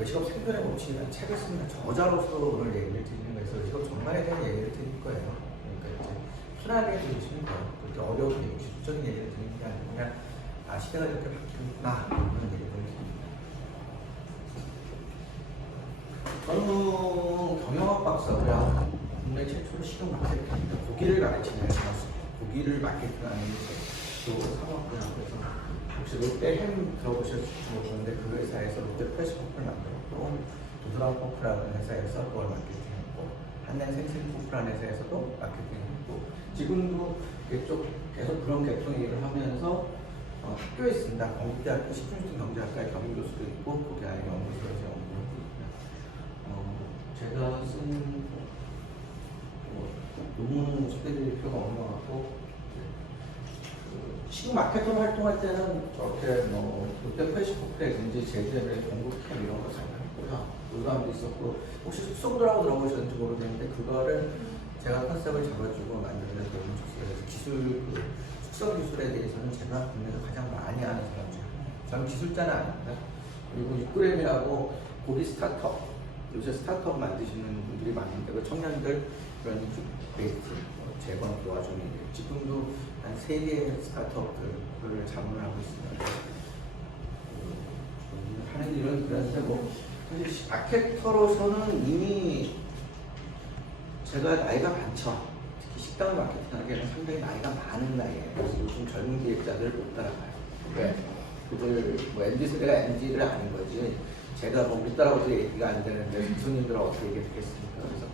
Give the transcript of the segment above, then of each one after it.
외식업 생존의 법칙이라는 책을 쓰는 저자로서 오늘 얘기를 드리는 거에서 외식업 전반에 대한 얘기를 드릴 거예요. 그러니까 이제 편하게 들으시면 돼요. 그렇게 어려운 얘기, 기술적인 얘기를 드리는 게 아니고 그냥 시대가 이렇게 바뀌었구나 그런 얘기를 드립니다. 저는 경영학 박사고요. 국내 최초로 식용 마케팅, 고기를 가르치는 고기를 마케팅하는 또 사업을 하고 있어서 혹시 롯데 햄 들어보셨을지 모르는데 그 회사에서 롯데 프레시 퍼프를 만들었고 도드람 퍼프라는 회사에서 그걸 마케팅했고 한양 생생퍼프라는 회사에서도 마케팅했고 지금도 이쪽 계속 그런 계통 얘기를 하면서 학교에 있습니다. 건국대학교 식품시스템 경제학과의 겸임교수도 있고 거기 아예 연구소에서 연구를 하고 있고요. 제가 쓴 논문은 소개드릴 필요가 없는 것 같고 식품 마케터로 활동할 때는 저렇게 롯데 프레시포크라든지 제주엠의 공급캠 이런 거 생각했고요. 의감도 있었고 혹시 숙성도라고 들어보셨는지 모르겠는데 그거를 제가 컨셉을 잡아주고 만들어낸 논문 줬어요. 기술 숙성 기술에 대해서는 제가 국내에서 가장 많이 아는 사람 중 저는 기술자는 아닙니다. 그리고 6g이라고 고기 스타트업 요새 스타트업 만드시는 분들이 많은데 그 청년들 그런 베이트 재건 도와주는 지금도 한 3개의 스타트업들을 자문을 하고 있습니다. 하는 일은 그런데 마케터로서는 이미 제가 나이가 많죠. 특히 식당 마케팅하기에는 상당히 나이가 많은 나이에요. 그래서 요즘 젊은 기획자들을 못 따라가요. 왜? 그들 MZ세대가 MZ를 아는 거지. 제가 못 따라가도 얘기가 안 되는데 교수님들은 어떻게 얘기했겠습니까? 그래서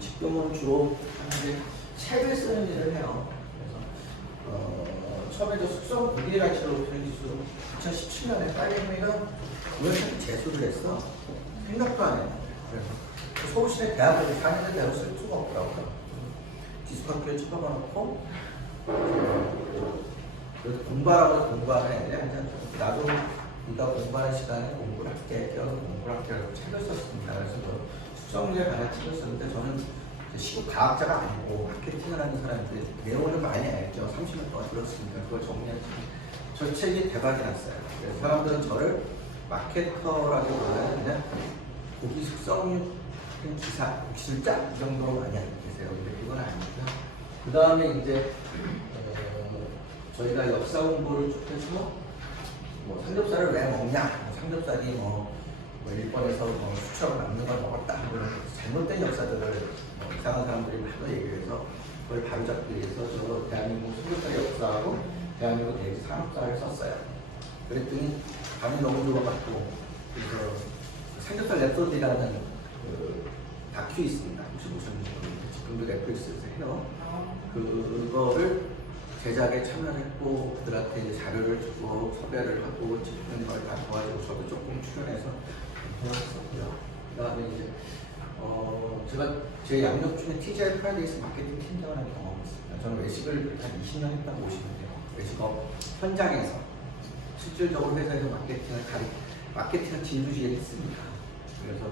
지금은 주로 하는데 책을 쓰는 일을 해요. 그래서 처음에 숙성 고기라치로 기술로 2017년에 딸내미가 우연찮게 재수를 했어. 생각도 안 해요. 그래서 서울시내 대학을 4년제 대학을 쓸 수가 없더라고요. 기숙학교에 집어넣고 그래서 공부하라고 공부하는 애들이 항상 나도 네가 공부하는 시간에 공부를 할게, 깨어서 공부를 할게 하고 책을 썼습니다. 그래서 숙성에 관한 책을 썼는데 저는 시국 과학자가 아니고 마케팅을 하는 사람인데 내용을 많이 알죠. 30년 동안 들었으니까 그걸 정리해서 저 책이 대박이 났어요. 그래서 사람들은 저를 마케터라기보다는 그냥 고기 숙성 기사, 기술자 이 정도로 많이 알고 계세요. 근데 그건 아니고요. 그 다음에 이제 저희가 역사 공부를 쭉 해서 삼겹살을 왜 먹냐, 삼겹살이 일본에서 수출하고 남는 걸 먹었다 그런 잘못된 역사들을 이상한 사람들이 하도 얘기해서 그걸 바로잡기 위해서 저 대한민국 삼겹살 역사하고 대한민국 돼지 산업사를 썼어요. 그랬더니 반응이 너무 좋아가지고 그래서 삼겹살 랩소디라는 다큐 있습니다. 혹시 보셨는지 모르겠는데 지금도 넷플릭스에서 해요. 그거를 제작에 참여를 했고 그들한테 이제 자료를 주고 섭외를 하고 찍는 걸 다 도와주고 저도 조금 출연해서 해왔었고요. 그 다음에 이제 제가 제 양력 중에 TGI 프라이데이스 마케팅 팀장을 한 경험이 있습니다. 저는 외식을 한 20년 했다고 보시면 돼요. 외식업 현장에서 실질적으로 회사에서 마케팅을 진두지휘를 했습니다. 그래서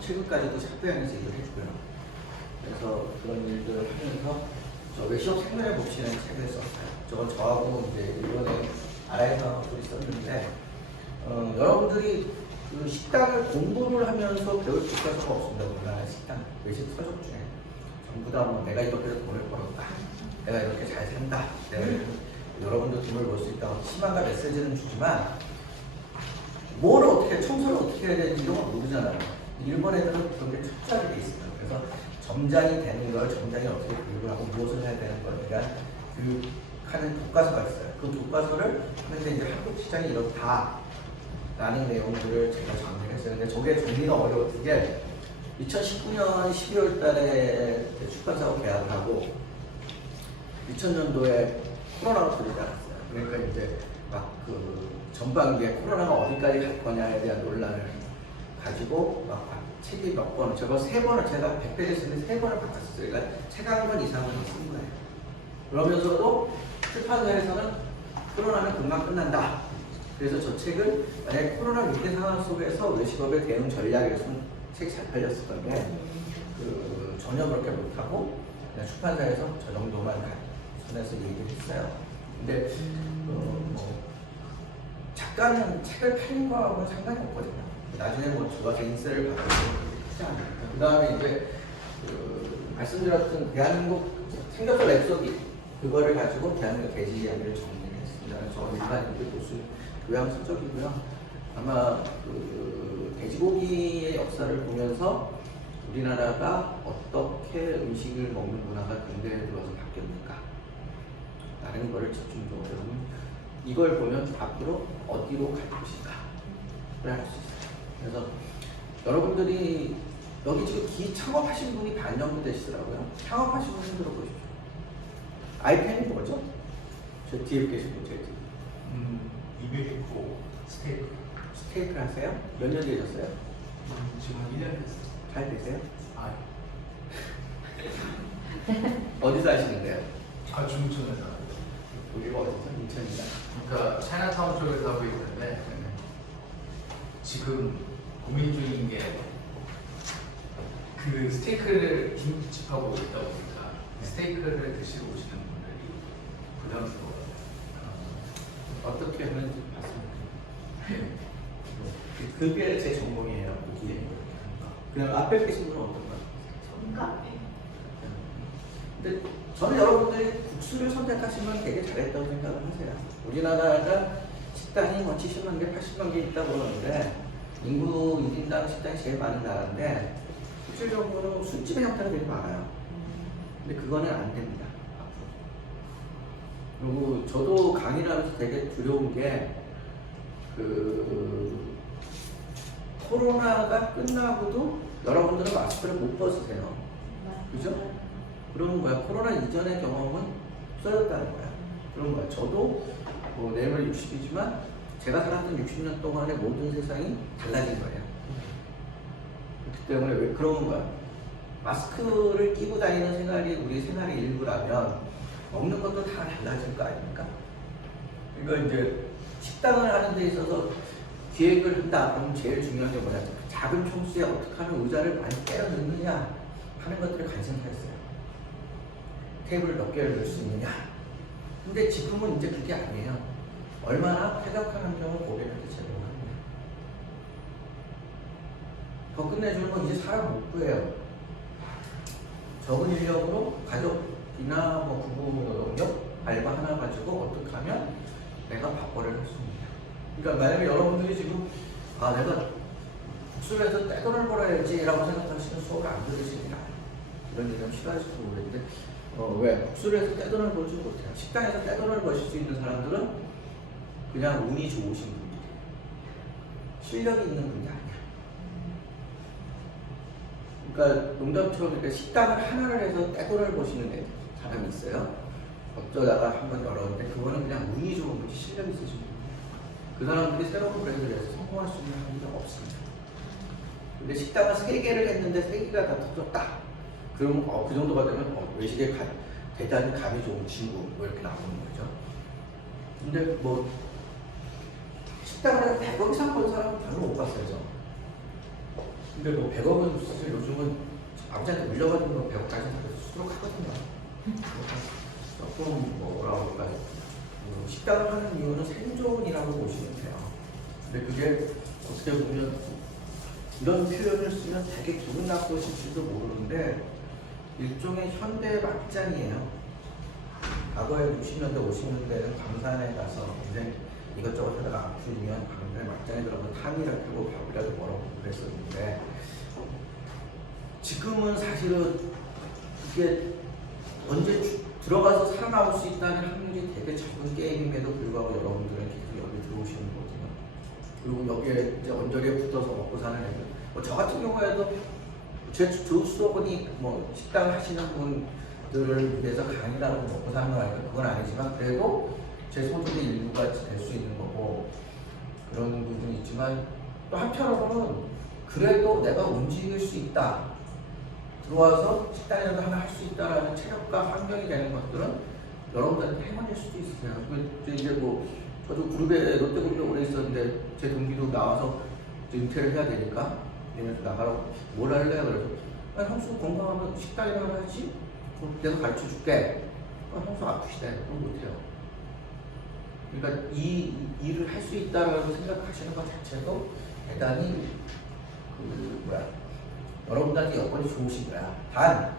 최근까지도 샵회원에서 일을 했고요. 그래서 그런 일들을 하면서 저 외식업 생존의 법칙이라는 책을 썼어요. 저건 저하고 이제 일본의 아라이사 둘이 썼는데 여러분들이 그 식당을 공부를 하면서 배울 교과서가 없습니다. 우리나라 식당 외식 서적 중에 전부 다 내가 이렇게 해서 돈을 벌었다, 내가 이렇게 잘 산다, 내가 여러분도 돈을 벌 수 있다고 희망과 메시지는 주지만 뭘 어떻게 청소를 어떻게 해야 되는지 이런 걸 모르잖아요. 일본 애들은 그런 게 첩자로 돼 있어요. 그래서 점장이 되는 걸 점장이 어떻게 교육을 하고 무엇을 해야 되는 거에 대한 교육하는 교과서가 있어요. 그 교과서를 하는데 이제 한국 시장이 이렇다 라는 내용들을 제가 정리를 했어요. 근데 저게 정리가 어려웠던 게 2019년 12월 달에 출판사하고 계약을 하고 2000년도에 코로나가 들어오지 않았어요. 그러니까 이제 막 전반기에 코로나가 어디까지 갈 거냐에 대한 논란을 가지고 막 책이 몇 번, 제가 3번을, 제가 100페이지 쓰는데 3번을 바꿨었어요. 그러니까 책 한 권 이상은 쓴 거예요. 그러면서도 출판사에서는 코로나는 금방 끝난다. 그래서 저 책을 만약에 코로나 위기 상황 속에서 외식업의 대응 전략에서는 책이 잘 팔렸었던 게 전혀 그렇게 못하고 그냥 출판사에서 저 정도만 선에서 얘기를 했어요. 근데 작가는 책을 팔린 거하고는 상관이 없거든요. 나중에 뭐 좋아서 인세를 받고 하지 않을까. 그 다음에 이제 말씀드렸던 대한민국 삼겹살 엑소기 그거를 가지고 대한민국 돼지 이야기를 정리를 했습니다. 저 일반인들 보수 교양 수적이고요. 아마 돼지고기의 역사를 보면서 우리나라가 어떻게 음식을 먹는 문화가 근대에 들어서 바뀌었는가 라는 거를 집중적으로 이걸 보면 앞으로 어디로 갈 것인가 를 알 수 있어요. 그래서 여러분들이 여기 지금 기 창업하신 분이 반 정도 되시더라고요. 창업하신 분 흔들어 보십시오. 아이템이 뭐죠? 저 뒤에 계신 분 제일 뒤에. 이베리코 스테이크. 스테이크를 하세요? 몇 년 되셨어요? 지금 한 1년 됐어요. 잘 되세요? 아, 어디서 하시는데요? 중천에서 살아요. 여기가 어디서? 인천이다. 그러니까 차이나타운 쪽에서 하고 있는데 지금 고민 중인 게 그 스테이크를 중집하고 있다 보니까 스테이크를 드시러 오시는 분들이 부담스러워요. 어떻게 하는지 봤습니다. 그게 제 전공이에요. 고기에. 그냥 앞에 계신 분은 어떤가요? 정가? 근데 저는 여러분들이 국수를 선택하시면 되게 잘했다고 생각을 하세요. 우리나라가 식당이 뭐 70만 개, 80만 개 있다고 그러는데 인구 1인당 식당이 제일 많은 나라인데 실질적으로 술집의 형태가 되게 많아요. 근데 그거는 안 됩니다. 그리고 저도 강의를 하면서 되게 두려운 게 코로나가 끝나고도 여러분들은 마스크를 못 벗으세요. 그죠? 그런 거야. 코로나 이전의 경험은 없어졌다는 거야. 그런 거야. 저도 뭐 내일은 60이지만 제가 살았던 60년 동안의 모든 세상이 달라진 거예요. 그렇기 때문에 왜 그런 거야. 마스크를 끼고 다니는 생활이 우리 생활의 일부라면 먹는 것도 다 달라질 거 아닙니까? 그러니까 이제 식당을 하는 데 있어서 기획을 한다. 그러면 제일 중요한 게 뭐냐. 작은 총수에 어떻게 하면 의자를 많이 때려 넣느냐 하는 것들을 관심사했어요. 테이블을 몇 개를 넣을 수 있느냐. 근데 지금은 이제 그게 아니에요. 얼마나 쾌적한 환경을 고객한테 제공하느냐. 더 끝내주는 건 이제 사람 못 구해요. 적은 인력으로 가족이나 뭐 부부 노동력, 알바 하나 가지고 어떻게 하면 내가 밥벌이를 할 수 있느냐. 그러니까 만약에 여러분들이 지금 내가 국수를 해서 떼돈을 벌어야지 라고 생각하시는 수업을 안 들으시는 게 아니에요. 이런 얘기는 싫어하실지 모르겠는데 왜? 국수를 해서 떼돈을 벌지 못해요. 식당에서 떼돈을 버실 수 있는 사람들은 그냥 운이 좋으신 분들이에요. 실력이 있는 분이 아니야. 그러니까 농담처럼 이렇게 식당을 하나를 해서 떼돈을 버시는 사람이 있어요. 어쩌다가 한번 열었는데 그거는 그냥 운이 좋은 분이 실력이 있으신 분이에요. 그 사람들이 새로운 브랜드를 해서 성공할 수 있는 확률이 없습니다. 근데 식당을 3개를 했는데 3개가 다 터졌다. 그러면 그 정도가 되면 외식에 대단히 감이 좋은 친구 뭐 이렇게 나오는 거죠. 근데 뭐 식당을 해서 100억 이상 번 사람은 별로 못 봤어요. 저. 근데 뭐 100억은 사실 요즘은 아버지한테 물려받은 거 100억까지 수록하거든요. 조금 뭐라고 할까요? 식당을 하는 이유는 생존이라고 보시면 돼요. 근데 그게 어떻게 보면 이런 표현을 쓰면 되게 기분 나쁘실지도 모르는데 일종의 현대 막장이에요. 과거에 60년대, 50년대는 광산에 가서 굉장히 이것저것 하다가 아프면 광산에 막장에 들어가서 탐이라 펴고 밥이라도 먹고 그랬었는데 지금은 사실은 이게 언제 들어가서 살아남을 수 있다는 확률이 되게 적은 게임임에도 불구하고 여러분들은 계속 여기 들어오시는 거거든요. 그리고 여기에 이제 언저리에 붙어서 먹고 사는 애들. 저 같은 경우에도 제 수업원이 뭐 식당 하시는 분들을 위해서 강의를 하고 먹고 사는 거 아니까 그건 아니지만 그래도 제 소득의 일부가 될 수 있는 거고 그런 부분이 있지만 또 한편으로는 그래도 내가 움직일 수 있다. 들어와서 식당이라도 하나 할 수 있다라는 체력과 환경이 되는 것들은 여러분들한테 행운일 수도 있어요. 이제 뭐 저도 그룹에 롯데그룹에 오래 있었는데 제 동기도 나와서 은퇴를 해야 되니까 얘네들 나가라고 뭘 할래? 그래서 형수 건강하면 식당이나 하나 하지? 그럼 내가 가르쳐 줄게. 형수 아프시대. 그럼 못해요. 그러니까 이 일을 할 수 있다라고 생각하시는 것 자체도 대단히 여러분들한테 여건이 좋으신 거야. 단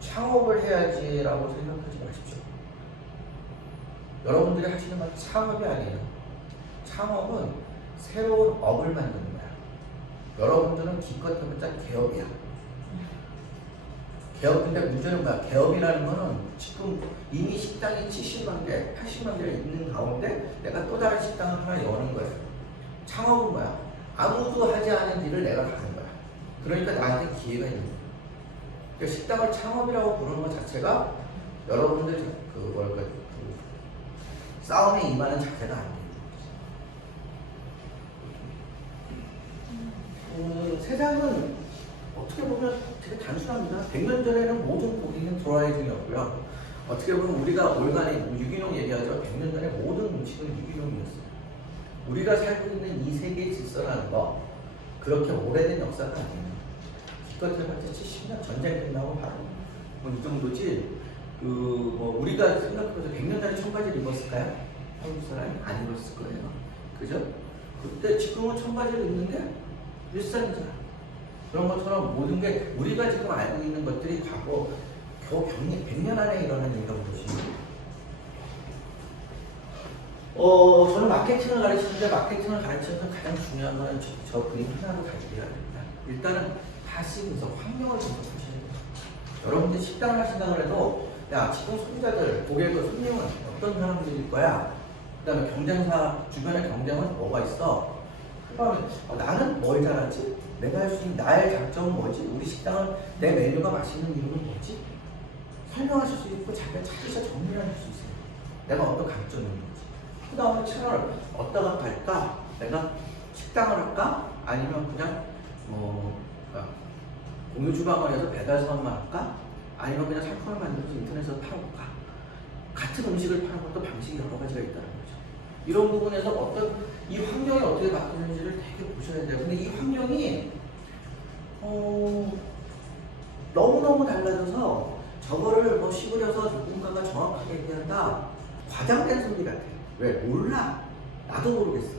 창업을 해야지라고 생각하지 마십시오. 여러분들이 하시는 건 창업이 아니에요. 창업은 새로운 업을 만드는 거야. 여러분들은 기껏 해봤자 개업이야. 개업인데 문제는 뭐야? 개업이라는 거는 지금 이미 식당이 70만 개, 80만 개가 있는 가운데 내가 또 다른 식당을 하나 여는 거예요. 창업은 뭐야? 아무도 하지 않은 일을 내가 하는 거야. 그러니까 나한테 기회가 있는 거야. 그러니까 식당을 창업이라고 부르는 것 자체가 여러분들 싸움에 임하는 자세가 아니에요. 세상은 어떻게 보면 되게 단순합니다. 100년 전에는 모든 고기는 드라이징이었고요. 어떻게 보면 우리가 올가닉, 유기농 얘기하죠. 100년 전에 모든 음식은 유기농이었어요. 우리가 살고 있는 이 세계의 질서라는 거 그렇게 오래된 역사가 아니에요. 기껏 해봤자 70년 전쟁 끝나고 바로 이 정도지. 우리가 생각해서 100년 전에 청바지를 입었을까요? 한국 사람이 안 입었을 거예요. 그죠? 그때 지금은 청바지를 입는 게 일상이잖아. 그런 것처럼 모든 게 우리가 지금 알고 있는 것들이 과거 겨우 100년 안에 일어난 일이라고 보시면 저는 마케팅을 가르치는데 마케팅을 가르치면서 가장 중요한 건 저 그림 하나로 가지게 해야 됩니다. 일단은 다시 분석, 환경을 분석하셔야 돼요. 여러분들이 식당을 하신다 그래도 야 지금 소비자들, 고객의 손님은 어떤 사람들일 거야? 그 다음에 경쟁사, 주변의 경쟁은 뭐가 있어? 그 다음에 나는 뭘 잘하지? 내가 할 수 있는 나의 장점은 뭐지? 우리 식당은 내 메뉴가 맛있는 이유는 뭐지? 설명하실 수 있고 자기가 찾으셔 정리하실 수 있어요. 내가 어떤 강점이 있는지. 그 다음에 채널을 어디다가 갈까? 내가 식당을 할까? 아니면 그냥 공유 주방을 해서 배달 사업만 할까? 아니면 그냥 상품을 만들어서 인터넷에서 팔아볼까? 같은 음식을 파는 것도 방식이 여러 가지가 있다는 거죠. 이런 부분에서 어떤 이 환경이 어떻게 바뀌는지를 되게 보셔야 돼요. 근데 이 환경이 너무너무 달라져서 저거를 씹으려서 누군가가 정확하게 얘기한다. 과장된 소리 같아요. 왜? 몰라. 나도 모르겠어.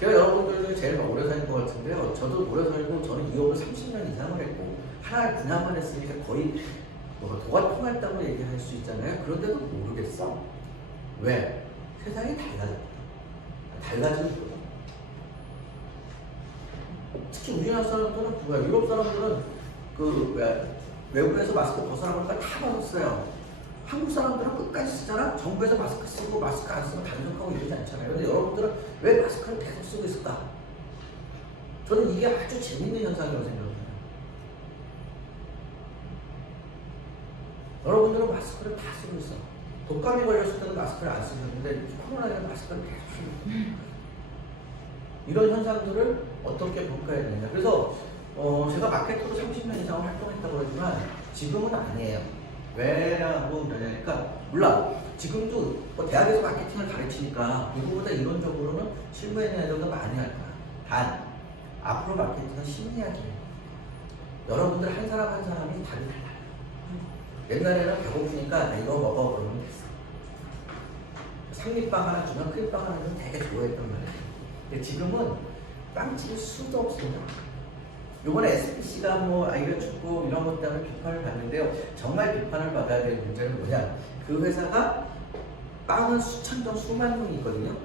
제가 여러분들 중에 제일 오래 살인 것 같은데요. 저도 오래 살고 저는 이 업을 30년 이상을 했고 하나의 분야만 했으니까 거의 도가 통했다고 얘기할 수 있잖아요. 그런데도 모르겠어. 왜? 세상이 달라지는 거예요. 특히 우리나라 사람들은 유럽 사람들은 외국에서 마스크 벗어나보니까 다 벗었어요. 한국 사람들은 끝까지 쓰잖아. 정부에서 마스크 쓰고 마스크 안 쓰면 단속하고 이러지 않잖아요. 근데 여러분들은 왜 마스크를 계속 쓰고 있을까? 저는 이게 아주 재밌는 현상이라고 생각해요. 여러분들은 마스크를 다 쓰고 있어. 독감이 걸렸을 때는 마스크를 안 쓰셨는데 코로나에는 마스크를 계속 쓰고 있어요. 이런 현상들을 어떻게 평가해야 되냐. 그래서 제가 마케터로 30년 이상 활동했다고 그러지만 지금은 아니에요. 왜라고 그러냐니까 몰라. 지금도 대학에서 마케팅을 가르치니까 누구보다 이론적으로는 실무에 대해서 많이 할 거야. 단 앞으로 마케팅은 심리학이에요. 여러분들 한 사람 한 사람이 답이 달라요. 옛날에는 배고프니까 이거 먹어 그러면 됐어. 삼립빵 하나 주면 크림빵 하나 주면 되게 좋아했단 말이에요. 근데 지금은 빵집이 수도 없습니다. 요번에 SBC가 아이가 죽고 이런 것 때문에 비판을 받는데요. 정말 비판을 받아야 될 문제는 뭐냐? 그 회사가 빵은 수천 종, 수만 종이 있거든요.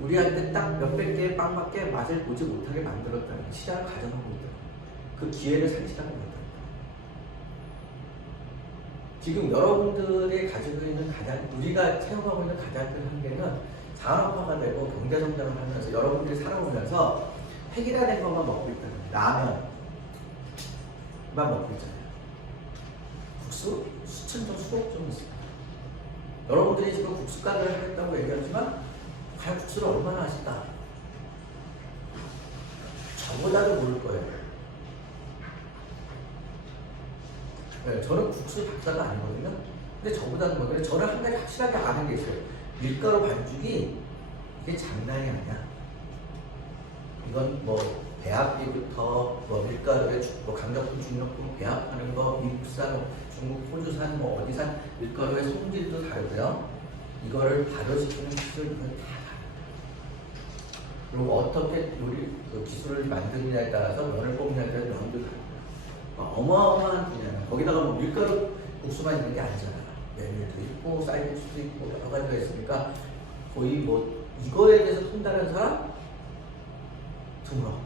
우리한테 딱 몇백 개의 빵밖에 맛을 보지 못하게 만들었다는 시장을 가져가고 있다. 그 기회를 상실하고 있다. 지금 여러분들이 가지고 있는 우리가 체험하고 있는 가장 큰 한계는 산업화가 되고 경제성장을 하면서 여러분들이 살아오면서 획일화된 것만 먹고 있다는 거예요. 라면만 먹고 있잖아요. 국수 수천 종, 수억 종 있습니다. 여러분들이 지금 국수 가게를 하겠다고 얘기하지만 과연 국수를 얼마나 하실까? 저보다도 모를 거예요. 네, 저는 국수 박사가 아니거든요. 근데 저보다는 모르는데 저는 한 가지 확실하게 아는 게 있어요. 밀가루 반죽이 이게 장난이 아니야. 이건 배합비부터 밀가루에 강력분, 중력분 배합하는 거, 미국산, 중국, 호주산, 어디산 밀가루의 성질도 다르고요. 이거를 발효시키는 기술들은 다 그리고 어떻게 요리 그 기술을 만드느냐에 따라서 면을 뽑느냐에 따라서 면도 다르고 어마어마한 분야는 거기다가 뭐 밀가루 국수만 있는 게 아니잖아. 메밀도 있고 쌀국수도 있고 여러 가지가 있으니까 거의 뭐 이거에 대해서 통달한 사람 드물어.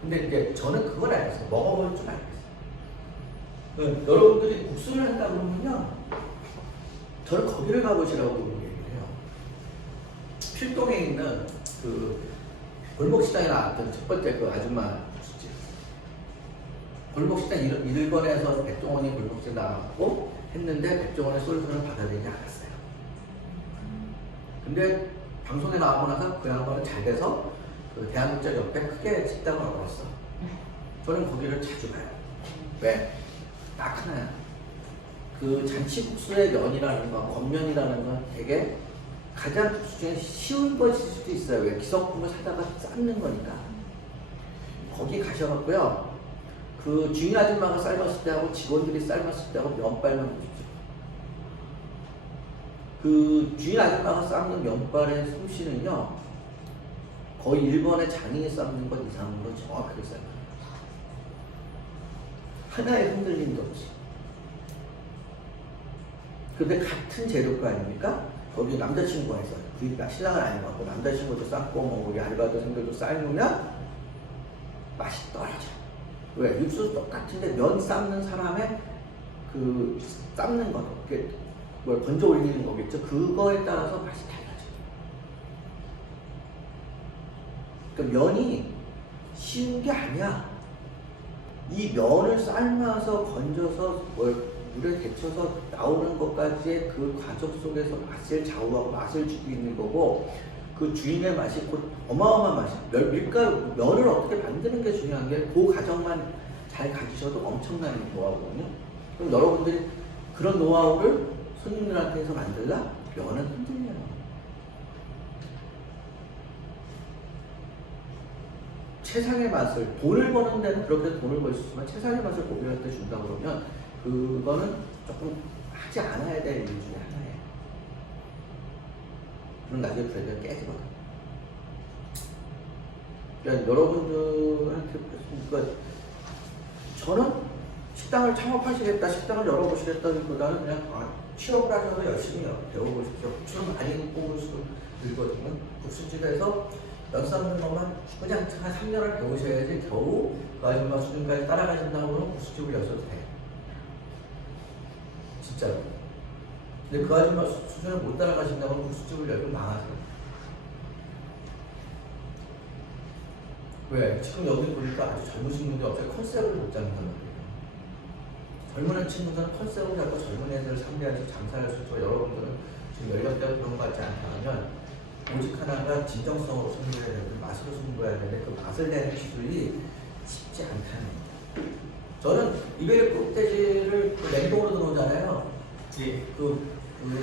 근데 이제 저는 그걸 알겠어요. 먹어볼 줄 알겠어요. 여러분들이 국수를 한다 그러면요, 저는 거기를 가보시라고 얘기를 해요. 필동에 있는 그 골목시장에 나왔던 첫 번째 그 아줌마 국수집. 골목시장 1권에서 백종원이 골목시장 나왔고 했는데 백종원의 솔선을 받아들이지 않았어요. 근데 방송에 나오고 나서 그 양반은 잘 돼서 그 대한민국 옆에 크게 식당을 얻었어. 저는 거기를 자주 가요. 왜? 딱 하나야. 그 잔치국수의 면이라는 거, 겉면이라는 건 되게 가장 국수 중에 쉬운 것일 수도 있어요. 왜? 기성품을 사다가 삶는 거니까. 거기 가셔갖고요, 그 주인 아줌마가 삶았을 때하고 직원들이 삶았을 때하고 면발만 보십시오. 그 주인 아줌마가 삶는 면발의 솜씨는요, 거의 일본의 장인이 삶는 것 이상으로 정확하게 삶아요. 하나의 흔들림도 없이. 근데 같은 재료가 아닙니까? 거기 남자친구가 있어요. 그 신랑은 아니고 남자친구도 삶고 뭐 우리 알바생들도 삶으면 맛이 떨어져. 왜? 육수 똑같은데 면 삶는 사람의 그 삶는 거, 뭘 건져 올리는 거겠죠. 그거에 따라서 맛이 달라져요. 그러니까 면이 쉬운 게 아니야. 이 면을 삶아서 건져서 물에 데쳐서 나오는 것까지의 그 과정 속에서 맛을 좌우하고 맛을 주고 있는 거고, 그 주인의 맛이 곧 어마어마한 맛이에요. 밀가루, 면을 어떻게 만드는 게 중요한 게 그 과정만 잘 가지셔도 엄청난 노하우거든요. 그럼 여러분들이 그런 노하우를 손님들한테서 만들라? 면은 흔들려요. 최상의 맛을, 돈을 버는 데는 그렇게 돈을 벌 수 있지만 최상의 맛을 고객한테 준다 그러면 그거는 조금 하지 않아야 될 일 중에 하나예요. 그럼 나중에 브랜드가 깨지거든. 그러니까 여러분들한테 그러니까 저는 식당을 창업하시겠다, 식당을 열어보시겠다기보다는 그냥 취업을 하셔서 열심히 배워보십시오. 좀 많이 뽑을 수 있거든요. 국수집에서 면 삶는 것만 그냥 한 3년을 배우셔야지 겨우 그 아줌마 수준까지 따라가신다고 하면 국수집을 여셔도 돼요. 진짜로. 근데 그 아줌마 수준을 못 따라가신다고 하면 국수집을 열면 망하세요. 왜? 지금 여기 보니까 아주 젊으신 분들 어차피 컨셉을 못 잡는단 말이에요. 젊은 친구들은 컨셉을 잡고 젊은 애들을 상대해서 장사할 수 있고, 여러분들은 지금 연령대가 그런 것 같지 않다면 오직 하나가 진정성으로 승부해야 되는데 맛으로 승부해야 되는데 그 맛을 내는 기술이 쉽지 않다는 겁니다. 저는 이베리 흑돼지를 그 냉동으로 들어오잖아요. 예. 그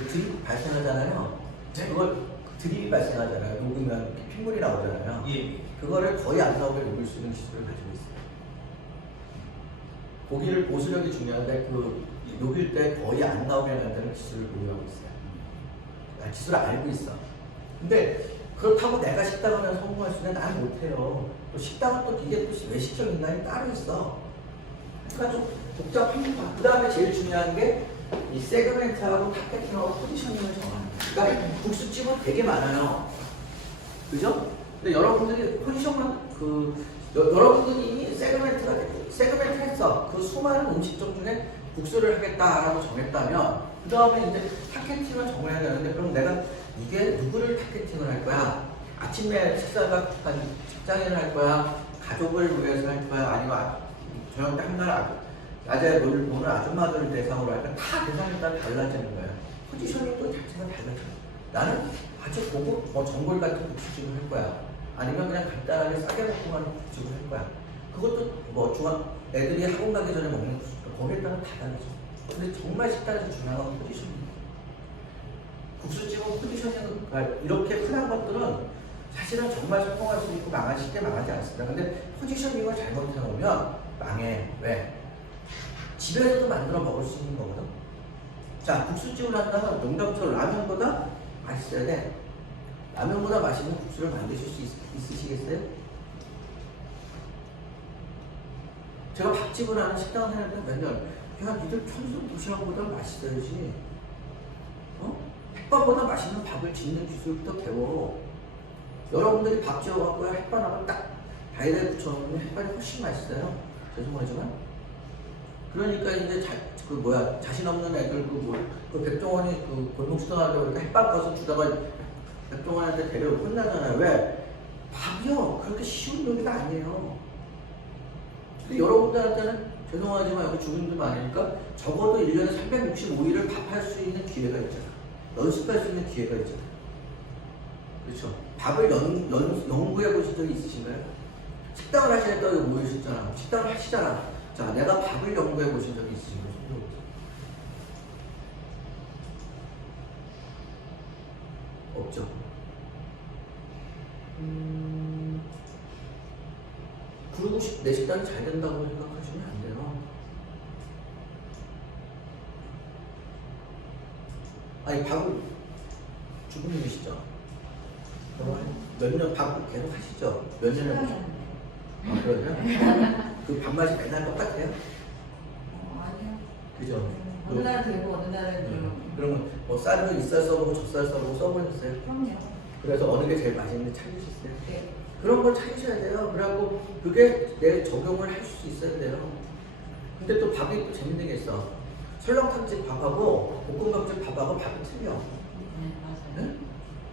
드립 발생하잖아요. 네? 그걸 드립이 발생하잖아요. 녹으면 핏물이 나오잖아요. 예. 그거를 거의 안 나오게 녹일 수 있는 기술을 가지고 있어요. 고기를 보수력이 중요한데 그 녹일 때 거의 안 나오게 만드는 기술을 보유하고 있어요. 기술을 알고 있어. 근데 그렇다고 내가 식당을 하면 성공할 수 있는 난 못해요. 또 식당은 또 이게 또 외식적 인간이 따로 있어. 그러니까 좀 복잡합니다. 그 다음에 제일 중요한 게 이 세그멘트하고 타겟팅하고 포지셔닝을 정하는 거예요. 그러니까 국수집은 되게 많아요. 그죠? 근데 여러분들이 포지션만 여러분들이 이미 세그멘트 했어. 그 수많은 음식점 중에 국수를 하겠다라고 정했다면 그 다음에 이제 타겟팅을 정해야 되는데, 그럼 내가 이게 누구를 타겟팅을 할 거야? 아침에 식사가 직장인을 할 거야? 가족을 위해서 할 거야? 아니면 저녁 때 한날 낮에 노는 아줌마들을 대상으로 할까? 다 대상에 따라 달라지는 거야. 포지션이 또 자체가 달라져요. 나는 아주 고급 전골 같은 국수집을 할 거야. 아니면 그냥 간단하게 싸게 먹고 가는 국수집을 할 거야. 그것도 애들이 학원 가기 전에 먹는 국수집, 거기에 따라 다 달라져. 근데 정말 식단에서 중요한 건 포지션이에요. 국수집은 포지션이 이렇게 흔한 것들은 사실은 정말 성공할 수 있고 쉽게 망하지 않습니다. 근데 포지셔닝을 잘못해놓으면 망해. 왜? 집에서도 만들어 먹을 수 있는 거거든. 자, 국수집을 한다면 농담처럼 라면보다 맛있어야 돼. 라면보다 맛있는 국수를 만드실 수 있으시겠어요? 제가 밥집을 하는 식당 사람들 맨날 야 니들 천순 도시락보다 맛있어야지. 햇반보다 맛있는 밥을 짓는 기술부터 배워. 여러분들이 밥 지어갖고 햇반하고 딱 다이다에 붙여놓으면 햇반이 훨씬 맛있어요. 죄송하지만. 그러니까 이제 자신 없는 애들 그 백종원이 그 골목수당하려고 그러니까 햇반 가서 주다가 백종원한테 데려오고 혼나잖아요. 왜? 밥이요 그렇게 쉬운 요리가 아니에요. 근데 여러분들한테는 죄송하지만 여기 주민들 많으니까 적어도 1년에 365일을 밥할 수 있는 기회가 있잖아. 연습할 수 있는 기회가 있잖아. 그렇죠? 밥을 연구해 보신 적이 있으신가요? 식당을 하시니까 여기 모이셨잖아. 식당을 하시잖아. 자, 내가 밥을 연구해 보신 적이 있으신가요? 없죠. 그리고 내 식당이 잘 된다고 생각하시면 안 돼요. 아니, 밥을 주부님이시죠? 몇 년 밥 계속 하시죠? 몇 년을 그러냐? 그 밥맛이 맨날 똑같아요? 아니요. 그죠? 어느 날은 되고 어느 날은 좀. 그러면 뭐 쌀을 윗살 써보고 젖살 써보고 써보셨어요? 그럼요. 그래서 어느 게 제일 맛있는지 찾으셨어요? 네. 그런 걸 찾으셔야 돼요. 그래갖고 그게 내 적용을 할 수 있어야 돼요. 근데 또 밥이 또 재밌는 게 있어. 설렁탕집 밥하고 볶음밥집 밥하고 밥이 틀려. 네, 맞아요. 네?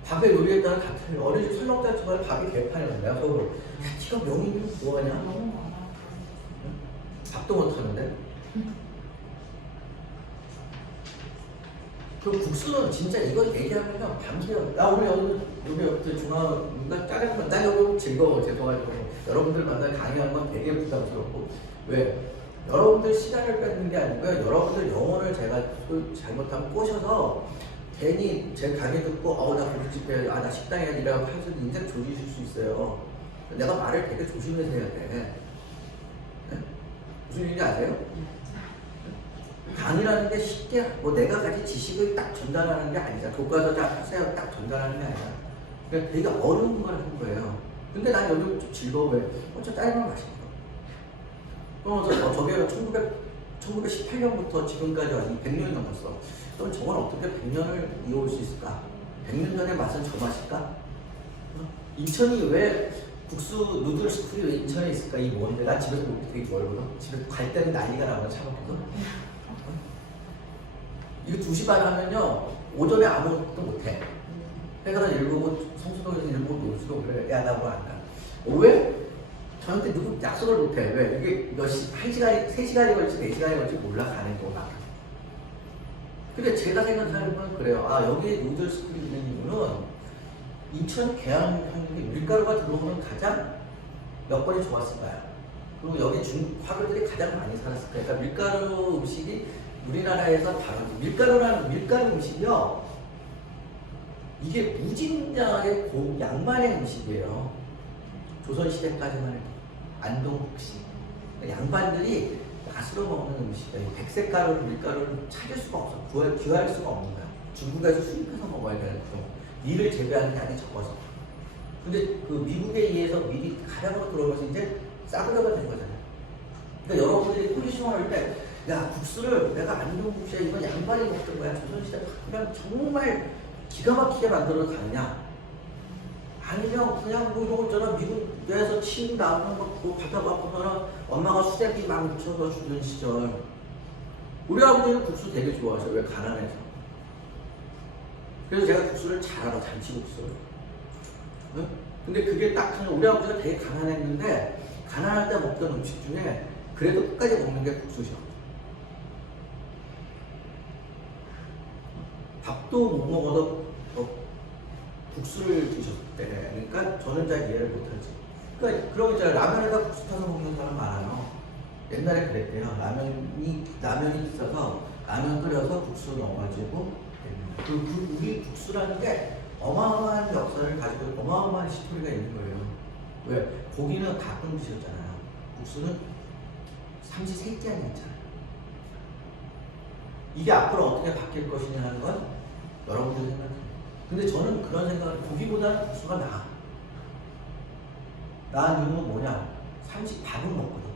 밥의 요리에 따라 다 틀려. 어느 집 설렁탕집은 밥이 개판이야. 내가 서로 야 니가 명인이 뭐하냐? 너무 많아. 밥도 못하는데. 그 국수는 진짜 이거 얘기하면 밤새요. 나 오늘 여기 중앙 짜는 건 난 여기 즐거워. 죄송하지만 여러분들 만나 강의하는 건 되게 부담스럽고. 왜? 여러분들 시간을 뺏는 게 아니고요. 여러분들 영혼을 제가 잘못하면 꼬셔서 괜히 제 강의 듣고 나 고깃집 해야 나 식당 해야 이라고 해서 인생 조지실 수 있어요. 내가 말을 되게 조심해서 해야 돼. 네? 무슨 일인지 아세요? 강의라는 게 쉽게 뭐 내가 가진 지식을 딱 전달하는 게 아니잖아. 교과서 딱 하세요 딱 전달하는 게 아니라 그러니까 되게 어려운 걸 하는 거예요. 근데 난 여기 좀 즐거워해. 저 짜장면 맛있는 거. 저게 1918년부터 지금까지 와서 100년이 넘었어. 그럼 저건 어떻게 100년을 이어올 수 있을까? 100년 전의 맛은 저 맛일까? 인천이 왜 국수 누들 스쿨이 왜 인천에 있을까? 이 뭔데? 난 집에서 먹기 되게 멀거든. 집에 갈 때는 난리가 나면 차 먹거든. 이거 2시 반 하면요 오전에 아무것도 못해. 회사가 일보고 성수동에서 일보고 놀수도 그래. 야 나 뭐 안 가. 왜? 저한테 누구 약속을 못해. 왜? 이게 몇 시, 1시간이, 3시간이 걸지 4시간이 걸지 몰라 가는 거가. 근데 제가 생각하는 건 그래요. 여기 누들 스쿨이 있는 이유는 인천 계양향국에 밀가루가 들어오면 가장 여건이 좋았을까요? 그리고 여기 화교들이 가장 많이 살았을 거예요. 그러니까 밀가루 음식이 우리나라에서 바로 밀가루 음식이요. 이게 무진장하게 양반의 음식이에요. 조선시대까지만 해도 안동국식 양반들이 맛으로 먹는 음식이에요. 백색 가루를 밀가루를 찾을 수가 없어. 귀할 수가 없는 거야. 중국에서 수입해서 먹어야 되는 거. 밀을 재배하는 게 아니 적어서. 근데 그 미국에 의해서 밀이 가량으로 들어오면서 이제 싸구려가 된 거잖아요. 그러니까 여러분들이 포지션을 때 야 국수를 내가 안동국수에 이건 양반이 먹던 거야. 조선시대 그냥 정말 기가 막히게 만들어 가느냐? 아니면 그냥 뭐 이런 거잖아. 미국에서 침 나오는 거 그거 받아갖고서는 엄마가 수제비 막 묻혀서 주던 시절. 우리 아버지는 국수 되게 좋아하셔요. 왜? 가난해서. 그래서 제가 국수를 잘 알아. 잔치국수를. 네? 근데 그게 딱 하면 우리 아버지가 되게 가난했는데 가난할 때 먹던 음식 중에 그래도 끝까지 먹는 게 국수죠. 밥도 못 먹어도 국수를 드셨대. 그러니까 저는 잘 이해를 못하지. 그러니까 그런 거 있잖아요. 라면에다 국수 타서 먹는 사람 많아요. 옛날에 그랬대요. 라면이 있어서 라면 끓여서 국수 넣어가지고 우리 국수라는 게 어마어마한 역사를 가지고 어마어마한 스토리가 있는 거예요. 왜? 고기는 가끔 드셨잖아요. 국수는 삼시세끼 아니었잖아요. 이게 앞으로 어떻게 바뀔 것이냐는 건 여러분들 생각합니다. 근데 저는 그런 생각을 고기보다는 국수가 나아. 나은 이유는 뭐냐? 밥은 먹거든.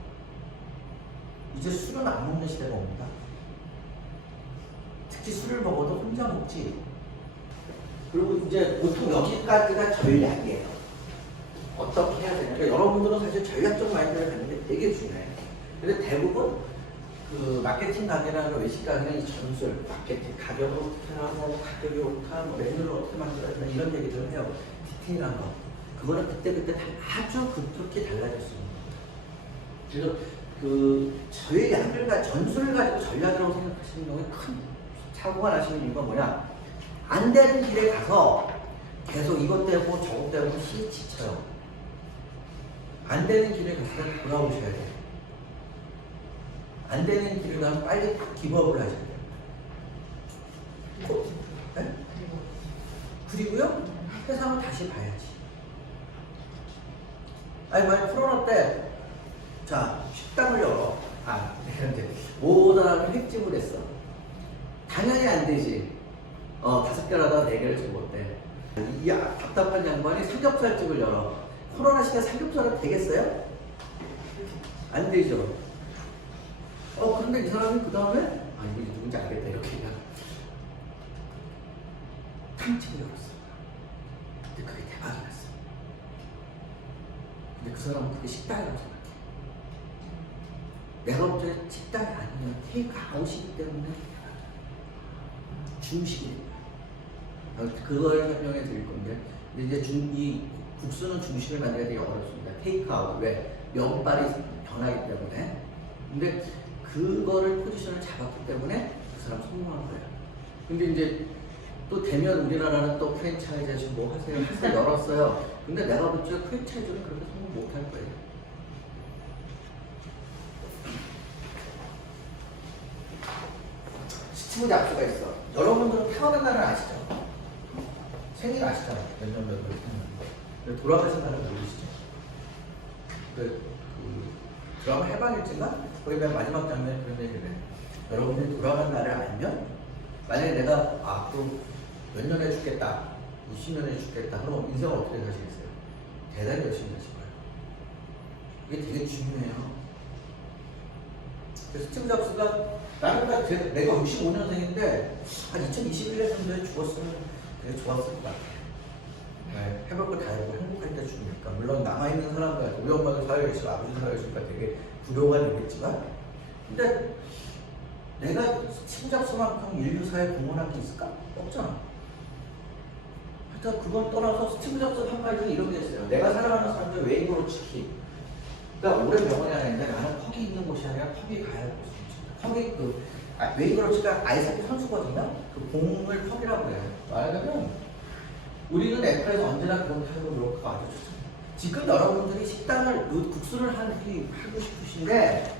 이제 술은 안 먹는 시대가 옵니다. 특히 술을 먹어도 혼자 먹지. 그리고 이제 보통 여기까지가 전략이에요. 어떻게 해야 되냐. 그러니까 여러분들은 사실 전략적 마인드를 갖는 게 되게 중요해요. 근데 대부분 그 마케팅 강의나 외식 강의는 이 전술, 마케팅, 가격을 어떻게 하고, 가격이 옳다, 뭐 메뉴를 어떻게 만들어야 되나 이런 얘기들을 해요. 디테일한 거. 그거는 그때그때 아주 급격히 달라질 수 있는 거예요. 그래서 그 전술을 가지고 전략이라고 생각하시는 경우에 큰 사고가 나시는 이유가 뭐냐? 안 되는 길에 가서 계속 이것 되고 저것 되고 지쳐요. 안 되는 길에 가서 돌아오셔야 돼요. 안 되는 길을 가면 빨리 기법을 하셔야 돼요. 네? 그리고요, 세상을 다시 봐야지. 아니, 만약 코로나 때, 자, 식당을 열어. 이런데, 모든 사람이 획집을 했어. 당연히 안 되지. 5개를 하다가 4개를 좀 못해. 이 답답한 양반이 삼겹살집을 열어. 코로나 시대 삼겹살은 되겠어요? 안 되죠. 그런데 이 사람이 그 다음에, 이거 누군지 알겠다. 이렇게 그냥. 탕집을 열었어. 근데 그게 대박이 났어. 근데 그 사람은 그게 식당이라고 생각해. 내가 볼 때 식당이 아니면 테이크 아웃이기 때문에 중식이 됩니다. 그걸 설명해 드릴 건데, 근데 이제 이 국수는 중식을 만들어야 되게 어렵습니다. 테이크 아웃. 왜? 면발이 변하기 때문에. 근데 그거를 포지션을 잡았기 때문에 그 사람 성공한 거예요. 근데 이제 또 되면 우리나라는 또 프랜차이즈 뭐 하세요? 열었어요. 근데 내가 볼 때 프랜차이즈는 그렇게 성공 못 할 거예요. 스티브 잡스가 있어. 여러분들은 태어난 날을 아시죠? 생일 아시잖아요. 몇 년 태어났는데. 돌아가신 날은 모르시죠? 그 드라마 해방일지인가? 거기 맨 마지막 장면에 그런 얘기를 해. 여러분들이 돌아간 날을 알면, 만약에 내가 앞으로 몇 년에 죽겠다, 20년에 죽겠다, 그럼 인생을 어떻게 사시겠어요? 대단히 열심히 사실 거예요. 이게 되게 중요해요. 그래서 스티브 잡스가 내가 65년생인데 한 2021년도에 죽었으면 되게 좋았을 것 같아요. 네, 해볼 거 다 해보고 행복할 때 죽으니까. 물론 남아있는 사람들, 우리 엄마도 살아계시고 아버지 살아계시니까 되게 부러워가 되겠지만, 근데 내가 스티브 잡스만큼 인류사에 공헌한 게 있을까? 없잖아. 하여튼 그건 떠나서 스티브 잡스 한 가지는 이런 게 있어요. 내가 사랑하는 사람들 웨이브로 치키. 그러니까 오랜 병원이 아닌데 나는 퍽이 있는 곳이 아니라 퍽이 가야 할 곳이 퍽이 웨이브로치가 아이스하키 선수거든요. 그 공을 퍽이라고 해요. 말하자면 우리는 애플에서 언제나 그런 타입으로 노력하고 아주 좋습니다. 지금 여러분들이 식당을 국수를 하고 싶으신데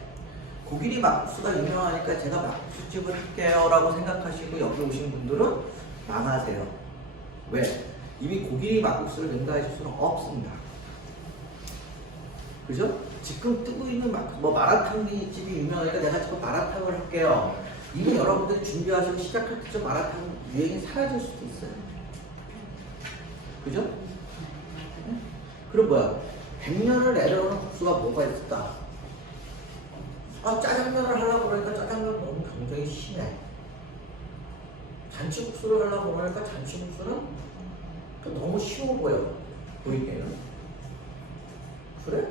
고기리 막국수가 유명하니까 제가 막국수집을 할게요 라고 생각하시고 여기 오신 분들은 망하세요. 왜? 이미 고기리 막국수를 능가하실 수는 없습니다. 그죠? 지금 뜨고 있는 마라탕 집이 유명하니까 내가 지금 마라탕을 할게요. 이미 여러분들이 준비하시고 시작할 때쯤 마라탕 유행이 사라질 수도 있어요. 그죠? 응? 그럼 뭐야? 100년을 내려오는 국수가 뭐가 있을까? 짜장면을 하려고 그러니까 짜장면 너무 경쟁이 심해. 잔치국수를 하려고 그러니까 잔치국수는 너무 쉬워 보여. 보이기에는. 그래?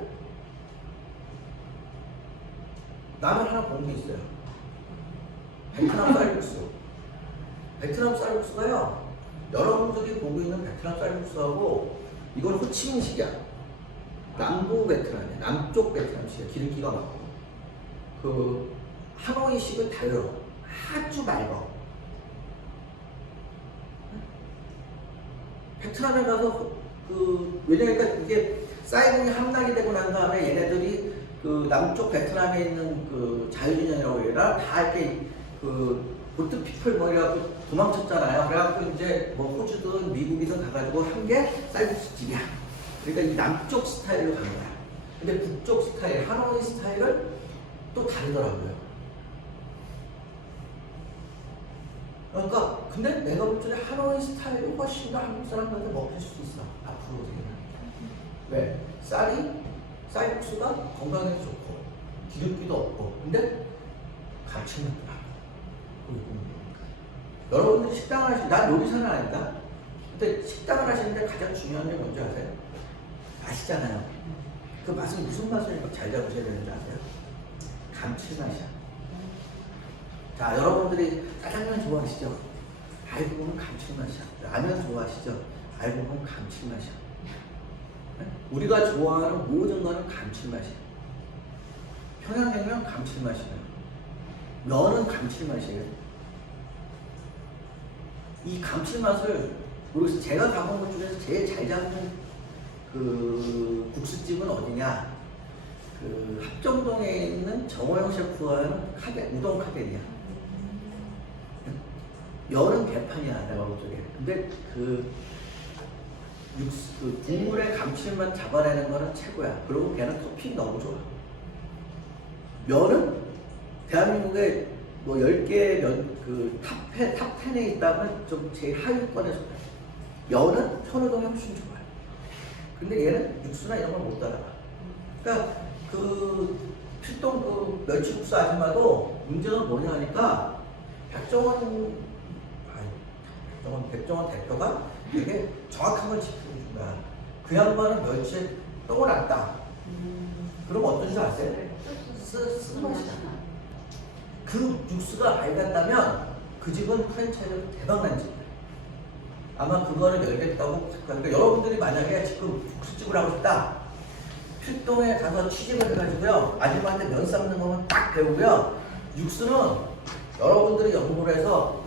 나는 하나 본 게 있어요. 베트남 쌀국수. 베트남 쌀국수가요, 여러분들이 보고 있는 베트남 쌀국수하고 이건 호치민식이야. 남부 베트남이야. 남쪽 베트남식이야. 기름기가 많고. 그 하노이식은 달려. 아주 맑아. 베트남에 가서 왜냐니까 이게 사이공이 함락이 되고 난 다음에 얘네들이 그 남쪽 베트남에 있는 그 자유진영이라고 해라 다 이렇게 그 보트 피플 뭐 이래갖고 도망쳤잖아요. 그래갖고 이제 뭐 호주든 미국이든 가가지고 한 게 쌀국수집이야. 그러니까 이 남쪽 스타일로 간 거야. 근데 북쪽 스타일, 하노이 스타일은 또 다르더라고요. 그러니까 근데 내가 볼 때는 하노이 스타일이 훨씬 더 한국 사람들한테 먹힐 수도 있어. 앞으로 되면. 왜? 쌀국수가 건강에 좋고 기름기도 없고 근데 감칠맛도 나고. 여러분들이 식당을 난 요리사는 아니다. 근데 식당을 하시는데 가장 중요한 게 뭔지 아세요? 맛이잖아요. 그 맛은 무슨 맛을 잘 잡으셔야 되는지 아세요? 감칠맛이야. 자, 여러분들이 짜장면 좋아하시죠? 알고 보면 감칠맛이야. 라면 좋아하시죠? 알고 보면 감칠맛이야. 네? 우리가 좋아하는 모든 거는 감칠맛이야. 평양냉면 감칠맛이에요. 면은 감칠맛이에요. 이 감칠맛을 모르겠어요. 제가 가본 것 중에서 제일 잘 잡는 그 국수집은 어디냐? 그 합정동에 있는 정호영 셰프가 하는 우동 카덴이야. 면은 개판이야, 내가 볼 적에. 근데 그 국물의 감칠맛 잡아내는 거는 최고야. 그리고 걔는 토핑 너무 좋아. 면은 대한민국에 뭐 10개 탑 10에 있다면 좀 제일 하위권에 속해. 면은 선호동이 훨씬 좋아요. 근데 얘는 육수나 이런 걸 못 따라가. 그러니까 그 필동 그 멸치국수 아줌마도 문제는 뭐냐 하니까 백종원 대표가 되게 정확한 걸 지켜준 거야. 그 양반은 멸치에 똥을 안 따. 그럼 어떤 줄 아세요? 쓴맛이야. 그 육수가 맑았다면 그 집은 프랜차이즈로 대박난 집이야. 아마 그거를 열겠다고. 그러니까 여러분들이 만약에 지금 국수집을 하고 싶다. 필동에 가서 취직을 해가지고요. 아줌마한테 면 삶는 거만 딱 배우고요. 육수는 여러분들이 연구를 해서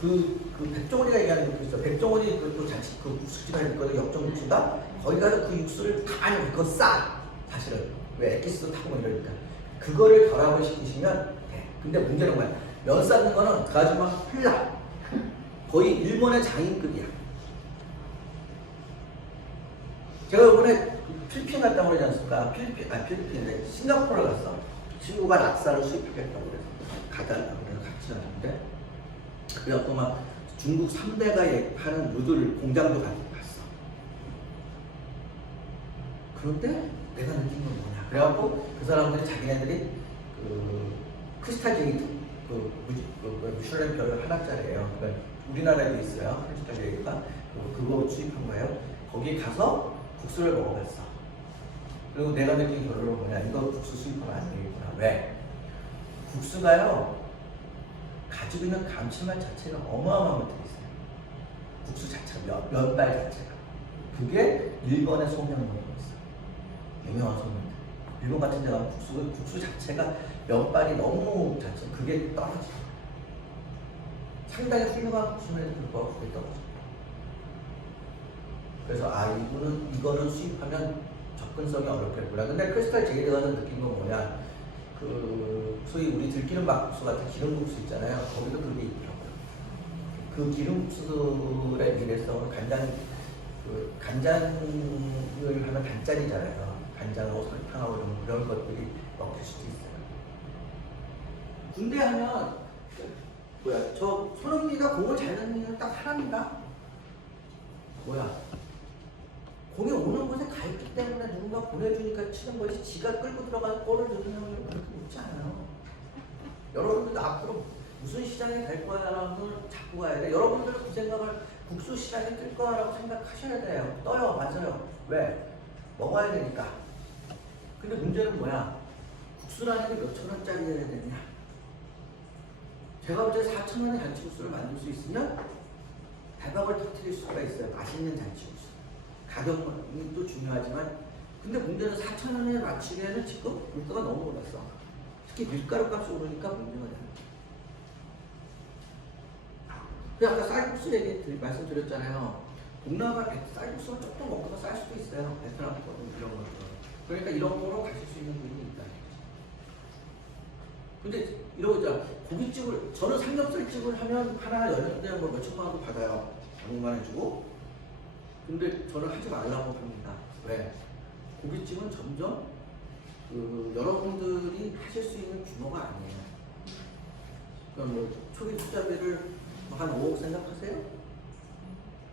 그 백종원이가 얘기하는 거 있어. 백종원이 그 국수집 할 거는 역정육수인가? 거기 가서 그 육수를 다 그거 싸. 사실은 왜 엑기스도 타고 이러니까 그거를 결합을 시키시면 돼. 근데 문제는 뭐야? 면 삶는 거는 그 아줌마 흘라. 거의 일본의 장인급이야. 제가 이번에 필리핀 갔다 오지 않습니까? 필리핀에 싱가포르 갔어. 친구가 락사를 수입하겠다고 그래서 가달라고 그래서 같이 갔는데 그래갖고 막 중국 3대가 하는 누들 공장도 갔어. 그런데 내가 느낀 건 뭐냐? 그래갖고 그 사람들이 자기네들이 그 크리스탈제이드 미슐랭 별 하나짜리예요. 그러니까 우리나라에도 있어요. 크리스탈제이드가 그거 수입한 거예요. 거기 가서 국수를 먹어봤어. 그리고 내가 느낀 결론은 뭐냐? 이거 국수 수입하면 안 되겠구나. 왜? 국수가요 가지고 있는 감칠맛 자체가 어마어마한 것들이 있어요. 국수 자체가 면발 자체가 그게 일본의 소면으로 있어. 유명한 소면들. 일본 같은 데 가면 국수 자체가 면발이 너무 자체 그게 떨어져. 상당히 훌륭한 국수면에도 불구하고 그게 떨어져. 그래서 이거는 수입하면 접근성이 어렵겠구나. 근데 크리스탈 제이드 가서 느낀 건 뭐냐? 그 소위 우리 들기름 막국수 같은 기름국수 있잖아요. 거기도 그게 있더라고요. 그 기름국수의 미래성은 간장을 하면 단짠이잖아요. 간장하고 설탕하고 이런 것들이 먹힐 수도 있어요. 군대 하면 저 손흥민이가 공을 잘 넣는 이유는 딱 하나입니다. 공이 오는 곳에 가 있기 때문에 누군가 보내주니까 치는 거지 지가 끌고 들어가서 골을 넣는 형은 그렇게 못지 않아요. 여러분들도 앞으로 무슨 시장에 갈 거야라는 걸 잡고 가야 돼. 여러분들 그 생각을 국수 시장에 뜰 거야라고 생각하셔야 돼요. 떠요. 맞아요. 왜? 먹어야 되니까. 근데 문제는 뭐야? 국수라는 게 몇천 원짜리여야 되냐? 제가 볼 때 4천 원의 잔치국수를 만들 수 있으면 대박을 터뜨릴 수가 있어요. 맛있는 잔치국수. 가격이 또 중요하지만 근데 문제는 4천 원에 맞추기에는 지금 물가가 너무 올랐어. 특히 밀가루 값이 오르니까 문제가 되는 거야. 아까 쌀국수 말씀드렸잖아요. 동남아 쌀국수가 조금 먹다가 쌀 수도 있어요. 베트남 이런 거. 그러니까 이런 거로 가실 수 있는 부분이 있다. 근데 이러자 고깃집을 저는 삼겹살집을 하면 하나 열는데 뭐 몇천만 원도 받아요. 장만 해주고. 근데 저는 하지 말라고 합니다. 왜? 고깃집은 점점 여러분들이 하실 수 있는 규모가 아니에요. 그러니까 뭐 초기 투자비를 한 5억 생각하세요?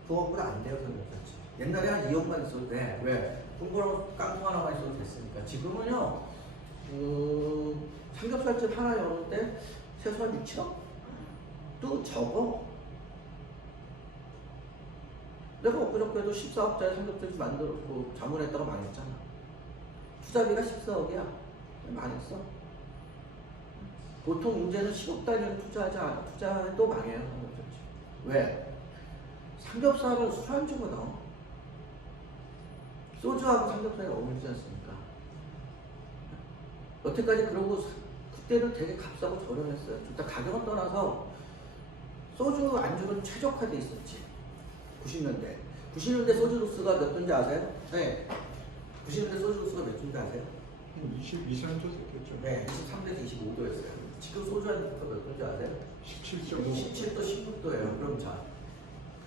그거보다 안 돼요, 삼겹살집. 옛날에 한 2억만 있어도 돼. 왜? 동그란 깡통 하나만 있어도 됐으니까. 지금은요, 삼겹살집 하나 열었는데 최소한 6, 7억? 또 적어. 내가 엊그저께도 14억짜리 삼겹살집 만들었고 자문했다가 망했잖아. 투자비가 14억이야. 망했어. 보통 이제는 10억 단위를 투자해도 망해요, 삼겹살집. 왜? 삼겹살은 술안주거든. 소주하고 삼겹살이 어울리지 않습니까? 여태까지 그러고 그때는 되게 값싸고 저렴했어요. 일단 가격은 떠나서 소주 안주는 최적화돼 있었지. 90년대. 90년대 소주 도수가 몇 도인지 아세요? 네. 90년대 소주 도수가 몇 도인지 아세요? 20년 됐겠죠. 네. 23도에서 25도였어요. 지금 소주 한 도수가 몇 도인지 아세요? 17.5. 17도, 19도예요. 그럼 자,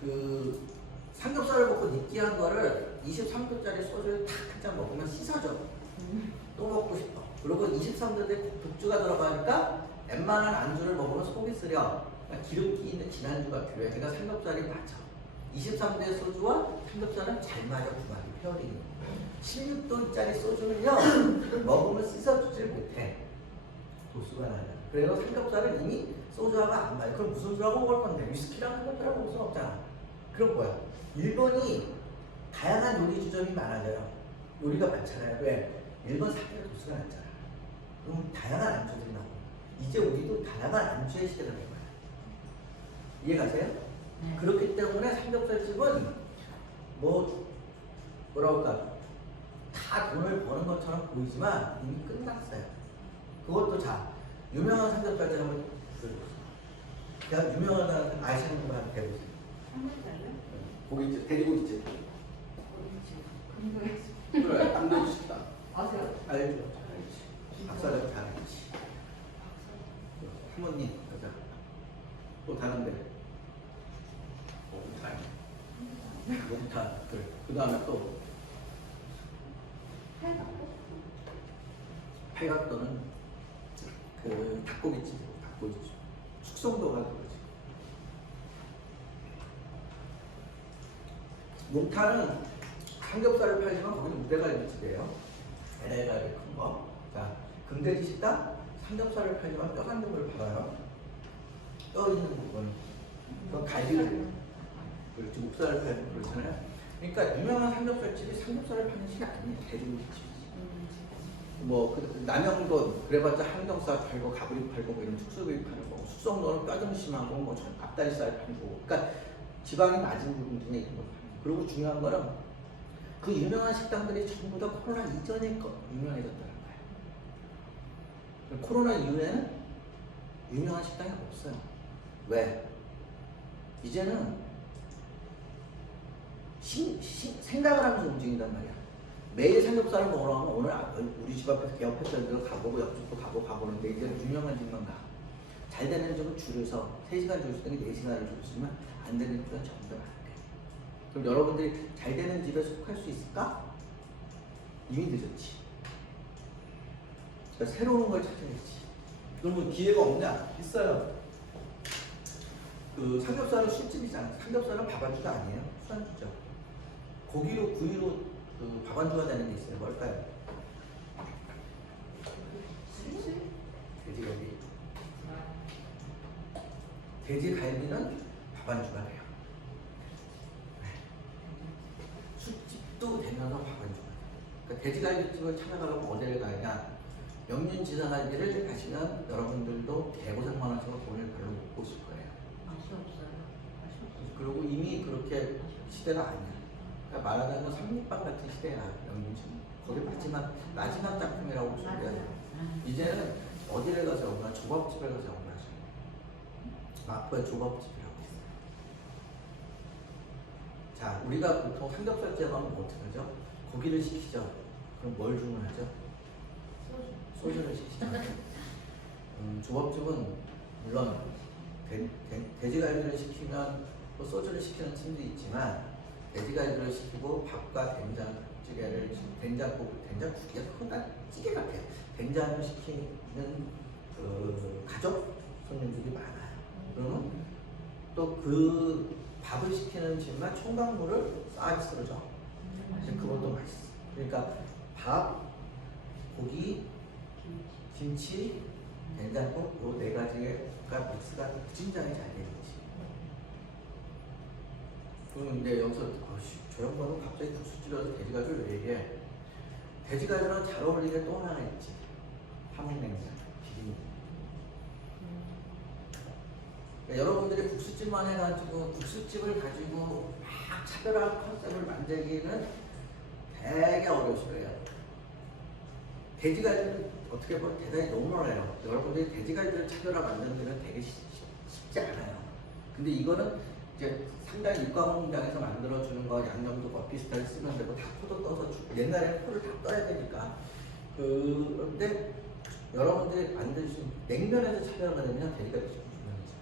그 삼겹살을 먹고 느끼한 거를 23도짜리 소주를 탁 한 잔 먹으면 씻어져. 또 먹고 싶어. 그리고 23도에 독주가 들어가니까 웬만한 안주를 먹으면 속이 쓰려. 그러니까 기름기 있는 진 안주가 필요해. 그러니까 삼겹살이 맞아. 23도의 소주와 삼겹살은 잘 맞아, 궁합이 페어링이. 16도짜리 소주는요, 먹으면 씻어주질 못해. 도수가 나냐. 그래서 삼겹살은 이미 소주하고 안 맞아. 그럼 무슨 술하고 먹을 건데? 위스키랑 삼겹살하고 먹을 수는 없잖아. 그럼 뭐야? 일본이 다양한 요리 주점이 많아져요. 요리가 많잖아요. 왜? 일본 사계가 도수가 낮잖아. 그럼 다양한 안주들이 나오고. 이제 우리도 다양한 안주의 시대가 된 거야. 이해가세요? 네. 그렇기 때문에 삼겹살집은 뭐라고 할까? 다 돈을 버는 것처럼 보이지만 이미 끝났어요. 그것도 자, 유명한 삼겹살집 한번 보여주세요. 그냥 유명하다는 아시는 분만 한번 해보세요. 삼겹살요? 고깃집, 돼지고깃집. 근데 그래, 안돼도 싶다. 아세요? 알죠? 알지. 박사장 다 알지. 사모님, 가자. 또 다른데. 목탄. 그래. 그 다음에 또 팔각도는 그 닭고기집이고, 닭고기집. 숙성도가 그거지. 몽타는 삼겹살을 팔지만 거기는 무대갈비집이에요. LA갈비 큰 거. 자, 금돼지 식당 삼겹살을 팔지만 뼈 삼겹을 팔아요. 뼈 있는 부분. 그건 갈비를 그렇지, 목살을 팔고 그렇잖아요. 그러니까 유명한 삼겹살집이 삼겹살을 파는 집이 아니에요. 돼지고기집이지. 뭐 남영돈 그래봤자 항정살 팔고 가브리 팔고 뭐 이런 축소부위 파는 거. 숙성도는 뼈 등심하고 뭐 앞다리살 팔고. 그러니까 지방이 낮은 부분 중에 있는 거. 그리고 중요한 거는 그 유명한 식당들이 전부 다 코로나 이전에 유명해졌다는 거예요. 코로나 이후에는 유명한 식당이 없어요. 왜? 이제는 생각을 하면서 움직인단 말이야. 매일 삼겹살을 먹으러 가면 오늘 우리 집 앞에서 개업했던 데로 가보고 옆집도 가보는데 이제 유명한 집만 가. 잘 되는 집은 줄여서 3시간 줄 수 있는 게 4시간을 줄 수 있으면 안 되는 집은 전부 다 안 돼. 그럼 여러분들이 잘 되는 집에 속할 수 있을까? 이미 늦었지. 그러니까 새로운 걸 찾아야지. 그러면 기회가 없냐? 있어요. 그 삼겹살은 술집이잖아. 삼겹살은 밥안주가 아니에요. 술안주죠. 고기로 구이로 그 밥안주가 되는 게 있어요. 뭘까요? 돼지갈비. 돼지갈비는 밥안주가 돼요. 술집도 되면서 밥안주가 돼요. 그러니까 돼지갈비집을 찾아가려면 어디를 가냐? 명륜지사갈비를 가시면 여러분들도 개고생만 하시고 돈을 별로 못 보실 거예요. 맛이 없어요. 맛이 없어요. 그리고 이미 그렇게 시대가 아니야. 그러니까 말하자면 삼립방 같은 시대야, 명륜지는. 거기 마지막 작품이라고 보시면 돼요. 이제는 어디를 가서 영화, 조밥집에 가서 영화를 하시는 거예요. 마포의 조밥집이라고 있어요. 자, 우리가 보통 삼겹살집 하면 뭐 어떻게 하죠? 고기를 시키죠. 그럼 뭘 주문하죠? 소주를 시키죠. 조밥집은 물론 돼지갈비를 시키면 또 소주를 시키는 팀도 있지만 돼지갈비를 시키고 밥과 된장찌개를 된장국이야 그건 찌개 같아요. 된장을 시키는 그 가족 손님들이 많아요. 그러면 또 그 밥을 시키는 집만 총각물을 서비스로 줘. 근데 그것도 맛있어. 그러니까 밥, 고기, 김치, 된장국 요 네 가지가 믹스가 진작에 잘 되는 거지. 그럼 이제 여기서 저 양반은 갑자기 국수집에서 돼지갈비를 왜 얘기해? 돼지갈비랑 잘 어울리는 게 또 하나 있지. 함흥냉면, 비빔. 그러니까 여러분들이 국수집만 해가지고 국수집을 가지고 막 차별화 컨셉을 만들기는 되게 어려우실 거예요. 돼지갈비는 어떻게 보면 대단히 너무너해요. 여러분들이 돼지갈비를 차별화 만드는 데는 되게 쉽지 않아요. 근데 이거는 이제 상당히 육가공장에서 만들어주는 거 양념도 뭐 비슷하게 쓰면 되고 다 포도 떠서 옛날에 포를 다 떠야 되니까. 그런데 여러분들이 만드신 냉면에서 차별화가 되면 돼지갈비 좀 유명해져.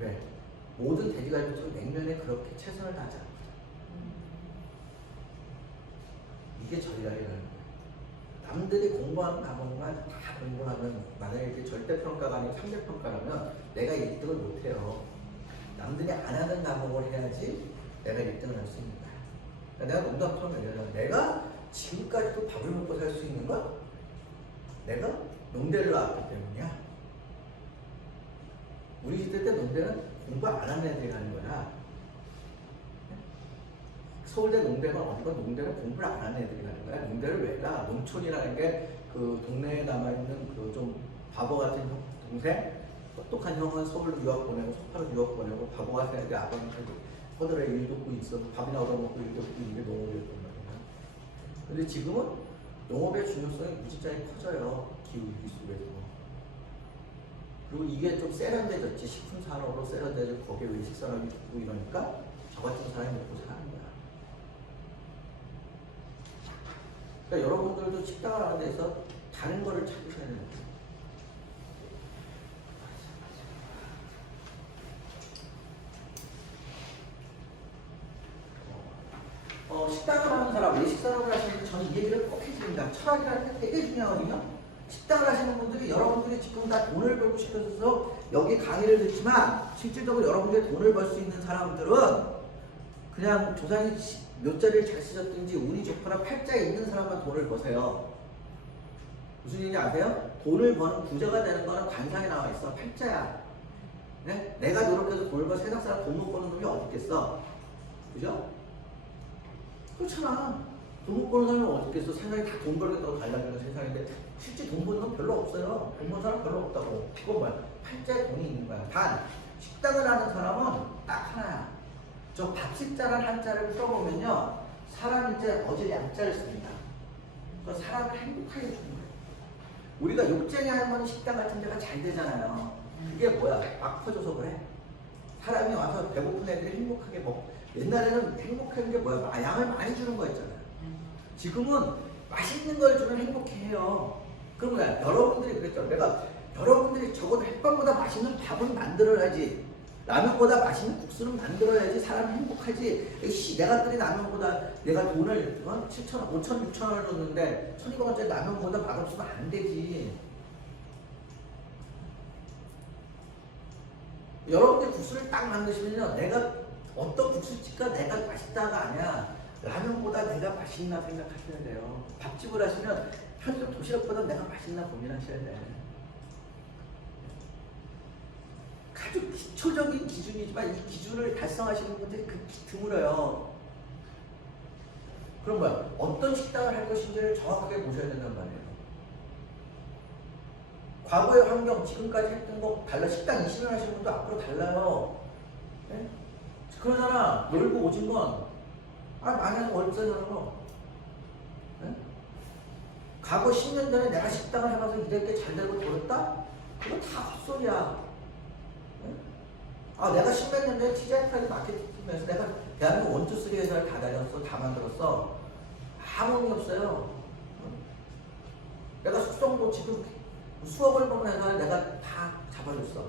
왜? 모든 돼지갈비처럼 냉면에 그렇게 최선을 다하지 않거든. 이게 전략이라는 거예요. 남들이 공부하는 과목만 다 공부하면 만약에 이게 절대평가가 아니고 상대평가라면 내가 1등을 못해요. 남들이 안 하는 과목을 해야지 내가 1등을 할 수 있는 거야. 그러니까 내가 농담처럼 얘기하면 내가 지금까지도 밥을 먹고 살 수 있는 건 내가 농대를 나왔기 때문이야. 우리 시대 때 농대는 공부 안 하는 애들이 가는 거야. 서울대 농대가 어디가 농대는 공부를 안 하는 애들이 가는 거야. 농대를 왜 가? 농촌이라는 게 그 동네에 남아있는 그 좀 바보 같은 동생, 똑똑한 형은 서울로 유학 보내고 석파로 유학 보내고 바보 같은 애들이 아버님한테 허들에 일 돕고 있어. 밥이나 얻어먹고 일 돕고 이게 농업이었단 말이야. 근데 지금은 농업의 중요성이 무지장히 커져요. 기후위기 속에서. 그리고 이게 좀 세련돼졌지. 식품산업으로 세련돼지고 거기에 외식산업이 붙고 이러니까 저 같은 사람이 먹고 사는 거야. 그러니까 여러분들도 식당을 하는 데서 다른 거를 찾으셔야 돼요. 식당을 하는 사람, 외식산업을 하시는 분들 저는 이 얘기를 꼭 해드립니다. 철학이라는 게 되게 중요하거든요. 식당을 하시는 분들이 여러분들이 지금 다 돈을 벌고 싶어서 여기 강의를 듣지만 실질적으로 여러분들이 돈을 벌 수 있는 사람들은 그냥 조상이 몇 자리를 잘 쓰셨든지 운이 좋거나 팔자에 있는 사람만 돈을 버세요. 무슨 얘기인지 아세요? 돈을 버는 부자가 되는 거는 관상에 나와 있어. 팔자야. 네? 내가 노력해서 돈을 벌 세상 사람 돈 못 버는 놈이 어디 있겠어? 그죠? 그렇잖아. 돈 못 버는 사람이 어디 있겠어? 세상에 다 돈 벌겠다고 달라지는 세상인데 실제 돈 버는 놈 별로 없어요. 돈 버는 사람 별로 없다고. 그건 뭐야? 팔자에 돈이 있는 거야. 단 식당을 하는 사람은 딱 하나야. 저 밥식자란 한자를 풀어보면요, 사람인자 어제 양자를 씁니다. 그 사람을 행복하게 주는 거예요. 우리가 욕쟁이 할머니 식당 같은 데가 잘 되잖아요. 그게 뭐야? 막 퍼줘서 그래. 사람이 와서 배고픈 애들이 행복하게 먹고. 옛날에는 행복한 게 뭐야? 양을 많이 주는 거였잖아요. 지금은 맛있는 걸 주면 행복해해요. 그럼 뭐야? 여러분들이 그랬죠. 내가 여러분들이 적어도 햇반보다 맛있는 밥은 만들어야지. 라면보다 맛있는 국수는 만들어야지 사람이 행복하지. 내가 끓인 라면보다 내가 돈을 7,000원, 5,000원, 6,000원을 줬는데 1,200원짜리 라면보다 맛없으면 안 되지. 여러분들 국수를 딱 만드시면요, 내가 어떤 국수집가 내가 맛있다가 아니야. 라면보다 내가 맛있나 생각하셔야 돼요. 밥집을 하시면 편의점 도시락보다 내가 맛있나 고민하셔야 돼. 아주 기초적인 기준이지만 이 기준을 달성하시는 분들이 극히 드물어요. 그럼 뭐야? 어떤 식당을 할 것인지를 정확하게 보셔야 된단 말이에요. 과거의 환경, 지금까지 했던 거 달라. 식당 20년 하시는 분도 앞으로 달라요. 네? 그러잖아. 놀고 오진 건 많이 하는 월세잖아. 네? 과거 10년 전에 내가 식당을 해봐서 이렇게 잘 되고 돌았다? 그거 다 헛소리야. 내가 10몇 년 전에 TJ까지 마케팅팀에서 내가 대한민국 원투쓰리 회사를 다 다녔어. 다 만들었어. 아무 의미 없어요. 내가 숙성도 지금 수억을 버는 회사를 내가 다 잡아줬어.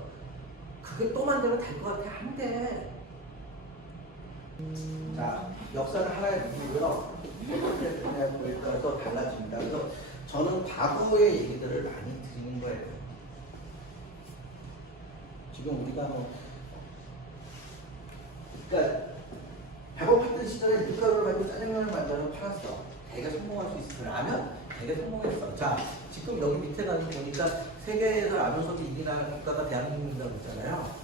그게 또 만들면 될 것 같아. 안 돼. 자, 역사는 하나의 누구고요. 어떻게 따라서 달라집니다. 그래서 저는 과거의 얘기들을 많이 드리는 거예요. 지금 우리가 그러니까 배고팠던 시절에 밀가루를 가지고 짜장면을 만들어 팔았어. 되게 성공할 수 있어. 라면 되게 성공했어. 자, 지금 여기 밑에 가서 보니까 세계에서 라면 소비 1위 국가가 대한민국이라고 했잖아요.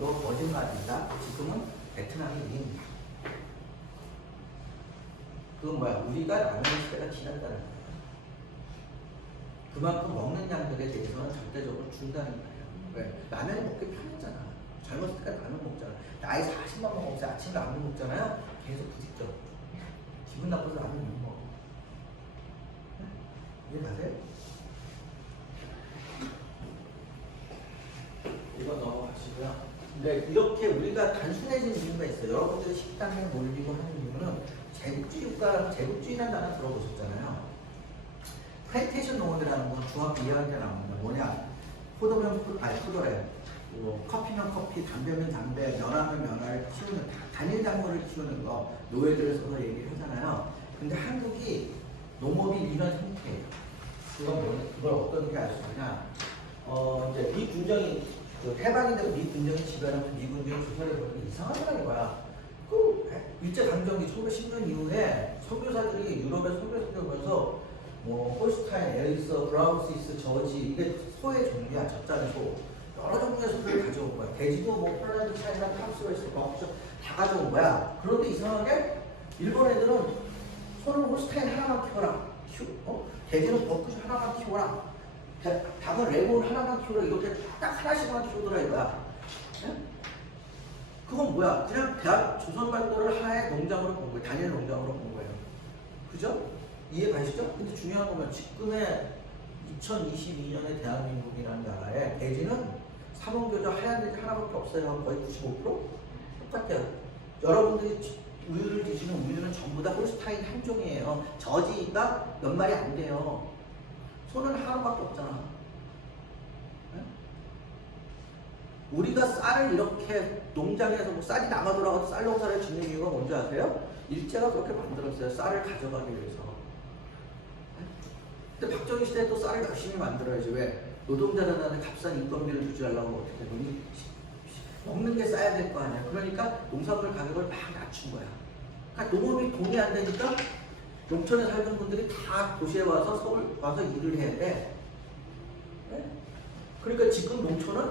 너 거짓말입니다. 지금은 베트남이 2위입니다. 그건 뭐야? 우리가 라면 시대가 지났다는 거예요. 그만큼 먹는 양들에 대해서는 절대적으로 준다는 거예요. 왜? 라면이 먹기 편했잖아. 젊었을 때 라면 먹잖아. 나이 40만 먹으면서 아침에 라면 먹잖아요. 계속 부딪혀. 기분 나빠서 라면 못 먹어. 이해가세요? 이거 넘어가시고요. 근데 이렇게 우리가 단순해진 이유가 있어요. 여러분들이 식당에 몰리고 하는 이유는 제국주의 국가라는 제국주의라는 단어 들어보셨잖아요. 플랜테이션 농원이라는 건 중학교 2학년 때 나옵니다. 뭐냐? 포도면 포도래. 커피면 커피, 담배면 담배, 면하면 면화를 키우는 단일 작물을 키우는 거 노예들을 써서 얘기를 하잖아요. 근데 한국이 농업이 이런 형태예요. 그걸 어떻게 알 수 있냐? 이제 미 군정이 해방인데도 미 군정이 지배하면서 미 군정이 조사를 보니까 이상하더라 이거야. 그 일제 강점기 1910년 이후에 선교사들이 유럽에 선교사들 오면서 뭐 홀스타인, 엘리서, 브라우시스, 저지 이게 소의 종류야. 젖자는 소. 여러 종류의 소들을 가져온 거야. 돼지도 뭐 폴란드, 차이나, 팜스웨이스, 버크셔 다 가져온 거야. 그런데 이상하게 일본 애들은 소는 홀스타인 하나만 키워라. 돼지는 버크셔 하나만 키워라. 닭은 레몬 하나만 키워라. 이렇게 딱 하나씩만 키우더라 이거야. 네? 그건 뭐야? 그냥 대한 조선반도를 하나의 농장으로 본 거예요. 단일 농장으로 본 거예요. 그죠? 이해 가시죠? 근데 중요한 거면 지금의 2022년의 대한민국이라는 나라에 돼지는 사본교조 하얀 돼지 하나밖에 없어요. 거의 95%? 똑같아요. 여러분들이 우유를 드시는 우유는 전부 다 홀스타인 한 종이에요. 저지가 몇 마리 안 돼요. 소는 하나밖에 없잖아. 네? 우리가 쌀을 이렇게 농장에서 뭐 쌀이 남아 돌아가도 쌀 농사를 짓는 이유가 뭔지 아세요? 일제가 그렇게 만들었어요. 쌀을 가져가기 위해서. 근데 박정희 시대에 또 쌀을 열심히 만들어야지. 왜? 노동자들한테 값싼 인건비를 주지 않으려고 어떻게 되니? 먹는 게 싸야 될 거 아니야. 그러니까 농산물 가격을 막 낮춘 거야. 그러니까 농업이 돈이 안 되니까 농촌에 살던 분들이 다 도시에 와서 서울 와서 일을 해야 돼. 네? 그러니까 지금 농촌은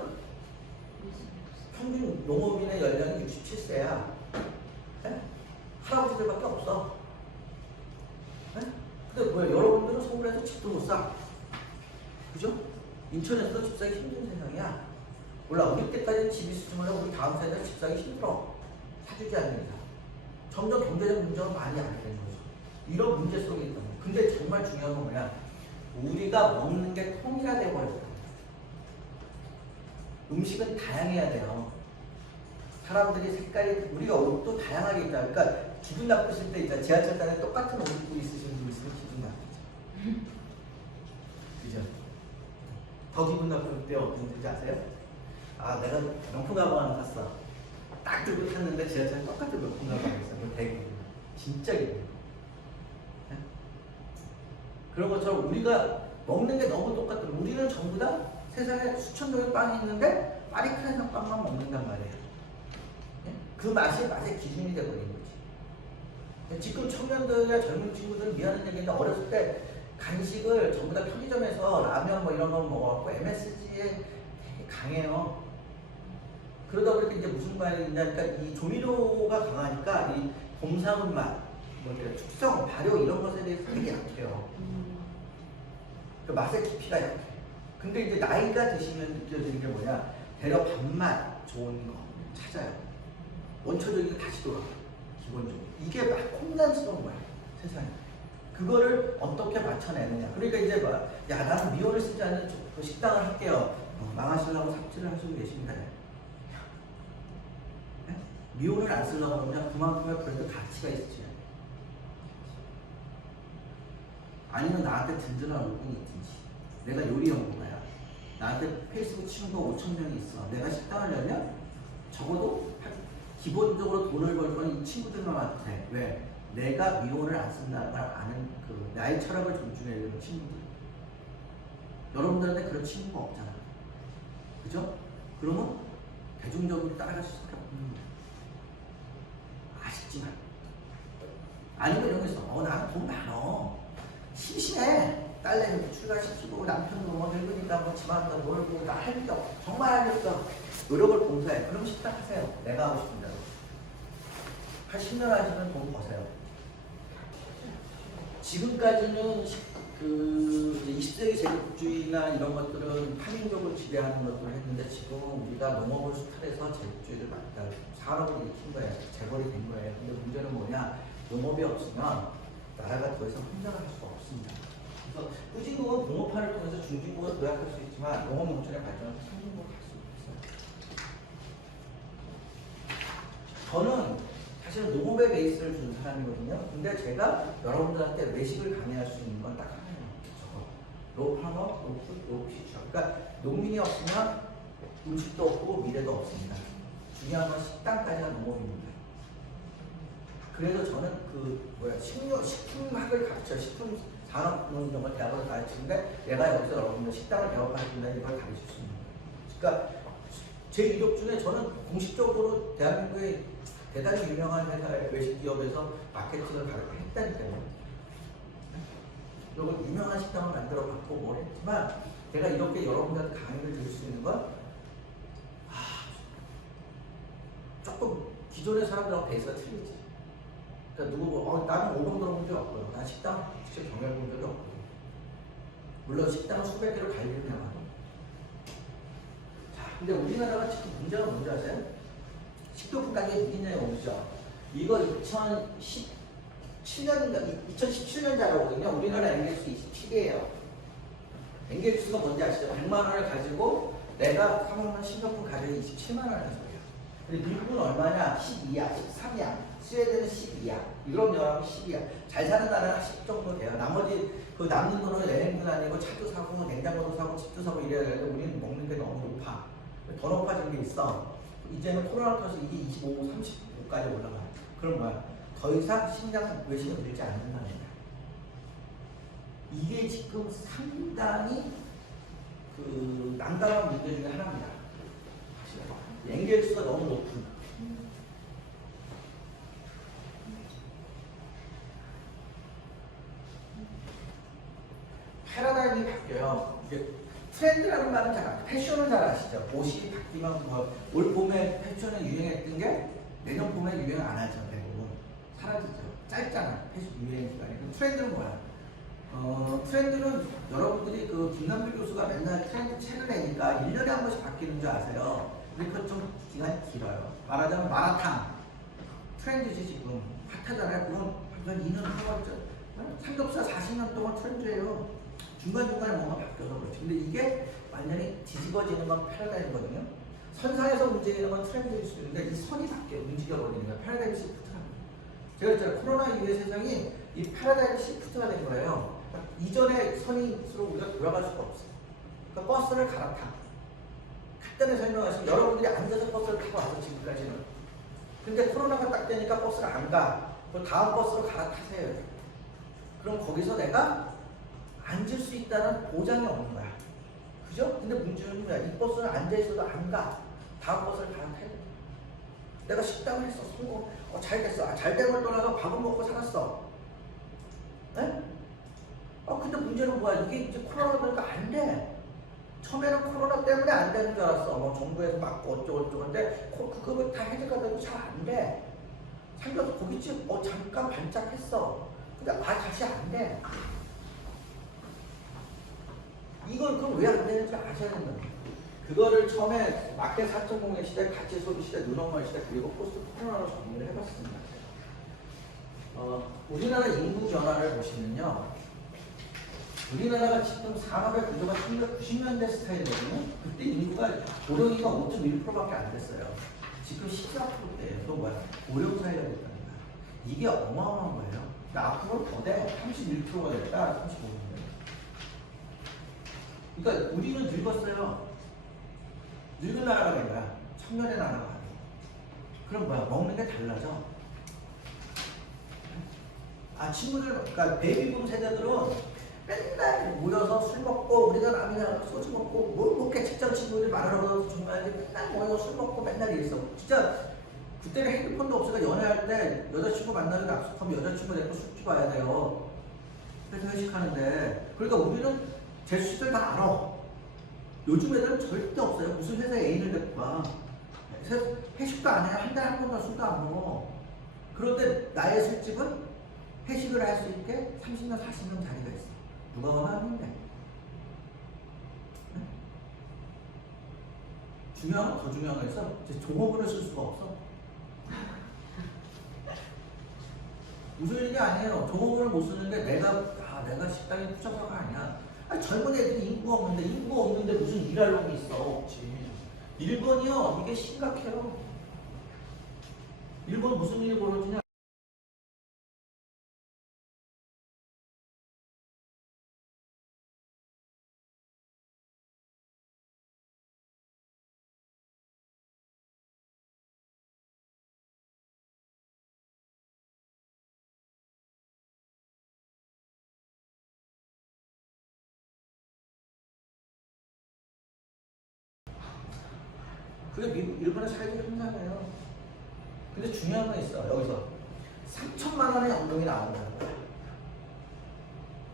평균 농업인의 연령이 67세야. 네? 할아버지들밖에 없어. 네? 근데 뭐야? 여러분들은 서울에서 집도 못 사. 그죠? 인천에서도 집 사기 힘든 세상이야. 몰라, 우리 때까지는 집이 있었지만 우리 다음 세대는 집 사기 힘들어. 사주지 않는 이상. 점점 경제적 문제가 많이 안 되는 거죠. 이런 문제 속에 있다. 근데 정말 중요한 건 뭐냐? 우리가 먹는 게 통일화되고 버렸다. 음식은 다양해야 돼요. 사람들이 색깔이, 우리가 옷도 다양하게 있다. 그러니까 기분 나쁘실 때 있잖아. 지하철 안에 똑같은 옷 입고 있으시는 분 있으면 기분 나쁘죠. 그죠? 더 기분 나쁠 때 어떤지 아세요? 아, 내가 명품 가방 하나 샀어. 딱 들고 탔는데 지하철에 똑같은 명품 가방 있어. 그 되게 진짜 기분. 네? 그런 것처럼 우리가 먹는 게 너무 똑같아. 우리는 전부 다 세상에 수천 종의 빵이 있는데 파리크레상 빵만 먹는단 말이에요. 네? 그 맛이 맛의 기준이 돼버린 거지. 지금 청년들이나 젊은 친구들 미안한 얘기인데 어렸을 때 간식을 전부 다 편의점에서 라면 뭐 이런 거 먹어갖고 MSG에 되게 강해요. 그러다 보니까 이제 무슨 말이 있냐, 그러니까 이 조미료가 강하니까 이 곰사분 맛, 뭐 이렇게 숙성, 발효 이런 것에 대해서 되게 약해요. 그 맛의 깊이가 약해. 근데 이제 나이가 드시면 느껴지는 게 뭐냐, 대려 밥맛 좋은 거 찾아요. 원초적인 게 다시 돌아가. 기본적으로 이게 막 혼란스러운 거야 세상에. 그거를 어떻게 맞춰내느냐. 그러니까 이제 막, 야, 나는 미원을 쓰지 않는 그 식당을 할게요. 망하시려고 삽질을 하시고 계십니다. 네? 미원을 안 쓰려고 하면 그만큼의 브랜드 가치가 있지. 아니면 나한테 든든한 얼굴이 있든지. 내가 요리 연구가야. 나한테 페이스북 친구가 5,000명이 있어. 내가 식당을 열면 적어도 기본적으로 돈을 벌 건 이 친구들만 돼. 왜? 내가 미혼을 안 쓴다는 걸 아는 그 나의 철학을 존중해야 되는 친구들. 여러분들한테 그런 친구가 없잖아. 그죠? 그러면 대중적으로 따라갈 수밖에 없는 거예요. 아쉽지만. 아니면 이런 거 있어. 나는 돈 많어. 심심해. 딸내미 출가시키고 남편도 뭐 늙으니까 뭐 집안도 놀고 나 할 게 없어. 정말 할 게 없어. 노력을 봉사해. 그럼 식당 하세요. 내가 하고 싶은 대로. 한 10년 하시면 돈 버세요. 지금까지는 그 20세기 제국주의나 이런 것들은 파민족을 지배하는 것들을 했는데 지금 우리가 농업을 수탈해서 제국주의를 산업을 일으킨 거예요. 재벌이 된 거예요. 근데 문제는 뭐냐? 농업이 없으면 나라가 더 이상 성장할 수가 없습니다. 그래서 후진국은 공업화를 통해서 중진국을 도약할 수 있지만 농업 농촌의 발전은 상진국으로 갈 수 없어요. 저는 사실 농업의 베이스를 준 사람이거든요. 근데 제가 여러분들한테 외식을 강의할 수 있는 건 딱 하나예요. 저거. 노 파머, 노 푸드, 노 피처. 그러니까 농민이 없으면 음식도 없고 미래도 없습니다. 중요한 건 식당까지가 농업입니다. 그래서 저는 식품학을 가르쳐 식품 산업농정을 대학을 가르치는데 내가 여기서 여러분들 식당을 개업하신다는 이걸 가르칠 수 있는 거예요. 그러니까 제 이력 중에 저는 공식적으로 대한민국의 대단히 유명한 회사의 외식 기업에서 마케팅을 했다니까요. 그리고 유명한 식당을 만들어 봤고 뭘 했지만 제가 이렇게 여러분들한테 강의를 드릴 수 있는 건 조금 기존의 사람들하고 베이스가 틀리지. 그러니까 누구 나는 5번 들어본 적이 없고요. 난 식당 직접 경영해 본 적이 없고. 물론 식당은 수백 개를 관리를 해요. 자, 근데 우리나라가 지금 문제가 뭔지 아세요? 식료품 가격이 우리나라에 오르죠. 이거 2017년 자료거든요. 우리나라 엔겔수 27이에요. 엔겔수가 뭔지 아시죠? 100만 원을 가지고 내가 사먹는 식료품 가격이 27만 원이라는 소리야. 근데 미국은 얼마냐? 12야, 13이야. 스웨덴은 12야. 유럽 연합은 10이야. 잘 사는 나라는 10 정도 돼요. 나머지 그 남는 돈은 여행도 다니고 차도 사고 냉장고도 사고 집도 사고 이래야 되는데 우리는 먹는 게 너무 높아. 더 높아진 게 있어. 이제는 코로나 터서 이게 25, 35까지 올라가. 그럼 뭐야? 더 이상 식량 외식은 늘지 않는다는 거야. 이게 지금 상당히 그 난감한 문제 중에 하나입니다. 엔겔수가 너무 높은. 패러다임이 바뀌어요. 트렌드라는 말은 잘 아시죠? 패션은 잘 아시죠? 옷이 바뀌면 올 봄에 패션에 유행했던 게 내년 봄에 유행 안 하죠. 대부분 사라지죠. 짧잖아. 패션 유행 기간이. 그럼 트렌드는 뭐야? 트렌드는 여러분들이 그 김남필 교수가 맨날 트렌드 책을 내니까 1년에 한 번씩 바뀌는 줄 아세요? 근데 그건 좀 기간이 길어요. 말하자면 마라탕 트렌드지 지금 핫하잖아요. 그건 한 2년 하겠죠. 삼겹살 40년 동안 트렌드예요. 중간중간에 뭔가 바뀌어서 그렇지. 근데 이게 완전히 뒤집어지는 건 패러다임이거든요. 선상에서 움직이는 건 트렌드일 수 있는데 이 선이 바뀌어 움직여버리는 거야. 패러다임 시프트라는 거예요. 제가 있잖아요. 코로나 이후의 세상이 이 패러다임 시프트가 된 거예요. 그러니까 이전의 선인수로 우리가 돌아갈 수가 없어요. 그러니까 버스를 갈아타. 간단히 설명하시면 여러분들이 앉아서 버스를 타고 와서 지금까지는. 근데 코로나가 딱 되니까 버스를 안 가. 그럼 다음 버스로 갈아타세요. 그럼 거기서 내가 앉을 수 있다는 보장이 없는 거야. 그죠? 근데 문제는 뭐야? 이 버스는 앉아있어도 안 가. 다음 버스를 갈아타야 돼. 내가 식당을 했어. 성공. 잘 됐어. 잘 된 걸 떠나서 밥은 먹고 살았어. 네? 근데 문제는 뭐야? 이게 이제 코로나 보니까 안 돼. 처음에는 코로나 때문에 안 되는 줄 알았어. 뭐 정부에서 막고 어쩌고 근데 그거 다 해제가 되고 잘 안 돼. 삼겹살 고깃집 잠깐 반짝했어. 근데 다시 안 돼. 이걸 그럼 왜 안 되는지 아셔야 된다. 그거를 처음에 마켓 4.0의 시대, 가치 소비 시대, 눈엄말 시대, 그리고 포스트 코로나로 정리를 해봤습니다. 우리나라 인구 변화를 보시면요. 우리나라가 지금 산업의 구조가 1990년대 스타일이거든요. 그때 인구가 고령이가 5.1%밖에 안 됐어요. 지금 14%대예요. 또 뭐야? 고령 사회가 됐다는 거야. 이게 어마어마한 거예요. 근데 앞으로 더 돼. 31%가 됐다. 35%. 그러니까 우리는 늙었어요. 늙은 나라가 된 거야. 청년의 나라가 아니고. 그럼 뭐야? 먹는 게 달라져. 친구들, 그러니까 베이비붐 세대들은 맨날 모여서 술 먹고 우리가 남이나 소주 먹고 뭐 그렇게 직장 친구들이 말하라고 중요한데 맨날 모여서 술 먹고 맨날 이랬어. 진짜 그때는 핸드폰도 없으니까 연애할 때 여자친구 만나는 약속하면 여자친구 데리고 술집 와야 돼요. 그래서 회식하는데 그러니까 우리는 제수씨들 다 알아. 요즘 애들은 절대 없어요. 무슨 회사에 애인을 데리고 가. 회식도 안 해요. 한 달에 한 번만 술도 안 먹어. 그런데 나의 술집은 회식을 할 수 있게 30년, 40년 자리가 있어. 누가 원하는데? 네? 중요한 건 더 중요한 거 있어. 종업원을 쓸 수가 없어. 무슨 일이 아니에요. 종업원을 못 쓰는데 내가 식당에 부쳐서가 아니야. 아니, 젊은 애들이 인구가 없는데 무슨 일할 놈이 있어. 없지. 일본이요. 이게 심각해요. 일본 무슨 일이 벌어지냐? 그게 일본의 사회적 현상이에요. 근데 중요한 건 있어. 여기서 3천만 원의 연금이 나온다는 거야.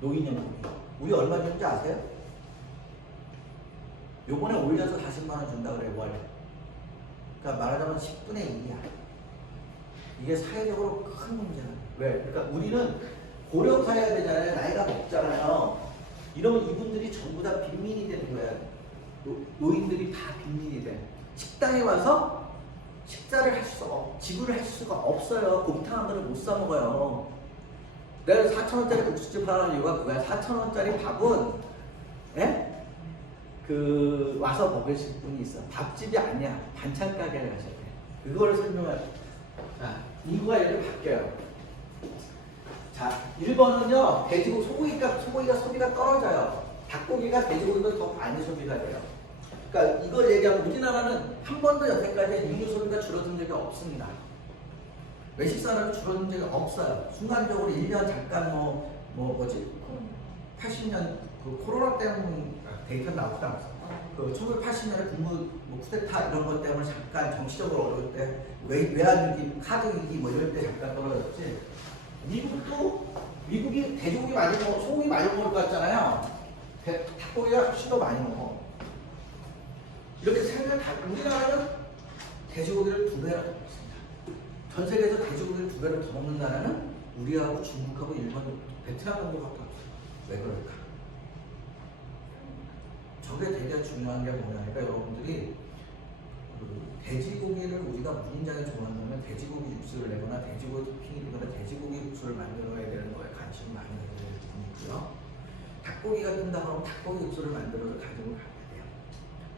노인연금이. 우리 얼마 주는지 아세요? 요번에 올려서 40만 원 준다 그래, 월. 그러니까 말하자면 10분의 1이야. 이게 사회적으로 큰 문제야. 왜? 그러니까 우리는 고령화해야 되잖아요. 나이가 먹잖아요. 이러면 이분들이 전부 다 빈민이 되는 거야. 노인들이 다 빈민이 돼. 식당에 와서 식사를 지불을 할 수가 없어요. 곰탕 한 그릇 못 사 먹어요. 내가 4,000원짜리 국수집 하는 이유가 그거야. 4,000원짜리 밥은, 예? 와서 먹으실 분이 있어. 밥집이 아니야. 반찬 가게를 가셔야 돼. 그거를 설명할. 자, 인구가 이렇게 바뀌어요. 자, 1번은요, 소고기가 소비가 떨어져요. 닭고기가 돼지고기가 더 많이 소비가 돼요. 그러니까 이걸 얘기하면 우리나라는 한 번도 여태까지 육류 소비가 줄어든 적이 없습니다. 외식 산업이 줄어든 적이 없어요. 순간적으로 1년 잠깐 뭐지? 80년 그 코로나 때문에 데이터 나오지도 않았어. 그 1980년에 군부 쿠데타 이런 것 때문에 잠깐 정치적으로 어려울 때 외환위기, 카드위기 뭐 이럴 때 잠깐 떨어졌지. 미국이 돼지고기 많이 먹어, 소고기 많이 먹을 것 같잖아요. 닭고기가 훨씬 더 많이 먹어. 이렇게 우리나라는 돼지고기를 2배나 더 먹습니다. 전 세계에서 돼지고기를 2배를 더 먹는 나라는 우리하고 중국하고 일본, 베트남 정도밖에 없어요. 왜 그럴까? 저게 되게 중요한 게 뭐냐니까 여러분들이 돼지고기를 우리가 무진장에 좋아한다면 돼지고기 육수를 내거나 돼지고기 토핑이 되거나 돼지고기 육수를 만들어야 되는 거에 관심을 많이 가져야 될 분이고요. 닭고기가 뜬다 그러면 닭고기 육수를 만들어서 가지고 가야 돼요.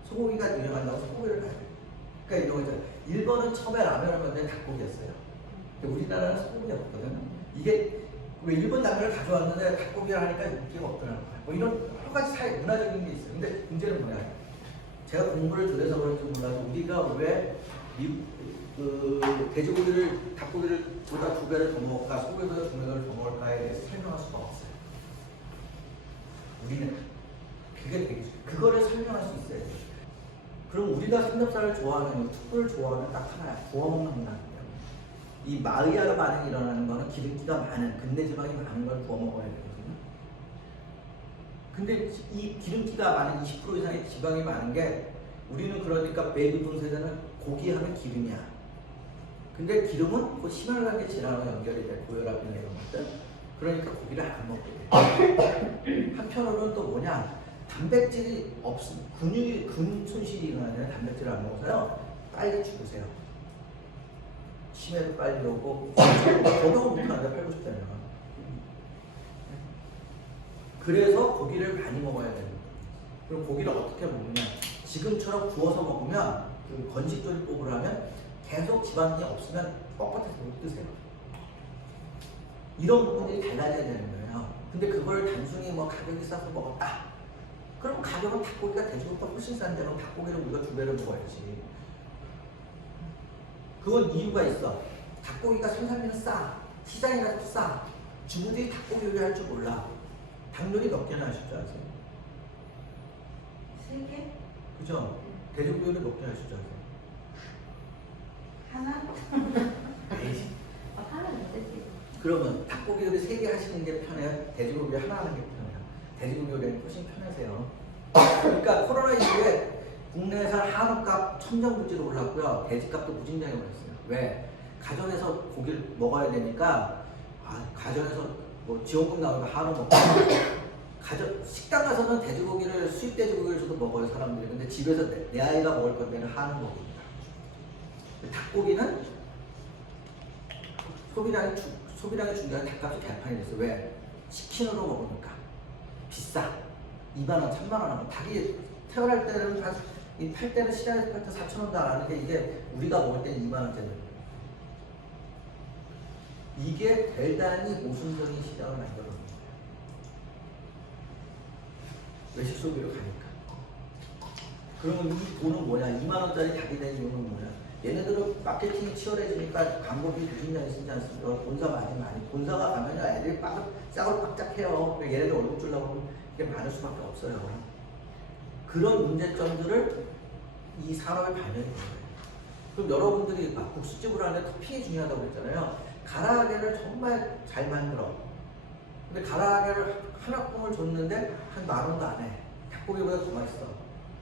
소고기가 유행한다고 소고기를 가야 돼요. 그러니까 이런 거죠. 일본은 처음에 라면을 만든 닭고기였어요. 근데 우리나라는 소고기였거든. 이게 왜 일본 라면을 가져왔는데 닭고기를 하니까 인기가 없더라는 거야. 뭐 이런 여러 가지 문화적인 게 있어요. 근데 문제는 뭐냐? 제가 공부를 덜 해서 그런지 몰라도 우리가 왜 돼지고기를 닭고기를 보다 2배를 더 먹을까, 소고기보다 2배를 더 먹을까에 대해서 설명할 수가 없어요. 우리는 그게 되게 그거를 설명할 수 있어야 돼요. 그럼 우리가 삼겹살을 좋아하는, 툭불을 좋아하는 딱 하나야. 구워 먹는 문화예요. 이 마의아르 반응이 일어나는 거는 기름기가 많은, 근대 지방이 많은 걸 구워 먹어야 되거든요. 근데 이 기름기가 많은 20% 이상의 지방이 많은 게 우리는 그러니까 베이비 붐 세대는 고기 하면 기름이야. 근데 기름은 그 심혈관계 질환으로 연결이 돼. 고혈압이나 이런 것들. 그러니까 고기를 안 먹게 돼. 한편으로는 또 뭐냐? 단백질이 근 손실이 일어나면 단백질을 안 먹어서요. 빨리 죽으세요. 치매도 빨리 오고 적응을 못하는데 8, 90대면. 그래서 고기를 많이 먹어야 돼요. 그럼 고기를 어떻게 먹느냐? 지금처럼 구워서 먹으면 그 건식조리법을 하면 계속 지방이 없으면 뻣뻣해서 못 드세요. 이런 부분들이 달라져야 되는 거예요. 근데 그걸 단순히 뭐 가격이 싸서 먹었다. 그럼 가격은 닭고기가 돼지고기보다 훨씬 싼데 그럼 닭고기를 우리가 2배를 먹어야지. 그건 이유가 있어. 닭고기가 생산비는 싸. 시장에 가서 싸. 주부들이 닭고기 요리할 줄 몰라. 닭 요리 몇 개나 하실 줄 아세요? 3개? 그죠? 돼지고기 요리 몇 개 하실 줄 아세요? 하나? 에이, 하나는 되지. 그러면 닭고기 요리 3개 하시는 게 편해요? 돼지고기 하나 하는 게 편해요? 돼지고기 요리는 훨씬 편하세요. 그러니까 코로나 이후에 국내에서 한우값 천정부지로 올랐고요. 돼지값도 무진장에 올랐어요. 왜? 가정에서 고기를 먹어야 되니까 가정에서 뭐 지원금 나오니까 한우 먹고 식당 가서는 돼지고기를 수입 돼지고기를 저도 먹어요 사람들이. 근데 집에서 내 아이가 먹을 건데는 한우 먹습니다. 닭고기는 소비량이 중요한 닭값이 개판이 됐어요. 왜? 치킨으로 먹으니까 비싸. 2만 원, 3만 원 하고 닭이 태어날 때는 팔 때는 시장에서 팔 때 4,000원도 안 하는데 이게 우리가 먹을 때는 2만 원짜리. 이게 대단히 모순적인 시장을 만들어 놓은 거예요. 외식 소비로 가니까. 그러면 이 돈은 뭐냐? 2만 원짜리 닭이 된 이유는 뭐냐? 얘네들은 마케팅이 치열해지니까 광고비 무진장이 쓰지 않습니까? 본사 많이. 본사가 가면요 애들이 싸울 빡짝해요. 얘네들 월급 주려고 이게 많을 수밖에 없어요. 그런 문제점들을 이 산업에 반영이 거예요. 그럼 여러분들이 막 국수집을 하는데 커피 중요하다고 그랬잖아요. 가라아게를 정말 잘 만들어. 근데 가라아게를 하나뿐을 줬는데 한 10,000원도 안 해. 닭고기보다 더 맛있어.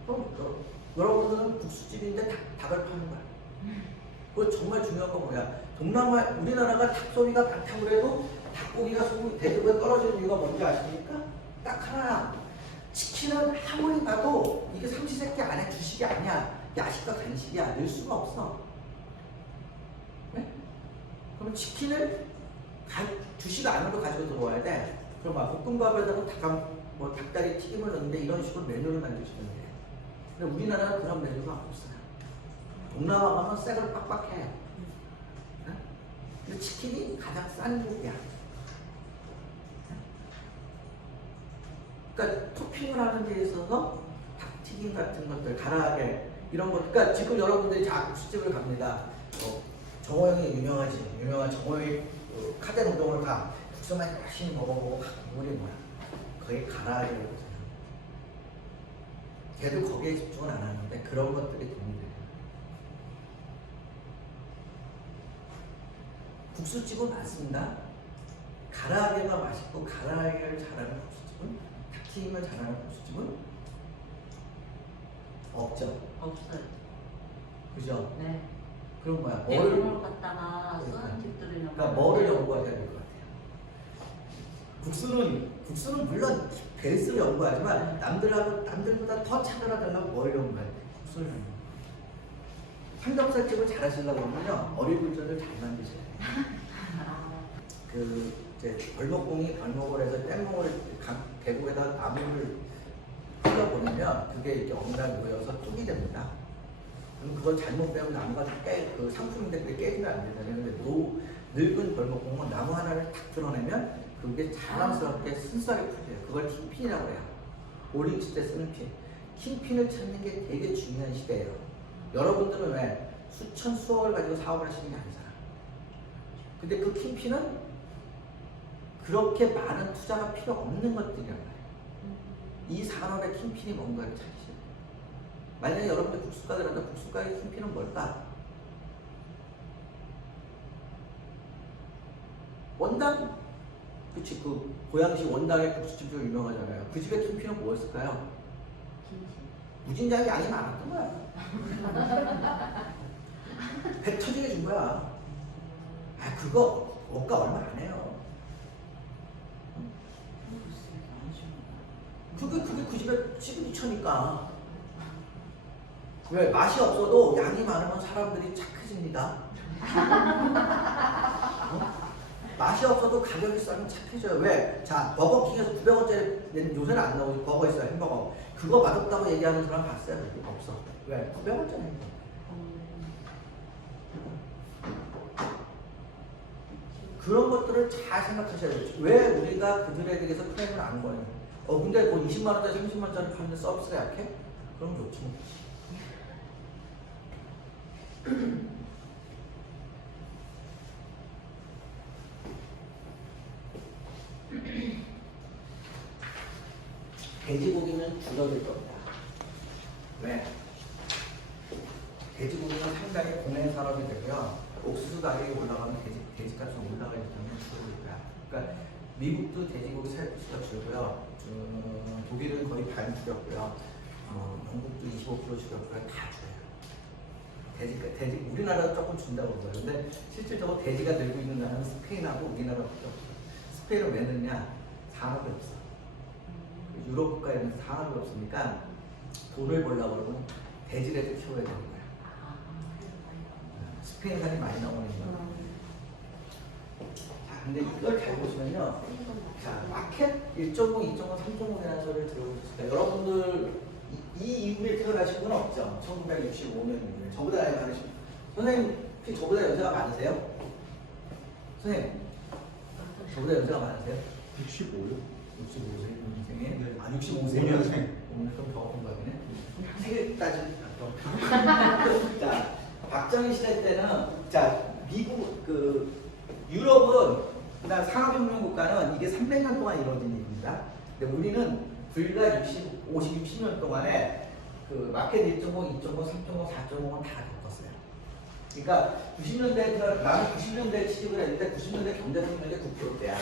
그럼 여러분들은 국수집인데 닭을 파는 거야. 그거 정말 중요한 건 뭐야? 우리나라가 닭소리가 많다고 그래도 닭고기가 돼지고기가 떨어지는 이유가 뭔지 아십니까? 딱 하나야. 치킨은 아무리 봐도 이게 삼시세끼 안에 주식이 아니야. 야식과 간식이야. 늘 수가 없어. 네? 그럼 치킨을 주식 안으로 가지고 들어와야 돼. 그럼 막 볶음밥에다가 닭다리 튀김을 넣는데 이런 식으로 메뉴를 만드시면 돼. 근데 우리나라는 그런 메뉴가 없어요. 동남아 가면 색을 빡빡해. 네? 근데 치킨이 가장 싼 고기야. 그러니까 토핑을 하는 데 있어서 닭튀김 같은 것들, 가라아게 이런 것. 그러니까 지금 여러분들이 국수집을 갑니다. 정호영이 유명한 정호영이 카덴 우동을 가. 국수만 열심히 먹어보고 국물이 뭐야? 거의 가라아게라고 보세요. 걔도 거기에 집중을 안 하는데 그런 것들이 도움이 돼요. 국수집은 많습니다. 가라아게가 맛있고 가라아게를 잘하는 국수집은, 닭튀김을 잘하는 국수집은 없죠. 없어요. 그죠? 네. 그럼 뭐야? 대공을 갖다가 쓰는 집들은 그러니까 뭐를 연구해야 될 것 같아요? 국수는 물론 베이스를 연구하지만 남들보다 더 차별화되려면 뭘 연구해야 돼? 국수를 연구해야 돼. 삼겹살집을 잘 하시려고 하면요 어리굴젓을 잘 만드셔야 돼요. 이제 벌목공이 벌목을 해서 뗏목을 계곡에다 나무를 흘려보내면 그게 이렇게 엉덩이 모여서 뚝이 됩니다. 그럼 그걸 잘못 빼면 나무가 그 상품인데 그게 깨지면 안 되잖아요. 근데 늙은 벌목공은 나무 하나를 탁 드러내면 그게 자랑스럽게 순수하게 풀려요. 그걸 킹핀이라고 해요. 오링치 때 쓰는 핀. 킹핀을 찾는 게 되게 중요한 시대예요. 여러분들은 왜 수천 수억을 가지고 사업을 하시는 게 아니잖아. 근데 그 킹핀은 그렇게 많은 투자가 필요 없는 것들이란 말이에요. 이 산업의 킹핀이 뭔가를 찾으셔야 돼요. 만약에 여러분들 국수가게 한다. 국수가게 킹핀은 뭘까? 원당. 그치, 그 고양시 원당의 국수집도 유명하잖아요. 그 집의 킹핀은 뭐였을까요? 무진장이 양이 많았던 거야. 배 터지게 준 거야. 그거 원가 얼마 안 해요. 그게 그 집의 시그니처니까. 왜? 맛이 없어도 양이 많으면 사람들이 착해집니다. 맛이 없어도 가격이 싸면 착해져요. 왜? 자, 버거킹에서 900원짜리 요새는 안 나오지. 버거 있어요. 햄버거. 그거 맛없다고 얘기하는 사람 봤어요? 없어. 왜? 900원짜리 햄버거. 그런 것들을 잘 생각하셔야 돼요. 왜 우리가 그들에게서 프레임을 안 거예요? 근데 뭐 20만원짜리 30만원짜리 파는데 서비스가 약해? 그럼 좋지. 돼지고기는 줄어들 겁니다. 왜? 돼지고기는 상당히 공해 산업이 되고요. 옥수수 가격이 올라가면 돼지값이 올라가기 때문에 줄어들 거야. 그러니까 미국도 돼지고기 살수가 줄고요. 독일은 거의 반 줄였고요. 영국도 25% 줄였고요. 다 줄여요. 돼지 우리나라도 조금 준다고 그러요. 근데 실질적으로 돼지가 늘고 있는 나라는 스페인하고 우리나라밖에 없어요. 스페인은 왜 늘냐? 산업이 없어. 유럽 국가에는 산업이 없으니까 돈을 벌려고 그러면 돼지라도 키워야 되는 거야. 스페인산이 많이 나오는 거야. 자, 근데 이걸 잘 보시면요. 자, 마켓 1.5, 2.5, 3.5라는 소리를 들어보셨을까요? 여러분들 이 이후에 태어나신 분 없죠? 1965년 이후에. 저보다 나이 많으신 분. 선생님, 혹시 저보다 연세가 많으세요? 선생님, 저보다 연세가 많으세요? 65요? 65세 인생에? 네. 아, 65세. 5년생. 오늘 좀 더 공부하네. 세계 따지는 자, 박정희 시대 때는, 자, 미국, 유럽은, 그다음 산업혁명 국가는 이게 300년 동안 이루어진 일입니다. 근데 우리는 불과 60년 동안에 마켓 1.5, 2.5, 3.5, 4.5는 다 겪었어요. 그러니까 90년대에 나는 90년대에 취직을 했는데 90년대 경제성장이 9%대야.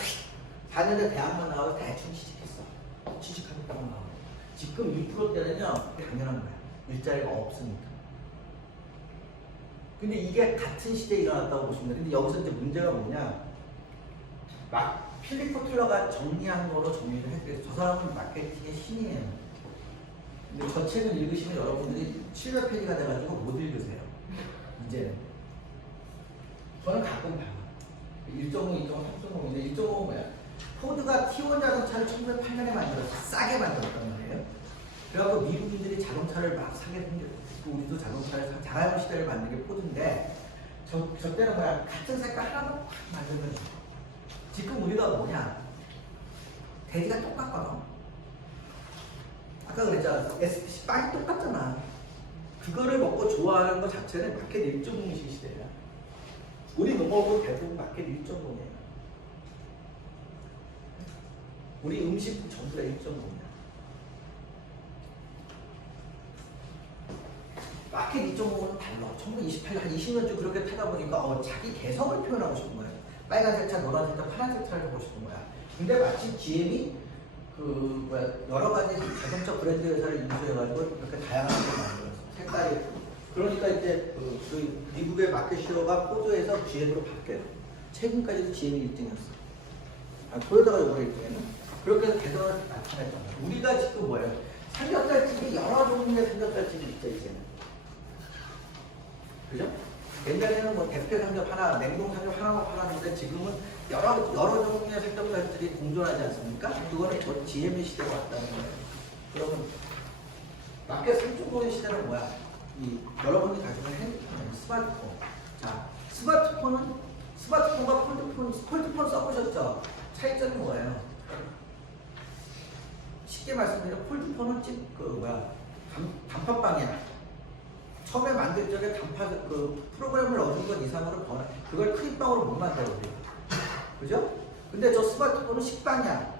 4년대 대학만 나와서 대충 취직했어. 취직하겠다고 나와. 지금 2%대는요 당연한 거야. 일자리가 없으니까. 근데 이게 같은 시대에 일어났다고 보시면 돼요. 근데 여기서 이제 문제가 뭐냐? 막 필립 포틀러가 정리한 거로 정리를 했대요. 저 사람은 마케팅의 신이에요. 근데 저 책을 읽으시면 여러분들이 700페이지가 돼가지고 못 읽으세요. 이제는. 저는 가끔 봐요. 1.5, 2.5, 3.5인데 1.5는 뭐야? 포드가 T1 자동차를 1908년에 만들었어. 싸게 만들었단 말이에요. 그래갖고 미국인들이 자동차를 막 사게 생겼고 우리도 자동차를 잘하는 시대를 만든 게 포드인데 저 때는 뭐야? 같은 색깔 하나만 확 만들면 돼. 지금 우리가 뭐냐? 돼지가 똑같거든. 아까 그랬잖아. SPC 빵이 똑같잖아. 그거를 먹고 좋아하는 것 자체는 마켓 1.0식 시대야. 우리 농업은 대부분 마켓 1.0이에요. 우리 음식 전부 다 1.0이야. 마켓 2.5는 달라. 1928년 한 20년쯤 그렇게 타다 보니까 자기 개성을 표현하고 싶은 거야. 빨간색 차, 노란색 차, 파란색 차를 보고 싶은 거야. 근데 마치 GM이 여러 가지 자동차 브랜드 회사를 인수해가지고 이렇게 다양하게 만들었어. 색깔이. 그러니까 이제 미국의 마켓시어가 포드에서 GM으로 바뀌어요. 최근까지도 GM이 1등이었어. 토요타가 요번에 1등이었나? 그렇게 해서 개성을 나타냈잖아. 우리가 지금 뭐예요? 삼겹살집이 여러 종류의 삼겹살집이 있죠, 이제는. 그죠? 옛날에는 뭐 대패 삼겹 하나, 냉동 삼겹 하나만 팔았는데 지금은 여러 종류의 삼겹살들이 공존하지 않습니까? 그거는 곧 GM의 시대가 왔다는 거예요. 그러면 마켓 3.5의 시대는 뭐야? 여러분이 가지고 있는 핸드폰, 스마트폰. 자, 스마트폰과 폴드폰 써보셨죠? 차이점이 뭐예요? 쉽게 말씀드리면 폴드폰은 단팥빵이야. 처음에 만들 적에 프로그램을 넣어준 것 이상으로 그걸 크림빵으로 못 만들어 우리가. 그죠? 근데 저 스마트폰은 식빵이야.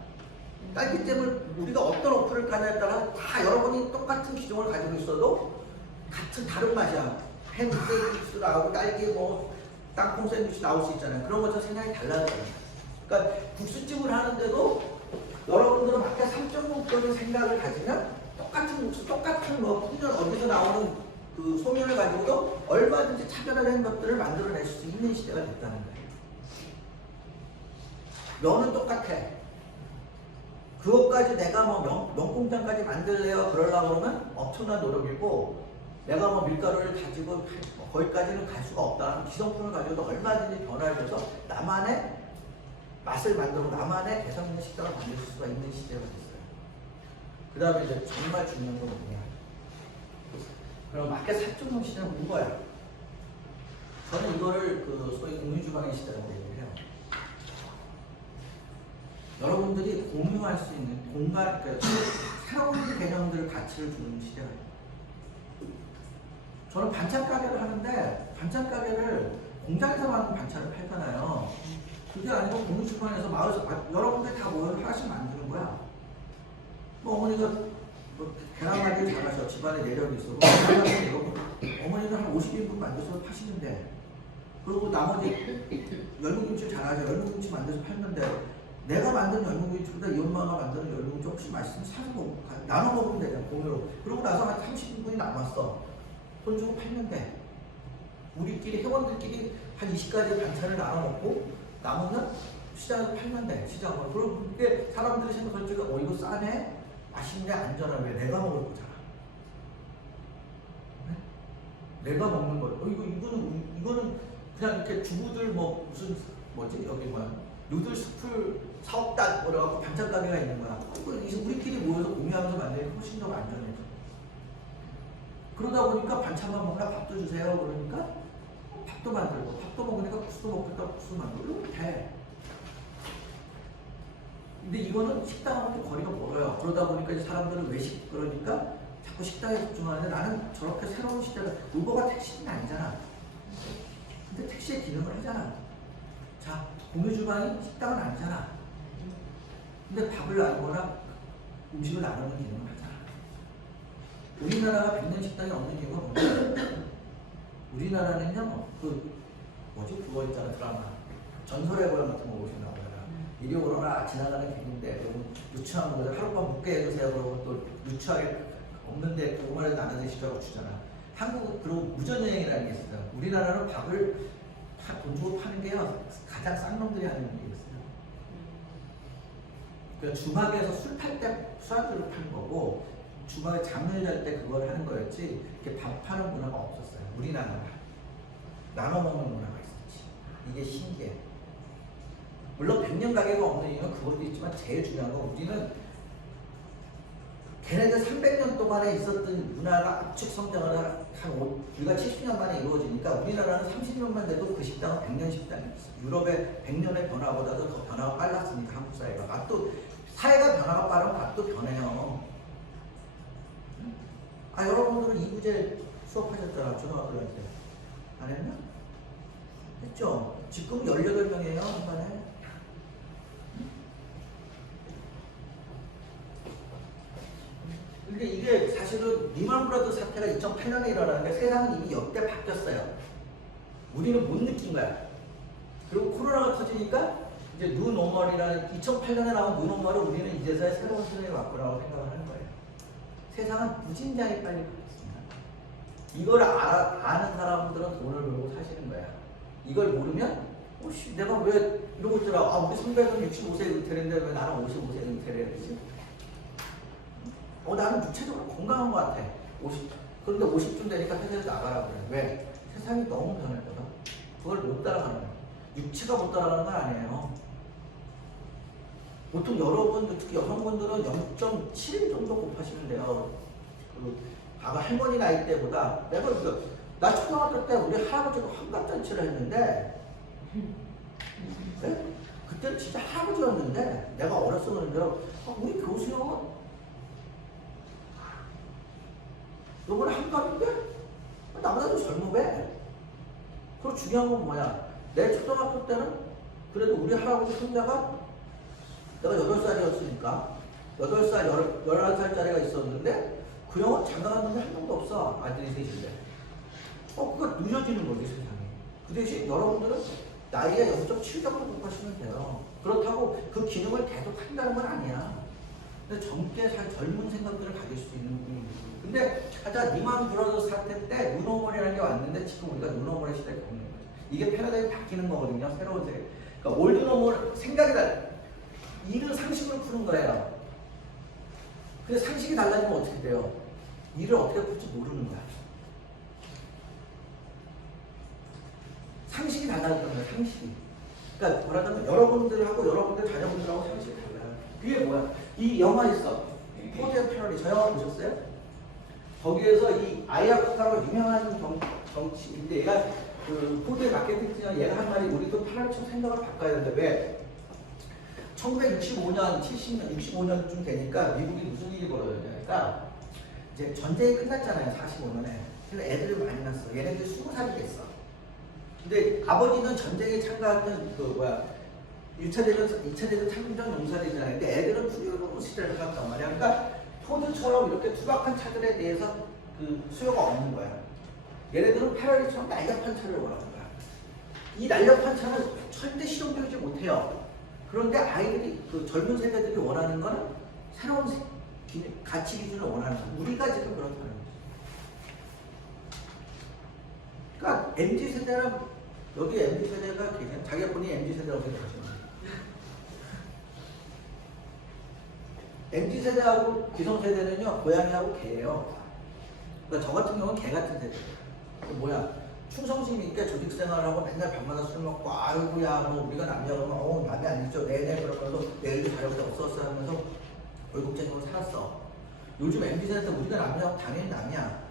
딸기 잼을 우리가 어떤 어플을 까냐에 따라 다 여러분이 똑같은 기종을 가지고 있어도 같은 다른 맛이야. 햄 샌드위치도 나오고 딸기 땅콩 샌드위치 나올 수 있잖아요. 그런 것처럼 생각이 달라져요. 그러니까 국수집을 하는데도 여러분들은 마켓 3.5까지 생각을 가지면 똑같은 국수, 똑같은 풍년 어디서 나오는 소면을 가지고도 얼마든지 차별화된 것들을 만들어낼 수 있는 시대가 됐다는 거예요. 면은 똑같아. 그것까지 내가 명공장까지 만들래요 그러려고 그러면 엄청난 노력이고 내가 밀가루를 가지고 거기까지는 갈 수가 없다는 기성품을 가지고도 얼마든지 변화를 줘서 나만의 맛을 만들고 나만의 개성 있는 식당을 만들 수가 있는 시대가 됐어요. 그 다음에 이제 정말 중요한 건 뭐냐? 그럼 마켓 4.0 시대는 온 거야. 저는 이거를 소위 공유주방의 시대라고 얘기를 해요. 여러분들이 공유할 수 있는 공간, 그러니까 새로운 개념들, 가치를 주는 시대가 있어요. 저는 반찬 가게를 하는데 반찬 가게를 공장에서 만든 반찬을 팔잖아요. 그게 아니고 공유주방에서 마을에서 여러분들이 다 모여서 하나씩 만드는 거야. 뭐 어머니가 뭐 계란말이를 잘하셔. 집안에 내력이 있어. 뭐 어머니는 한 50인분 만들어서 파시는데, 그리고 나머지 열무김치 잘하죠. 열무김치 만들어서 팔는데, 내가 만든 열무김치보다 이 엄마가 만드는 열무김치 혹시 맛있으면 사서 먹고 나눠 먹으면 되잖아. 공유로. 그러고 나서 한 30인분이 남았어. 돈 주고 팔는데, 우리끼리 회원들끼리 한 20가지 반찬을 나눠 먹고 남으면 시장에서 팔는데, 시장으로. 그리고 그때 사람들이 생각할 적에 이거 싸네? 맛있네? 안전하네? 내가 먹을 거잖아. 네? 내가 먹는 거. 이거는 그냥 이렇게 주부들 뭐 무슨 뭐지 여기 뭐야 누들 스프 사업단 뭐라고 반찬 가게가 있는 거야. 이거 우리끼리 모여서 공유하면서 만드는 게 훨씬 더 안전해져. 그러다 보니까 반찬만 먹나 밥도 주세요. 그러니까 밥도 만들고, 밥도 먹으니까 국수도 먹겠다 국수 만들고 이러면 돼. 근데 이거는 식당하고 또 거리가 멀어요. 그러다 보니까 이제 사람들은 외식 그러니까 자꾸 식당에 집중하는데, 나는 저렇게 새로운 시대가 우버가 택시는 아니잖아. 근데 택시의 기능을 하잖아. 자, 공유 주방이 식당은 아니잖아. 근데 밥을 나누거나 음식을 나누는 기능을 하잖아. 우리나라가 100년 식당이 없는 이유가 뭐냐? 우리나라는요, 그거 있잖아, 드라마. 전설의 고향 같은 거 보시면 나오잖아. 이리 오너라 지나가는 길인데, 그러면 유치한 거를 하룻밤 묵게 해주세요. 그러고 또 유치하게 없는데 고구마를 나눠 드시라고 주잖아. 한국은 그리고 무전여행이라는 게 있어요. 우리나라는 밥을 돈 주고 파는 게요, 가장 싼 놈들이 하는 게 있어요. 그러니까 주막에서 술 팔 때 술안주를 파는 거고, 주막에 잠을 잘 때 그걸 하는 거였지, 이렇게 밥 파는 문화가 없었어요. 우리나라가 나눠 먹는 문화가 있었지. 이게 신기해. 물론 100년 가게가 없는 이유는 그것도 있지만, 제일 중요한 건 우리는 걔네들 300년 동안에 있었던 문화가 압축 성장을 우리가 70년 만에 이루어지니까, 우리나라는 30년만 돼도 그 식당은 100년 식당이 있어. 유럽의 100년의 변화보다도 더 변화가 빨랐으니까, 한국 사회가. 맛도, 사회가 변화가 빠르면 맛도 변해요. 여러분들은 이부제 수업하셨잖아, 초등학교 때. 안 했나? 했죠? 지금 18명이에요, 한 반에. 근데 이게 사실은 리만 브라더스 사태가 2008년에 일어나는데, 세상은 이미 역대 바뀌었어요. 우리는 못 느낀 거야. 그리고 코로나가 터지니까 이제 뉴노멀이라는, 2008년에 나온 뉴노멀을 우리는 이제서야 새로운 시대에 왔구나라고 생각을 하는 거예요. 세상은 무진장이 빨리 바뀌었습니다. 이걸 아는 사람들은 돈을 벌고 사시는 거야. 이걸 모르면 내가 왜 이러고 있더라. 우리 선배는 65세 은퇴인데 왜 나는 55세 은퇴를 해야 되지? 나는 육체적으로 건강한 것 같아. 그런데 50쯤 되니까 회사에서 나가라 그래. 왜? 세상이 너무 변했거든. 그걸 못 따라가는 거야. 육체가 못 따라가는 건 아니에요. 보통 여러분들, 특히 여성분들은 0.7 정도 곱하시면 돼요. 아마 할머니 나이 때보다, 나 초등학교 때 우리 할아버지가 환갑잔치를 했는데, 네? 그때는 진짜 할아버지였는데, 내가 어렸었는데, 우리 교수형은 너번에 한갑인데? 나보다도 젊으배. 그리고 중요한 건 뭐야? 내 초등학교 때는 그래도 우리 할아버지 손자가, 내가 8살이었으니까 8살, 11살짜리가 있었는데, 그 형은 장가간 놈이 한 명도 없어. 아들이 셋인데. 그거 늦어지는 거지, 세상에. 그 대신 여러분들은 나이에 0.7 정도 곱하시면 돼요. 그렇다고 그 기능을 계속 한다는 건 아니야. 근데 젊게 젊은 생각들을 가질 수 있는 분이거든요. 근데 하여튼 리만 브라더스 사태 때 뉴노멀이라는 게 왔는데, 지금 우리가 뉴노멀의 시대에 겪는 거죠. 이게 패러다임이 바뀌는 거거든요. 새로운 세계. 그러니까 올드 노멀 생각이 일은 상식으로 푸는 거예요. 근데 상식이 달라지면 어떻게 돼요? 일을 어떻게 풀지 모르는 거야. 상식이 달라질 거예요. 상식이. 그러니까 뭐라면 여러분들하고 여러분들 자녀분들하고 상식이 달라요. 그게 뭐야? 이 영화 있어. 포드 앤 페러리. 저 영화 보셨어요? 거기에서 이 아이아코타라고 유명한 정치인데, 얘가 그 포드의 마케팅 팀장, 얘가 한 말이, 우리도 파라리처럼 생각을 바꿔야 되는데, 왜? 1965년, 70년, 65년쯤 되니까 미국이 무슨 일이 벌어졌냐니까, 이제 전쟁이 끝났잖아요, 45년에. 근데 애들이 많이 났어. 얘네들이 20살이 됐어. 근데 아버지는 전쟁에 참가했던 1차 대전, 2차 대전 참전 용사들이잖아요. 근데 애들은 후유로 시대를 살았단 말이야. 그러니까 포드처럼 이렇게 투박한 차들에 대해서 그 수요가 없는 거야. 얘네들은 페라리처럼 날렵한 차를 원하는 거야. 이 날렵한 차는 절대 실용적이지 못해요. 그런데 아이들이, 그 젊은 세대들이 원하는 거는 새로운 가치 기준을 원하는 거야. 우리가 지금 그렇다는 거지. 그러니까 MZ세대랑 여기 MZ세대가 그냥 자기가 본인이 MZ세대라고 생각하시는 거예요. MZ세대하고 기성세대는요, 고양이하고 개예요. 그러니까 저 같은 경우는 개 같은 세대예요. 그 뭐야, 충성심 있게 조직 생활을 하고 맨날 밤마다 술 먹고, 아이고야, 뭐 우리가 남녀가 남이 아니죠. 네네, 그러면서 내일도 자료가 없었어 하면서 월급쟁이로 살았어. 요즘 MZ세대 우리가 남녀하고 당연히 남이야.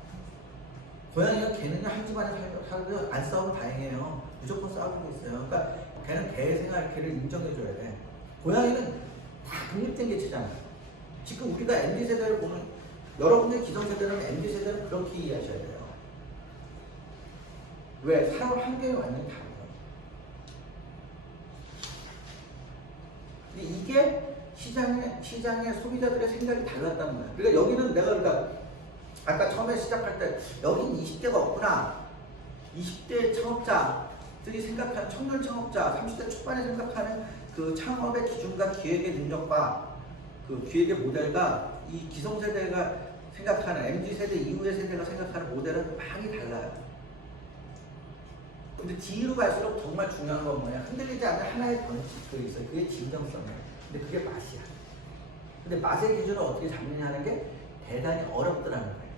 고양이가 개는 한 집안에 살고 안 싸우면 다행이에요. 무조건 싸우고 있어요. 그러니까 걔는 개의 생활, 개를 인정해줘야 돼. 고양이는 다 독립된 개체잖아. 지금 우리가 MZ세대를 보면 여러분들 기성세대는 MZ세대는 그렇게 이해하셔야 돼요. 왜? 사람 환경이 완전히 다르거든요. 근데 이게 시장의 소비자들의 생각이 달랐다는 거예요. 그러니까 여기는 내가 그러니까 아까 처음에 시작할 때 여긴 20대가 없구나. 20대 창업자들이 생각하는 청년 창업자, 30대 초반에 생각하는 그 창업의 기준과 기획의 능력과 그 기획의 모델과 이 기성세대가 생각하는 MZ세대 이후의 세대가 생각하는 모델은 많이 달라요. 근데 뒤로 갈수록 정말 중요한 건 뭐냐? 흔들리지 않는 하나의 원칙이 있어요. 그게 진정성이에요. 근데 그게 맛이야. 근데 맛의 기준을 어떻게 잡느냐 하는 게 대단히 어렵더라는 거예요.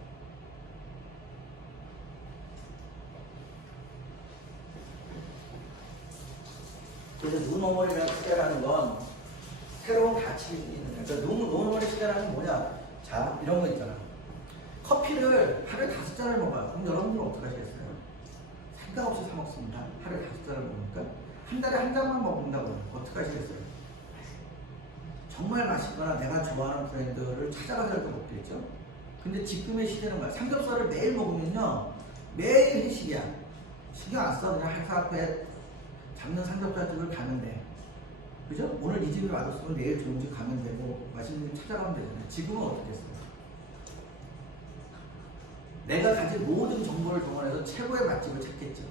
그래서 노노멀이라는 시대라는 건 새로운 가치 있는, 그러니까 노노멀의 시대라는 건 뭐냐? 자, 이런 거 있잖아. 커피를 하루에 5잔을 먹어요. 그럼 여러분들은 어떻게 하시겠어요? 생각 없이 사 먹습니다. 하루에 5잔을 먹으니까 한 달에 한 잔만 먹는다고 어떻게 하시겠어요? 정말 맛있거나 내가 좋아하는 브랜드를 찾아가서 먹겠죠. 근데 지금의 시대는 뭐야? 삼겹살을 매일 먹으면요, 매일 회식이야. 신경 안 써. 그냥 회사 앞에 잡는 삼겹살집을 가면 돼. 그죠? 오늘 이 집이 맛없으면 내일 좋은 집 가면 되고 맛있는 집 찾아가면 되잖아요. 지금은 어떻게 했어요? 내가 가진 모든 정보를 동원해서 최고의 맛집을 찾겠죠.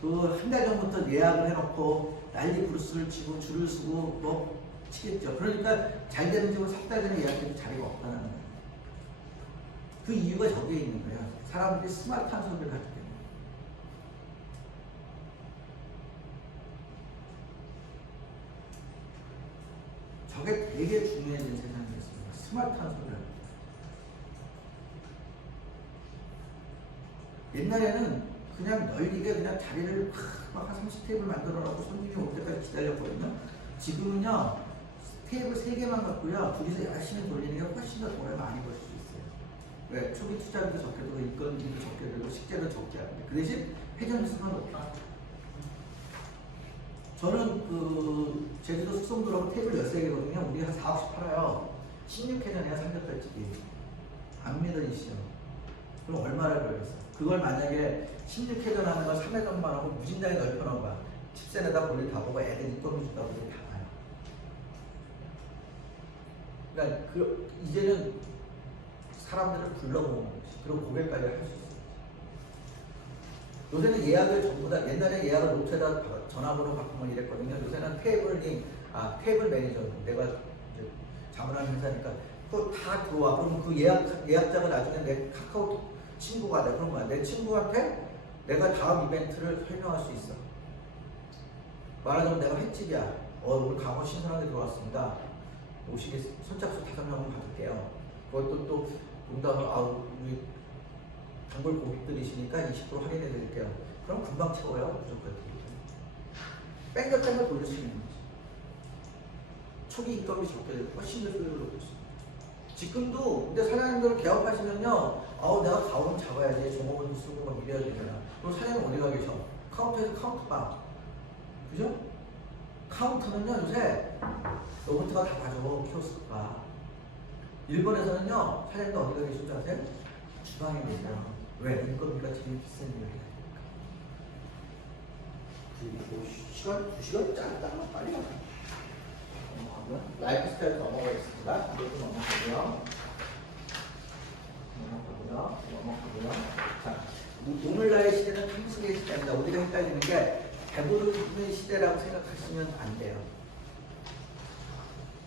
그 한 달 전부터 예약을 해놓고 난리 부르스를 치고 줄을 서고 뭐 치겠죠. 그러니까 잘 되는 집은 3달 전에 예약해도 자리가 없다는 거예요. 그 이유가 저기에 있는 거예요. 사람들이 스마트한 소비를 하기 때문에. 저게 되게 중요해진 세상이었습니다. 스마트한 소비를 하기 때문에. 옛날에는 그냥 널리게 그냥 자리를 막 한 30테이블 만들어 놓고 손님이 올 때까지 기다렸거든요. 지금은요, 테이블 3개만 갖고요, 둘이서 열심히 돌리는 게 훨씬 더 돈을 많이 벌 수 있어요. 왜? 초기 투자비도 적게 들고, 인건비도 적게 들고, 식재도 적게 하는데, 그 대신 회전 수가 높아. 저는 그 제주도 숙성도라고 테이블 13개거든요. 우리 한 4억씩 팔아요. 16회전이야, 삼겹살집이. 안 믿어지시죠? 그럼 얼마를 벌겠어요? 그걸 만약에 16회전 하는 걸 3회전만 하고 무진장에 넓혀놓은 거야. 집세내다 볼일 다 보고 애들 인건비 준다고 다 봐요. 그러니까 이제는 사람들을 불러보는 거지. 그리고 고객까지 할 수 있어요. 요새는 예약을 전부 다, 옛날에 예약을 노트에다 전화번호 바꾸면 이랬거든요. 요새는 테이블 매니저, 내가 이제 자문하는 회사니까 그거 다 들어와. 그럼 그 예약자가 나중에 내 카카오톡 친구가 돼. 그런 거야. 내 친구한테 내가 다음 이벤트를 설명할 수 있어. 말하자면 내가 횟집이야. 오늘 강원 신선하게 들어왔습니다. 오시게 선착순 5명은 받을게요. 그것도 또 농담을, 우리 단골 고객들이시니까 20% 할인해 드릴게요. 그럼 금방 채워요. 무조건. 뺑겨뺑겨 돌릴 수 있는 거지. 초기 인건비 적게 되고 훨씬 더 효율을 높일 수 있어요. 지금도 근데 사장님들 개업하시면요, 내가 가오름 잡아야지, 종업원도 쓰고 막 이래야 되잖아. 그럼 사장님 어디가 계셔? 카운터에서 카운터 봐. 그죠? 카운터는요, 요새 로봇가 다 봐줘. 키오스크가. 일본에서는요, 사장님도 어디가 계신 줄 아세요? 주방에 계세요. 왜? 인건비가 제일 비싼 일이니까. 그리고 시간 2시간 짧다 빨리 가. 넘어가고요. 라이프 스타일 넘어가겠습니다. 이것도 넘어가고요. 자, 오늘날의 시대는 탕수의 시대입니다. 우리가 헷갈리는 게 배부르는 시대라고 생각하시면 안 돼요.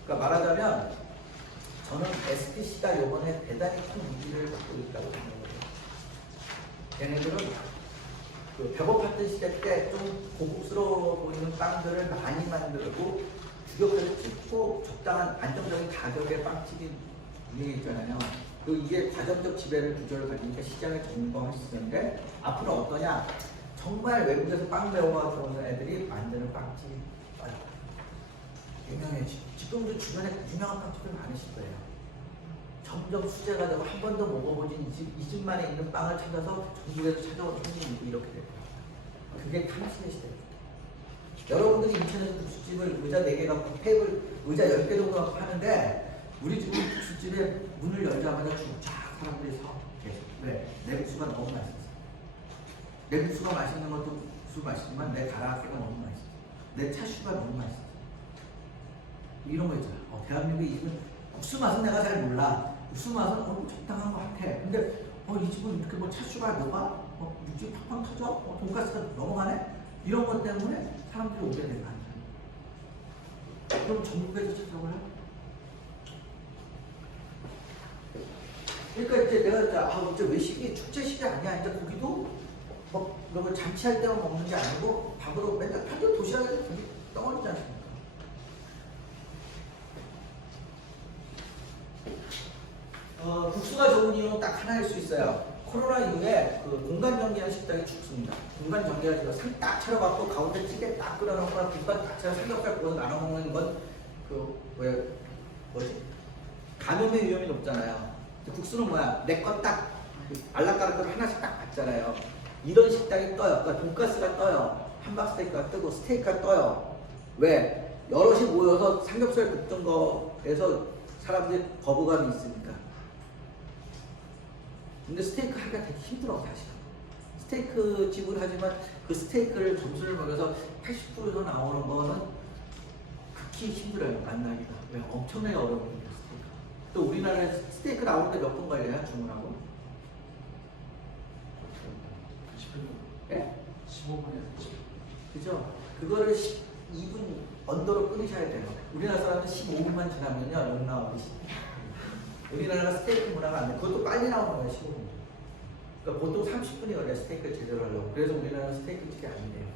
그러니까 말하자면 저는 SPC가 이번에 대단히 큰 위기를 갖고 있다고 생각해요. 얘네들은 그 배고팠던 시대 때 좀 고급스러워 보이는 빵들을 많이 만들고 규격을 찍고 적당한 안정적인 가격의 빵집이 유행이 있잖아요. 그 이게 과점적 지배를 구조를 가지니까 시장을 점검할 수 있는데 앞으로 어떠냐? 정말 외국에서 빵 배워가 들어오는 애들이 만드는 빵집이 유명해지고 지금도 주변에 유명한 빵집들 많으실 거예요. 점점 수제가 되고 한 번도 먹어보진 이 집만에 있는 빵을 찾아서 전국에서 찾아온 손님이 이렇게 돼요. 그게 탕수의 시대예요. 여러분들이 인천에서 국수집을 의자 4개 갖고 테이블 의자 10개 정도 갖고 하는데 우리 집은 국수집에 문을 열자마자 쫙 사람들이 서 계속. 왜? 내 국수가 너무 맛있어. 내 국수가 맛있는 것도 국수 맛있지만 내 가라아게가 너무 맛있어. 내 차슈가 너무 맛있어. 이런 거 있잖아. 대한민국에 이 집은 국수 맛은 내가 잘 몰라. 국수 맛은 적당한 것 같아. 근데 이 집은 이렇게 뭐 차슈가 녹아? 육즙 팍팍 터져? 돈가스가 넘어가네? 이런 것 때문에 사람들이 오게 되는 거야. 그럼 전국에서 찾아오나요? 그러니까 이제 내가 이제 외식이 축제 시대 아니야. 이제 고기도 뭐 잔치할 때만 먹는 게 아니고 밥으로 맨날 편도 도시락에서 고기 떠올리지 않습니까? 국수가 좋은 이유는 딱 하나일 수 있어요. 코로나 이후에 그 공간 정리한 식당이 죽습니다. 공간 정리하기가 상 딱 차려갖고 가운데 찌개 딱 끓여놓거나 국간 딱 차려 삼겹살 구워서 나눠 먹는 건 뭐지? 감염의 위험이 높잖아요. 국수는 뭐야? 내 거 딱 알라까르트를 하나씩 딱 받잖아요. 이런 식당이 떠요. 그러니까 돈가스가 떠요. 함박스테이크가 뜨고 스테이크가 떠요. 왜? 여럿이 모여서 삼겹살 굽던 거에서 사람들이 거부감이 있으니까. 근데 스테이크 하기가 되게 힘들어 사실은. 스테이크 집을 하지만 그 스테이크를 점수를 먹여서 80%에서 나오는 거는 극히 힘들어요. 만나기가. 왜? 엄청나게 어려워요. 스테이크. 또 우리나라에 스테이크 나오는데 몇 분 걸려요? 주문하고? 10분. 예? 15분에서 20분. 그죠? 그거를 12분 언더로 끊으셔야 돼요. 우리나라 사람은 15분만 지나면요. 욕 나오기 시작해요. 우리나라가 스테이크 문화가 안 돼. 그것도 빨리 나오는 거예요, 15분. 그러니까 보통 30분이 걸려요, 스테이크를 제대로 하려고. 그래서 우리나라는 스테이크 집이 아닌데요.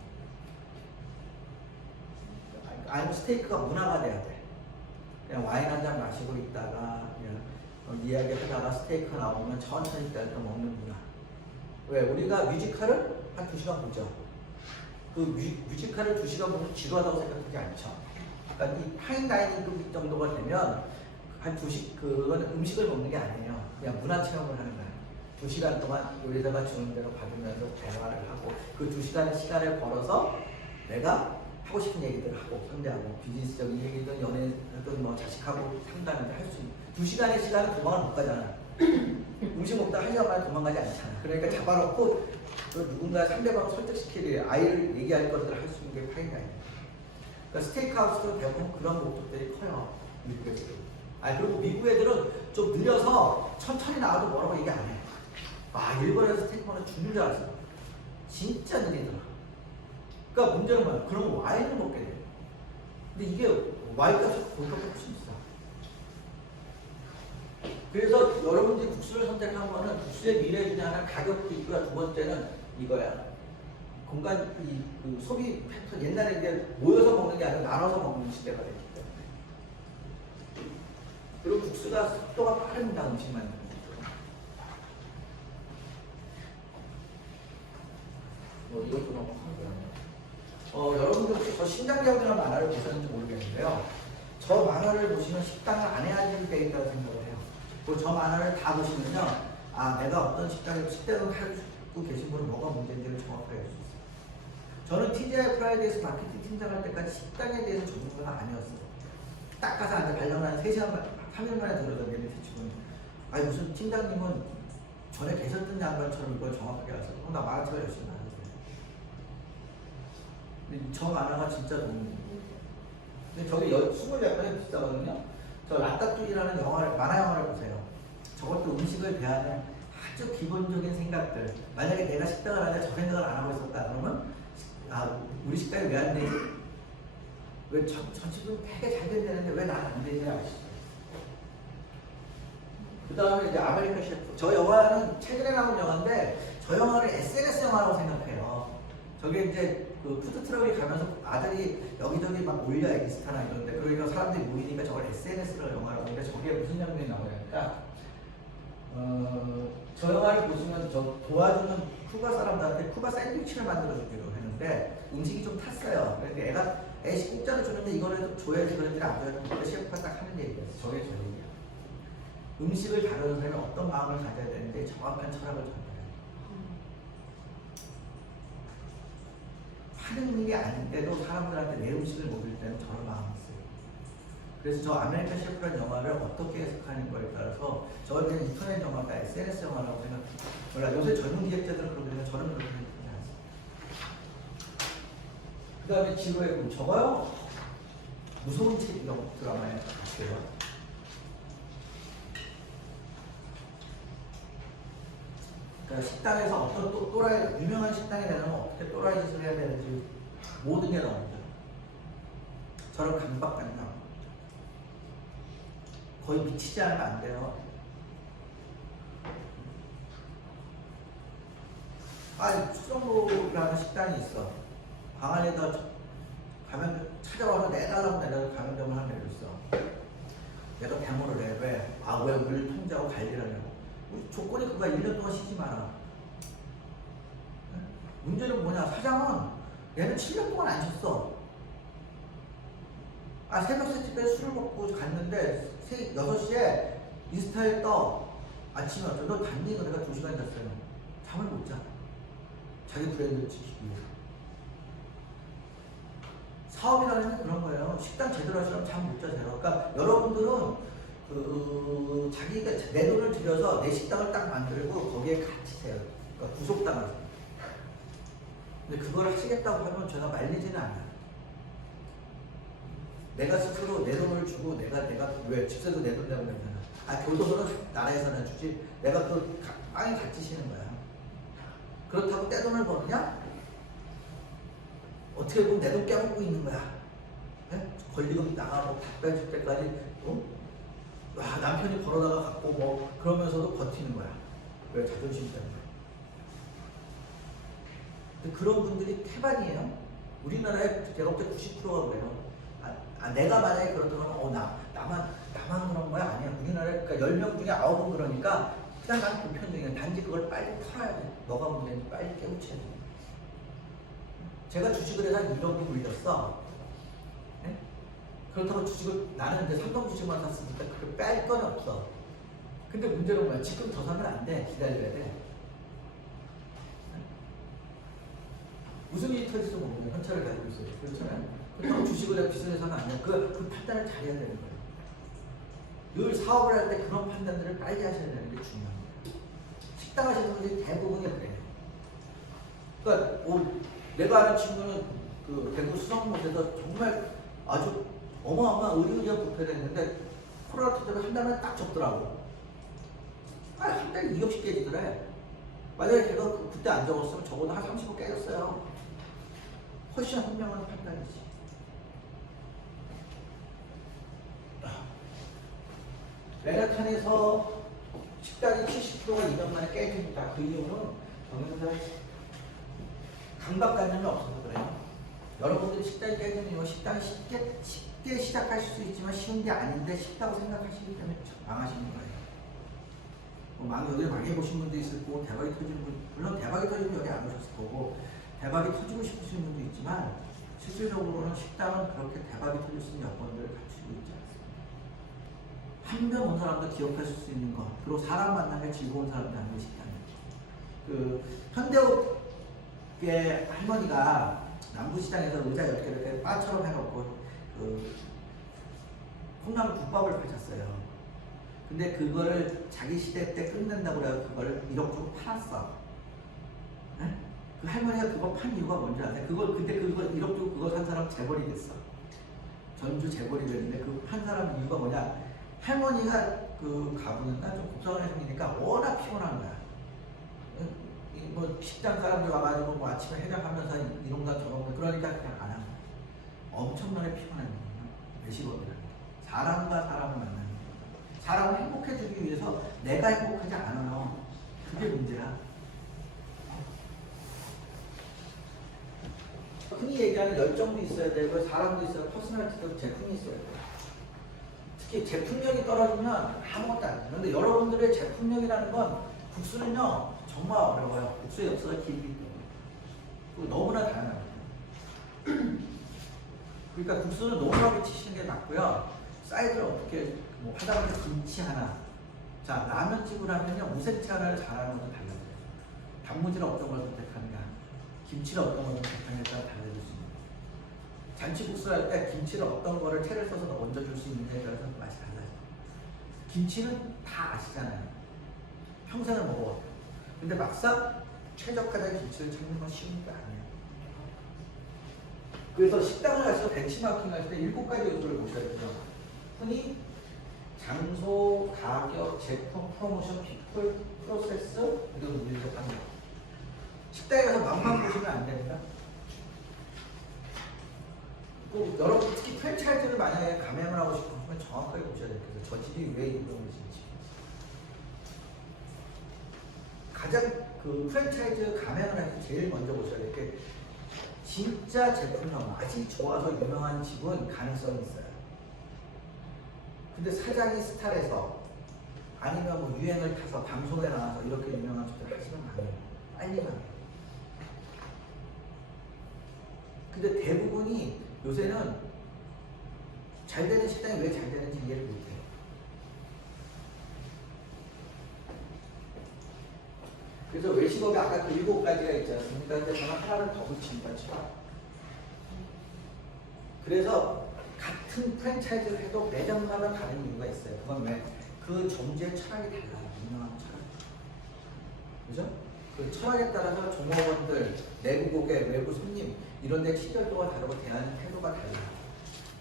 아니면 스테이크가 문화가 돼야 돼. 그냥 와인 한 잔 마시고 있다가, 그냥 이야기 하다가 스테이크 나오면 천천히 기다려 먹는 문화. 왜? 우리가 뮤지컬을 한 2시간 보죠. 그 뮤지컬을 2시간 보면 지루하다고 생각하지 않죠. 그러니까 이 파인다이닝 정도가 되면 한 2시, 그건 음식을 먹는 게 아니에요. 그냥 문화 체험을 하는 거예요. 2시간 동안 요리사가 주는 대로 받으면서 대화를 하고 그 2시간의 시간을 벌어서 내가 하고 싶은 얘기들을 하고 상대하고 비즈니스적인 얘기든 연애든 뭐 자식하고 상담을 할 수 있는 2시간의 시간은 도망을 못 가잖아. 음식 먹다 하려고 하면 도망가지 않잖아. 그러니까 잡아놓고 누군가 상대방을 설득시키려 아이를 얘기할 것들을 할 수 있는 게 파인다이닝. 그러니까 스테이크하우스도 대부분 그런 목적들이 커요. 미국에서도. 그리고 미국 애들은 좀 느려서 천천히 나와도 뭐라고 얘기 안 해. 일본에서 스테이크 먹는 죽는 줄 알았어. 진짜 느리더라. 그러니까 문제는 뭐야? 그러면 와인을 먹게 돼. 근데 이게 와인값이 거기가 훨씬 비싸. 그래서 여러분들이 국수를 선택한 거는 국수의 미래 중에 하나 가격도 있고요. 두 번째는 이거야. 공간, 그 소비 패턴. 옛날에 이제 모여서 먹는 게 아니라 나눠서 먹는 시대가 됐기 때문에. 그리고 국수가 속도가 빠릅니다. 음식 만드는 거. 이것도 너무 한거예요. 여러분들 혹시 저 신장개혁이라는 만화를 보셨는지 모르겠는데요. 저 만화를 보시면 식당을 안 해야지 돼 있다고 생각을 해요. 그리고 저 만화를 다 보시면요. 내가 어떤 식당을 하고 계신 분은 뭐가 문제인지를 정확하게 알 수 있어요. 저는 TGI 프라이데이에서 마케팅 팀장할 때까지 식당에 대해서 전문가가 아니었어요. 딱 가서 앉아 발령한 3시간, 3일 만에 들어졌는데 대충은 무슨 팀장님은 전에 계셨던 양반처럼 이걸 정확하게 아세요. 나 만화책을 열심히 하는데 근데 저 만화가 진짜 너무. 근데 저게 20몇 번이 비싸거든요. 저 라따뚜이라는 영화를, 만화 영화를 보세요. 저것도 음식을 대하는 아주 기본적인 생각들. 만약에 내가 식당을 하는데 저 생각을 안 하고 있었다 그러면 아 우리 식당에 왜 안 되지? 왜 저 집은 되게 잘 된다는데 왜 나는 안 되지? 아시죠? 그 다음에 이제 아메리칸 셰프. 저 영화는 최근에 나온 영화인데 저 영화를 SNS 영화라고 생각해요. 저게 이제 그 푸드트럭이 가면서 아들이 여기저기 막 올려 인스타나 이런데 그러니까 사람들이 모이니까 저걸 SNS로 영화라고 하는데 저게 무슨 장면이 나오냐니까 저 영화를 보시면 저 도와주는 쿠바 사람들한테 쿠바 샌드위치를 만들어주기로 했는데 음식이 좀 탔어요. 그런데 애가 애식 공짜로 주는데 이거를 줘야지 그랬더니 안 줘야 되는데 셰프가 딱 하는 얘기였어요. 저게 저 얘기야. 음식을 다루는 사람이 어떤 마음을 가져야 되는데 정확한 철학을 전해요. 하는 일이 아닌데도 사람들한테 내 음식을 먹일 때는 저런 마음이 있어요. 그래서 저 아메리칸 셰프라는 영화를 어떻게 해석하는 거에 따라서 저는 인터넷 영화가 SNS 영화라고 생각해요. 몰라 요새 젊은 기획자들은 그러고 있는데 저는 그렇게 생각하지 않습니다. 그 다음에 지구의 금 저거요? 무서운 책 드라마에 같아요. 그러니까 식당에서 어떤 또라이, 유명한 식당에 가면 어떻게 또라이 짓을 해야 되는지 모든 게 나옵니다. 저런 강박관념. 거의 미치지 않으면 안 돼요. 아니, 수성로라는 식당이 있어. 방 안에다 가면 찾아와서 내달라고 감염병을 하나 내렸어. 내가 대모를 해. 왜? 아, 왜 우리를 통제하고 관리를 하냐고. 조건이 그가 1년 동안 쉬지 마라. 문제는 뭐냐? 사장은 얘는 7년 동안 안 쉬었어. 아, 새벽 새집에 술을 먹고 갔는데 6시에 인스타에 떠. 아침에 어쩌 너 단니가 내가 2시간 잤어요. 잠을 못 자. 자기 브랜드를 지키기 위해서. 사업이라는 게 그런 거예요. 식당 제대로 하시려면 잠 못 자세요. 그러니까 여러분들은 자기가 내 돈을 들여서 내 식당을 딱 만들고 거기에 갇히세요. 그러니까 구속당하세요. 근데 그걸 하시겠다고 하면 제가 말리지는 않아요. 내가 스스로 내 돈을 주고 내가 왜 집세도 내 돈 내고 그러잖아. 아, 교도소는 나라에서는 주지. 내가 그 빵에 갇히시는 거야. 그렇다고 내 돈을 버느냐? 어떻게 보면 내 돈 깨먹고 있는 거야. 네? 권리금 나가고 답변 줄 때까지 와, 남편이 벌어다가 갖고 뭐 그러면서도 버티는 거야. 왜? 자존심 때문에. 근데 그런 분들이 태반이에요. 우리나라의 대업체 90%가 그래요. 내가 만약에 그렇다면 나만 그런 거야? 아니야. 우리나라에 그러니까 10명 중에 9은 그러니까 그냥 난 보편적이야. 단지 그걸 빨리 털어야 돼. 너가 문제인지 빨리 깨우쳐야 돼. 제가 주식을 해서 1억이 물렸어. 네? 그렇다고 주식을 나는 이제 삼성 주식만 샀으니까 그걸 뺄 건 없어. 근데 문제는 뭐야? 지금 더 사면 안 돼. 기다려야 돼. 무슨 일이 터질지 모르면 현찰을 가지고 있어요. 그렇잖아요. 그렇다고 주식을 내가 비싼 데 사면 안 돼. 그 판단을 잘 해야 되는 거예요. 늘 사업을 할 때 그런 판단들을 빨리 하셔야 되는 게 중요합니다. 식당 하시는 분들이 대부분이 그래요. 그러니까 내가 아는 친구는 그 대구 수성못에서 정말 아주 어마어마한 의료기업 부패를 했는데 코로나 터져서 한 달만 딱 접더라고. 한 달에 2억씩 깨지더래. 만약에 걔가 그때 안 적었으면 적어도 한 30억 깨졌어요. 훨씬 현명한 판단이지. 맨하탄에서 식당이 70%가 2년 만에 깨집니다. 그 이유는 경영사의 강박관념이 없어서 그래요. 여러분들이 식당이 깨지는 이유는 식당이 쉽게 시작하실 수 있지만 쉬운 게 아닌데 쉽다고 생각하시기 때문에 망하시는 거예요. 여기 망해보신 분도 있을 거고 대박이 터지는 분, 물론 대박이 터지면 여기 안 오셨을 거고 대박이 터지고 싶으신 분도 있지만 실질적으로는 식당은 그렇게 대박이 터질 수 있는 여건들을 갖추고 있지 않습니다. 한 명 온 사람도 기억하실 수 있는 것, 그리고 사람 만나면 즐거운 사람이 아닌 식당이에요. 그 현대옥의 할머니가 남부시장에서 의자 10개 이렇게 바처럼 해놓고 그 콩나물 국밥을 파셨어요. 근데 그거를 자기 시대 때 끝낸다고 그래서 그걸 1억 주고 팔았어. 네? 그 할머니가 그거 판 이유가 뭔지 아세요? 근데 그거 1억 주고 그거 산 사람 재벌이 됐어. 전주 재벌이 됐는데 그 판 사람 이유가 뭐냐? 할머니가 그 가보니까 좀 복잡하게 생기니까 워낙 피곤한 거야. 뭐 식당 사람들 와가지고 뭐 아침에 해장하면서 이런가 저런가 그러니까 그냥 안 하는 거야. 엄청나게 피곤한 거예요. 외식업이라는 게. 사람과 사람을 만나는 거야. 사람을 행복해주기 위해서 내가 행복하지 않으면 그게 문제야. 흔히 얘기하는 열정도 있어야 되고 사람도 있어야 퍼스널리티도 제품이 있어야 돼. 특히 제품력이 떨어지면 아무것도 안 돼. 그런데 여러분들의 제품력이라는 건 국수는요 정말 어려워요. 국수의 역사가 길기 때문에. 그리고 너무나 다양해요. 그러니까 국수는 노멀하게 치시는 게 맞고요. 사이드를 어떻게 뭐 하다못해 김치 하나. 자 라면집을 하면요 무생채 하나를 잘하는 것도 달라져요. 단무지는 어떤 걸 선택하느냐, 김치를 어떤 걸 선택하느냐에 따라 달라질 수 있는 거예요. 잔치국수를 할 때 김치를 어떤 거를 채를 써서 얹어줄 수 있느냐에 따라서 맛이 달라져요. 김치는 다 아시잖아요. 평생을 먹어왔어요. 근데 막상 최적화된 김치를 찾는 건 쉬운 게 아니에요. 그래서 식당을 가서 벤치마킹 할 때 7가지 요소를 보셔야 돼요. 흔히 장소, 가격, 제품, 프로모션, 피플, 프로세스, 그리고 물리적 환경. 식당에 가서 맛만 보시면 안 됩니다. 꼭 여러분 특히 프랜차이즈를 만약에 감행을 하고 싶으면 정확하게 보셔야 돼요. 그래서 저 집이 왜 유명해지는지. 가장 그 프랜차이즈 감행을 할 때 제일 먼저 보셔야 될 게 진짜 제품력, 맛이 좋아서 유명한 집은 가능성이 있어요. 근데 사장이 스타래서 아니면 뭐 유행을 타서 방송에 나와서 이렇게 유명한 집들 하시면 망해요. 빨리 망해요. 근데 대부분이 요새는 잘 되는 식당이 왜 잘 되는지 이해를 못해요. 그래서 외식업에 아까 그 7가지가 있지 않습니까? 근데 저는 하나를 더 붙입니다. 그래서 같은 프랜차이즈를 해도 매장마다 다른 이유가 있어요. 그건 왜? 그 점주의 철학이 달라요. 유명한 철학. 그죠? 그 철학에 따라서 종업원들, 내부 고객, 외부 손님 이런 데 친절도가 다르고 대하는 태도가 달라요.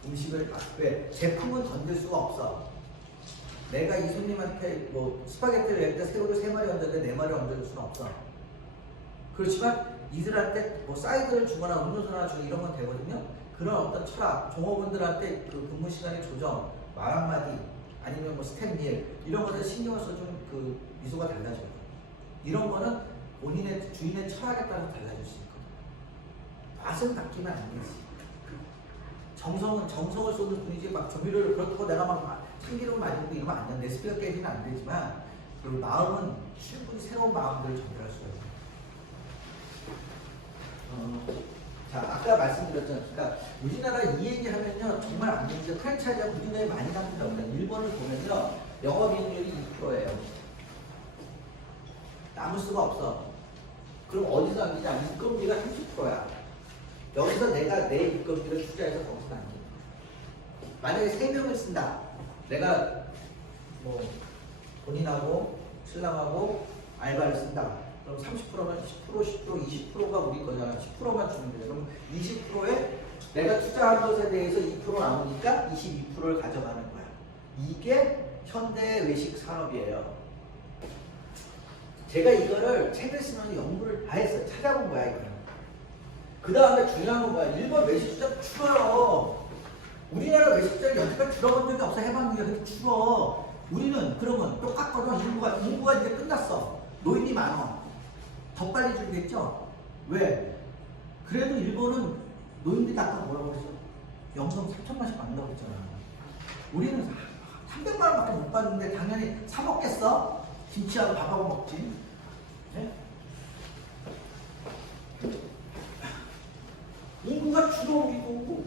음식을 왜? 제품은 건들 수가 없어. 내가 이 손님한테 뭐 스파게티를 낼 때 새우를 3마리 얹었는데 4마리 얹어줄 수는 없어. 그렇지만 이들한테 뭐 사이드를 주거나 음료수나 주고 이런 건 되거든요. 그런 어떤 철학, 종업원들한테 그 근무 시간의 조정, 말 한마디, 아니면 뭐 스탠딜 이런 것에 신경을 써주는 그 미소가 달라져요. 이런 거는 본인의 주인의 철학에 따라서 달라질 수 있거든요. 맛은 바뀌면 안 되지. 정성을 쏟는 분이지 막 조미료를 그렇다고 내가 막 참기름을 많이 넣고 이러면 안 돼. 레시피가 깨지는 안 되지만 그 마음은 충분히 새로운 마음들을 전달할 수가 있어요. 자, 아까 말씀드렸잖아요. 그러니까 우리나라 이 얘기하면요 정말 안 되는데 프랜차이즈가 우리나라에 많이 남는다고 해요. 일본을 보면요 영업이익률이 2%예요. 남을 수가 없어. 그럼 어디서 남기냐? 인건비가 30%야. 여기서 내가 내 인건비를 투자해서 거기서 남겨. 만약에 3명을 쓴다. 내가 뭐 본인하고 신랑하고 알바를 쓴다. 그럼 30%면 10%, 10%, 20%가 우리 거잖아. 10%만 주면 돼. 그럼 20%에 내가 투자한 것에 대해서 2% 남으니까 22%를 가져가는 거야. 이게 현대 외식 산업이에요. 제가 이거를 책을 쓰면서 연구를 다 했어요. 찾아본 거야, 이거는. 그 다음에 중요한 건 뭐야? 일본 외식 숫자 줄어요. 우리나라 외식 숫자를 여태까지 줄어본 적이 없어. 해봤는 게 그렇게 줄어. 우리는 그러면 똑같거든. 인구가 이제 끝났어. 노인이 많아. 더 빨리 줄겠죠? 왜? 그래도 일본은 노인들이 아까 뭐라고 그랬어? 연금 3천만씩 받는다고 했잖아. 우리는 300만 원밖에 못 받는데 당연히 사 먹겠어? 김치하고 밥하고 먹지. 네? 인구가 줄어오기고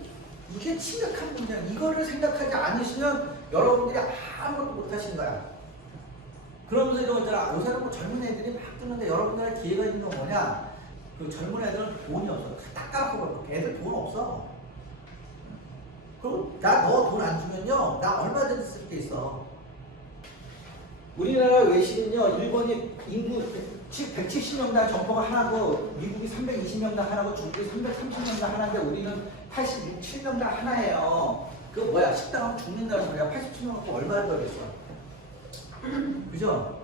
이게 심각한 문제야. 이거를 생각하지 않으시면 여러분들이 아무것도 못 하신 거야. 그러면서 이런 거잖아. 요새는 뭐 젊은 애들이 막 뜨는데 여러분들의 기회가 있는 건 뭐냐? 그 젊은 애들은 돈이 없어. 다 깎아먹어. 애들 돈 없어. 그럼 나 너 돈 안 주면요. 나 얼마든지 쓸 게 있어. 우리나라 외식은요. 일본이 인구 170명당 점포가 하나고 미국이 320명당 하나고 중국이 330명당 하나인데 우리는 87명당 하나예요. 그거 뭐야? 식당하면 죽는다는 소리야. 87명 갖고 얼마나 더 됐어? 그죠?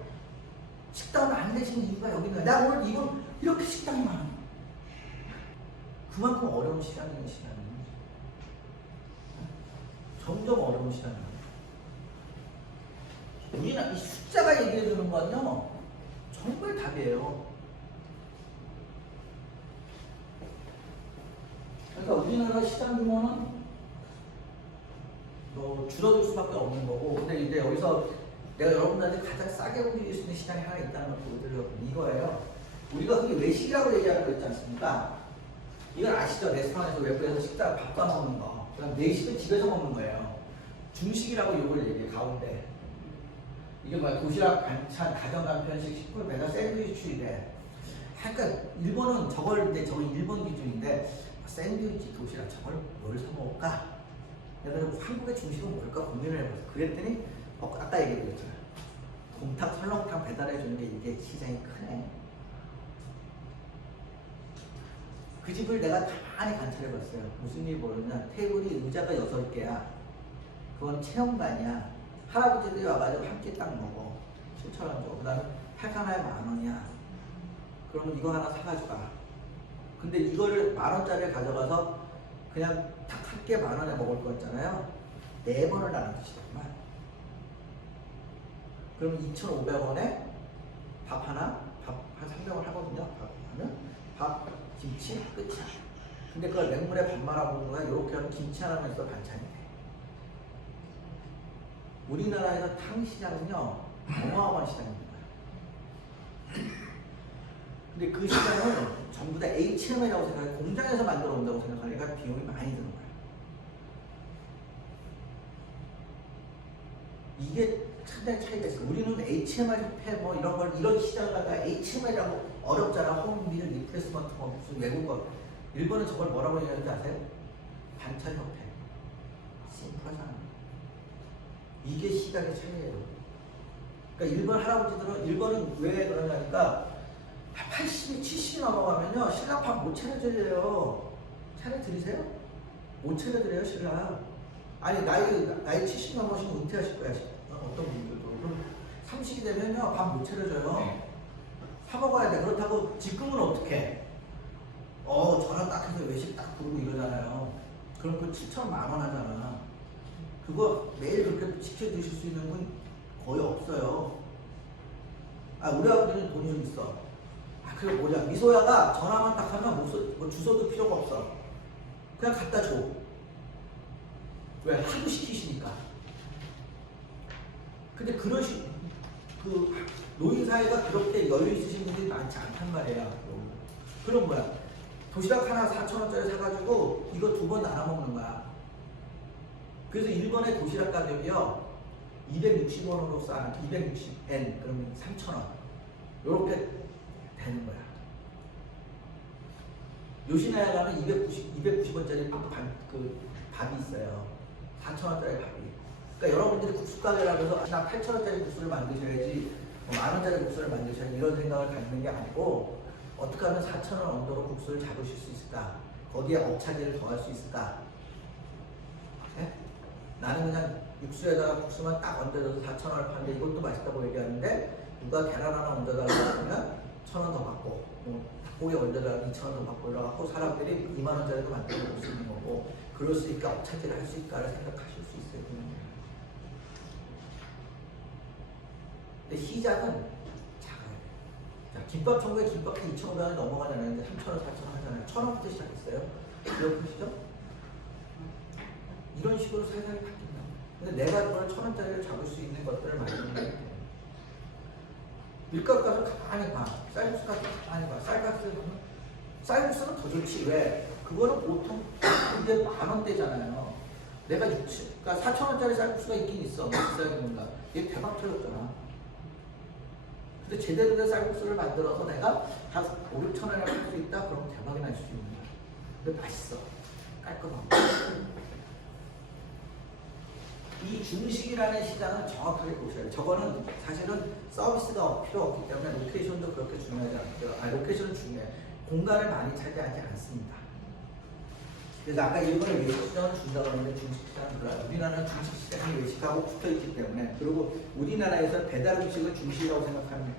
식당을 안 내시는 이유가 여기 있는 거야. 나 오늘 이건 이렇게 식당이 많아. 그만큼 어려운 시장이에요, 시장이. 점점 어려운 시장이에요. 우리는 이 숫자가 얘기해 주는 건요, 정말 답이에요. 그러니까 우리나라 시장 규모는 뭐 줄어들 수밖에 없는 거고, 근데 이제 여기서 내가 여러분들한테 가장 싸게 움직일 수 있는 시장이 하나 있다는 걸 보여드리려고 이거예요. 우리가 그게 외식이라고 얘기하고 있지 않습니까? 이건 아시죠? 레스토랑에서 외부에서 식당 밥도 안 먹는 거. 그다음 내식은 집에서 먹는 거예요. 중식이라고 이걸 얘기해, 가운데. 이게 뭐야? 도시락, 반찬, 가정 간편식, 식품, 배달, 샌드위치 이래. 그러니까 일본은 저걸 이제 저거 일본 기준인데 샌드위치, 도시락 저걸 뭘 사 먹을까? 내가 한국의 중식은 뭘까 고민을 해봤어. 그랬더니 아까 얘기했잖아요. 곰탕, 설렁탕 배달해 주는 게 이게 시장이 크네. 그 집을 내가 가만히 관찰해봤어요. 무슨 일이 벌어졌냐? 테이블이 의자가 6개야. 그건 체험관이야. 할아버지들이 와가지고 한 끼 딱 먹어. 7,000원 줘. 그 다음에 팔하나에 10,000원이야. 그러면 이거 하나 사가지고 가. 근데 이거를 10,000원짜리를 가져가서 그냥 딱 한 끼 10,000원에 먹을 거였잖아요. 4번을 나눠 드시더구만. 그럼 2,500원에 밥 하나? 밥 한 300원 하거든요. 밥 하면 밥, 김치, 끝이야. 근데 그걸 맹물에 밥 말아보는 거야. 이렇게 하면 김치 하나만 있어 반찬이 돼. 우리나라에서 탕 시장은요, 어마어마한 시장입니다. 근데 그 시장을 전부 다 H&M이라고 생각해, 공장에서 만들어 온다고 생각하니까 비용이 많이 드는 거야. 이게 상당히 차이가 있어. 우리는 H&M 협회 뭐 이런 걸, 이런 시장을 갖다가 H&M이라고 어렵잖아. 홈밀, 리플레스먼트, 뭐 무슨 외국어. 일본은 저걸 뭐라고 얘기하는지 아세요? 반찬 협회. 심플하잖아. 이게 시각의 차이예요. 그러니까 일본 할아버지들은, 일본은 왜 그러냐니까 80이 70이 넘어가면요 신랑 밥 못 차려드려요. 차려드리세요? 못 차려드려요 신랑. 아니 나이 70 넘으시면 은퇴하실 거야. 어떤 분들도. 그럼 30이 되면요 밥 못 차려줘요. 사 먹어야 돼. 그렇다고 지금은 어떻게? 전화 딱 해서 외식 딱 부르고 이러잖아요. 그럼 그 7,000원 10,000원 하잖아. 그거 매일 그렇게 지켜주실 수 있는 분 거의 없어요. 우리 아버지는 돈이 좀 있어. 그게 뭐냐? 미소야가 전화만 딱 하면 뭐 주소도 필요가 없어. 그냥 갖다 줘. 왜? 하도 시키시니까. 근데 그 노인사회가 그렇게 여유 있으신 분들이 많지 않단 말이야. 그럼 뭐야? 도시락 하나 4,000원짜리 사가지고 이거 2번 나눠 먹는 거야. 그래서 일본의 도시락 가격이요 260원으로 싸 260엔 그러면 3,000원 요렇게 되는 거야. 요시나야 가면 290원짜리 그 밥이 있어요. 4,000원짜리 밥이. 그러니까 여러분들이 국수 가게라고 해서 나 8,000원짜리 국수를 만드셔야지 10,000원짜리 국수를 만드셔야지 이런 생각을 갖는 게 아니고 어떻게 하면 4,000원 언더로 국수를 잡으실 수 있을까? 거기에 업차기를 더할 수 있을까? 네? 나는 그냥 육수에다가 국수만 딱 얹어줘서 4,000원을 파는데 이것도 맛있다고 얘기하는데 누가 계란 하나 얹어달라고 하면 1,000원 더 받고 닭고기 얹어달라고 2,000원 더 받고 이래갖고 사람들이 20,000원짜리도 만들어 볼 수 있는 거고 그럴 수 있까 업차기를 할 수 있까를 생각하실 수 있어요. 근데 시작은 작아요. 자, 김밥 천국에 김밥도 2,500원이 넘어가잖아요. 이제 3,000원, 4,000원 하잖아요. 1,000원부터 시작했어요. 기억하시죠? 이런 식으로 세상이 바뀐다. 근데 내가 그걸 1,000원짜리를 잡을 수 있는 것들을 만드는 거예요. 밀가루 가서 가만히 봐. 쌀국수 가서 가만히 봐. 쌀국수는 더 좋지. 왜? 그거는 보통 이게 10,000원대잖아요. 내가 그러니까 4,000원짜리 쌀국수가 있긴 있어. 비싸게 뭔가. 얘 대박 터졌잖아. 근데 제대로 된 쌀국수를 만들어서 내가 한 5,000~6,000원에 할 수 있다? 그럼 대박이 날 수 있는 거야. 근데 맛있어. 깔끔하고. 이 중식이라는 시장을 정확하게 보셔야 돼요. 저거는 사실은 서비스가 필요 없기 때문에 로케이션도 그렇게 중요하지 않고요. 로케이션은 중요해요. 공간을 많이 차지하지 않습니다. 그래서 아까 일본의 외식시장을 준다고 하는데 중식시장은 그래요. 우리나라는 중식시장이 외식하고 붙어있기 때문에, 그리고 우리나라에서 배달 음식을 중식이라고 생각하는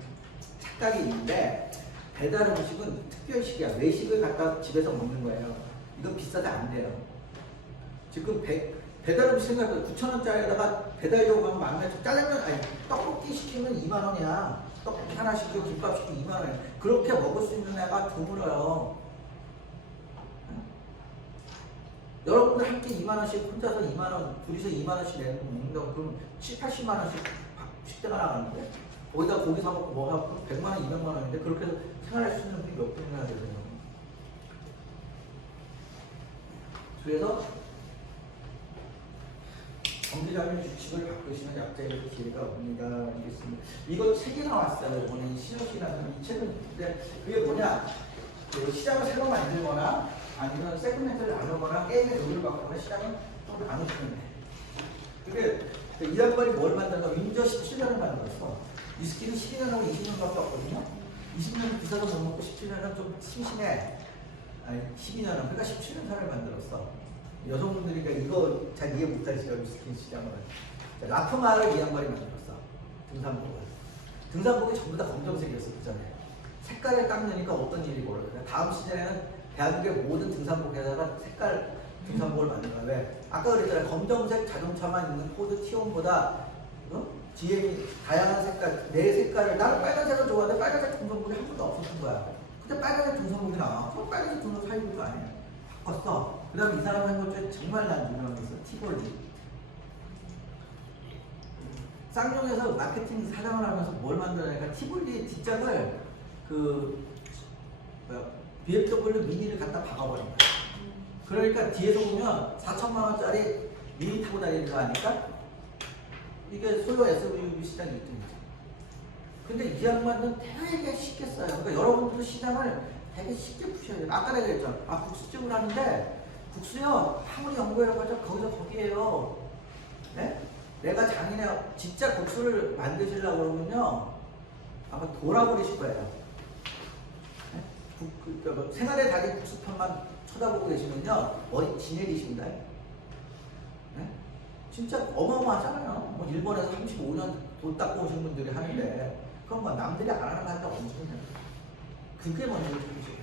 착각이 있는데, 배달 음식은 특별식이야. 외식을 갖다 집에서 먹는 거예요. 이건 비싸도 안 돼요. 지금 배달 음식 생각해 9,000원짜리에다가 배달료가 만원, 짜장면, 아니 떡볶이 시키면 2만 원이야. 떡볶이 하나 시키고 김밥 시키고 2만 원이야. 그렇게 먹을 수 있는 애가 드물어요. 여러분들 한 끼 2만 원씩, 혼자서 2만 원, 둘이서 2만 원씩 내는 거 먹는다고 그러면 7, 80만 원씩 식대가 나가는데, 거기다 고기 사 먹고 뭐 하고 100만 원, 200만 원인데 그렇게 해서 생활할 수 있는 분이 몇 분이나 되세요. 그래서 경제적인 규칙을 바꾸시는 약자의 기회가 옵니다. 알겠습니다. 이거 책이 나왔어요. 이번에 실력이라는 이 책은, 근데 그게 뭐냐? 그 시장을 새로 만들거나 아니면 세그멘트를 나누거나 게임의 룰을 바꾸거나 시장을 또 나누시면 돼. 그게 이 양반이 뭘 만들까? 윈저 17년을 만들었어. 위스키는 12년하고 20년밖에 없거든요. 20년은 비싸서 못 먹고 17년은 좀 심심해. 아니 12년은, 그러니까 17년 사를 만들었어. 여성분들이 이거 잘 이해 못하시죠? 위스키 시장을. 라프마를 이 양반이 만들었어. 등산복을. 등산복이 전부 다 검정색이었어, 그 전에. 색깔을 딱 넣으니까 어떤 일이 벌어져요. 다음 시즌에는 대한민국의 모든 등산복에다가 색깔 등산복을 만든 거야. 왜? 아까 그랬잖아요. 검정색 자동차만 있는 포드 티온보다 GM이 다양한 색깔, 내 색깔을, 나는 빨간색을 좋아하는데 빨간색 등산복이 한 번도 없었던 거야. 근데 빨간색 등산복이 나와. 그럼 빨간색 등산복 사입을 거 아니에요. 바꿨어. 그 다음에 이 사람 한 것 중에 정말 난 유명했어. 티볼리. 쌍용에서 마케팅 사장을 하면서 뭘 만들어내니까 티볼리 뒷장을 BMW 미니를 갖다 박아버린 거야. 그러니까 뒤에서 보면 4천만 원짜리 미니 타고 다니는 거 아니까? 이게 소요 SUV 시장이 1등이죠. 근데 이 양반은 되게 쉽게 써요. 그러니까 여러분들도 시장을 되게 쉽게 푸셔야 돼요. 아까 내가 그랬잖아. 국수집을 하는데 국수요, 아무리 연구해봐도 거기서 거기에요. 네? 내가 장인의 진짜 국수를 만드시려고 그러면요, 아마 돌아버리실 거예요. 네? 생활의 달인 국수편만 쳐다보고 계시면요, 머리 지내리십니다. 네? 진짜 어마어마하잖아요. 뭐 일본에서 35년 돈 닦고 오신 분들이 하는데, 그럼 뭐 남들이 안 하는 거 한다고 엄청 해요. 그게 먼저 해주시죠.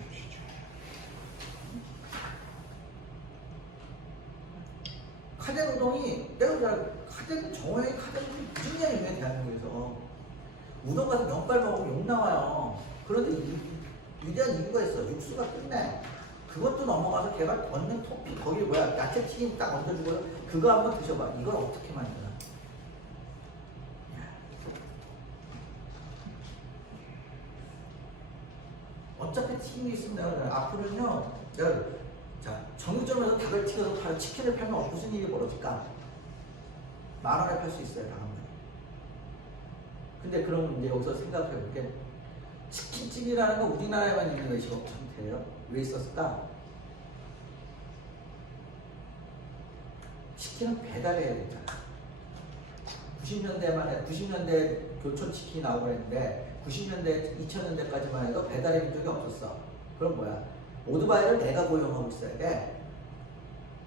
카덴 우동이, 내가 카덴 정원의 카덴 우동이 무슨 년이 유명해, 대한민국에서. 우동 가서 면발 먹으면 욕 나와요. 그런데 위대한 이유가 있어. 육수가 끝내. 그것도 넘어가서 걔가 얹는 토핑, 거기 뭐야, 야채 튀김 딱 얹어주고요. 그거 한번 드셔봐. 이걸 어떻게 만드나. 어차피 튀김이 있으면 내가 앞으로는요, 내가 자, 정육점에서 닭을 튀겨서 팔아 치킨을 팔면 무슨 일이 벌어질까? 10,000원에 팔 수 있어요, 다음날. 근데 그럼 이제 여기서 생각해볼게. 치킨집이라는 건 우리나라에만 있는 외식 업체예요. 왜 있었을까? 치킨은 배달해야 되잖아. 90년대 교촌 치킨이 나오고 했는데 90년대, 2000년대까지만 해도 배달의 민족이 없었어. 그럼 뭐야? 오토바이를 내가 고용하고 있어야 돼.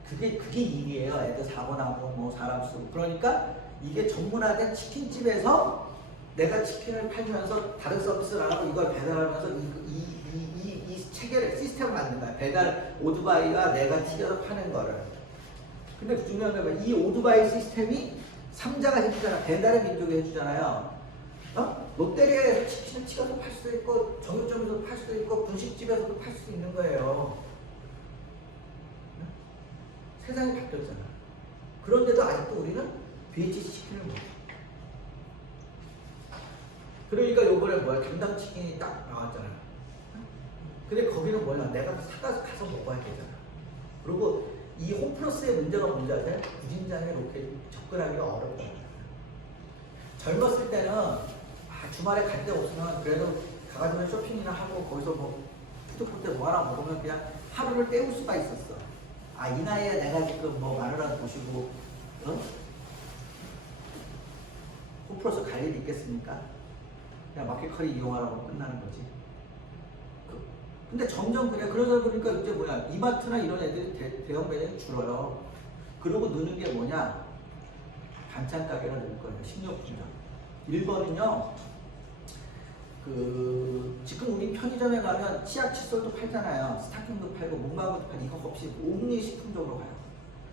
그게 일이에요. 애들 사고 나고 뭐 사람 쓰고. 그러니까 이게 전문화된 치킨집에서 내가 치킨을 팔면서 다른 서비스를 안 하고 이걸 배달하면서 이 체계를 시스템을 만든 거야. 배달 오토바이가 내가 튀겨서 파는 거를. 근데 중요한 건 이 오토바이 시스템이 삼자가 해주잖아. 배달의 민족이 해주잖아요. 롯데리아에서 치킨을 튀겨서 팔 수도 있고 정육점에서도 팔 수도 있고 분식집에서도 팔 수 있는 거예요. 세상이 바뀌었잖아. 그런데도 아직도 우리는 BHC 치킨을 먹어. 그러니까 요번에 뭐야, 경당치킨이 딱 나왔잖아. 근데 거기는 뭐야, 내가 가서 먹어야 되잖아. 그리고 이 홈플러스의 문제가 뭔지 아세요? 구진장에 이렇게 접근하기가 어렵다. 젊었을 때는 주말에 갈 데 없으면 그래도 가가지고 쇼핑이나 하고 거기서 뭐 푸드코트 때 뭐 하나 먹으면 그냥 하루를 때울 수가 있었어. 이 나이에 내가 지금 뭐 마누라도 보시고 셰프로서 갈 일이 있겠습니까? 그냥 마켓컬리 이용하라고 끝나는 거지. 근데 점점 그래. 그러다 보니까 이제 뭐야, 이마트나 이런 애들이 대형 매장이 줄어요. 그러고 느는 게 뭐냐? 반찬 가게가 늘 거예요. 식료품점. 1번은요, 지금 우리 편의점에 가면 치약, 칫솔도 팔잖아요. 스타킹도 팔고, 문방구도 팔고, 이거 없이 온리 식품점으로 가요.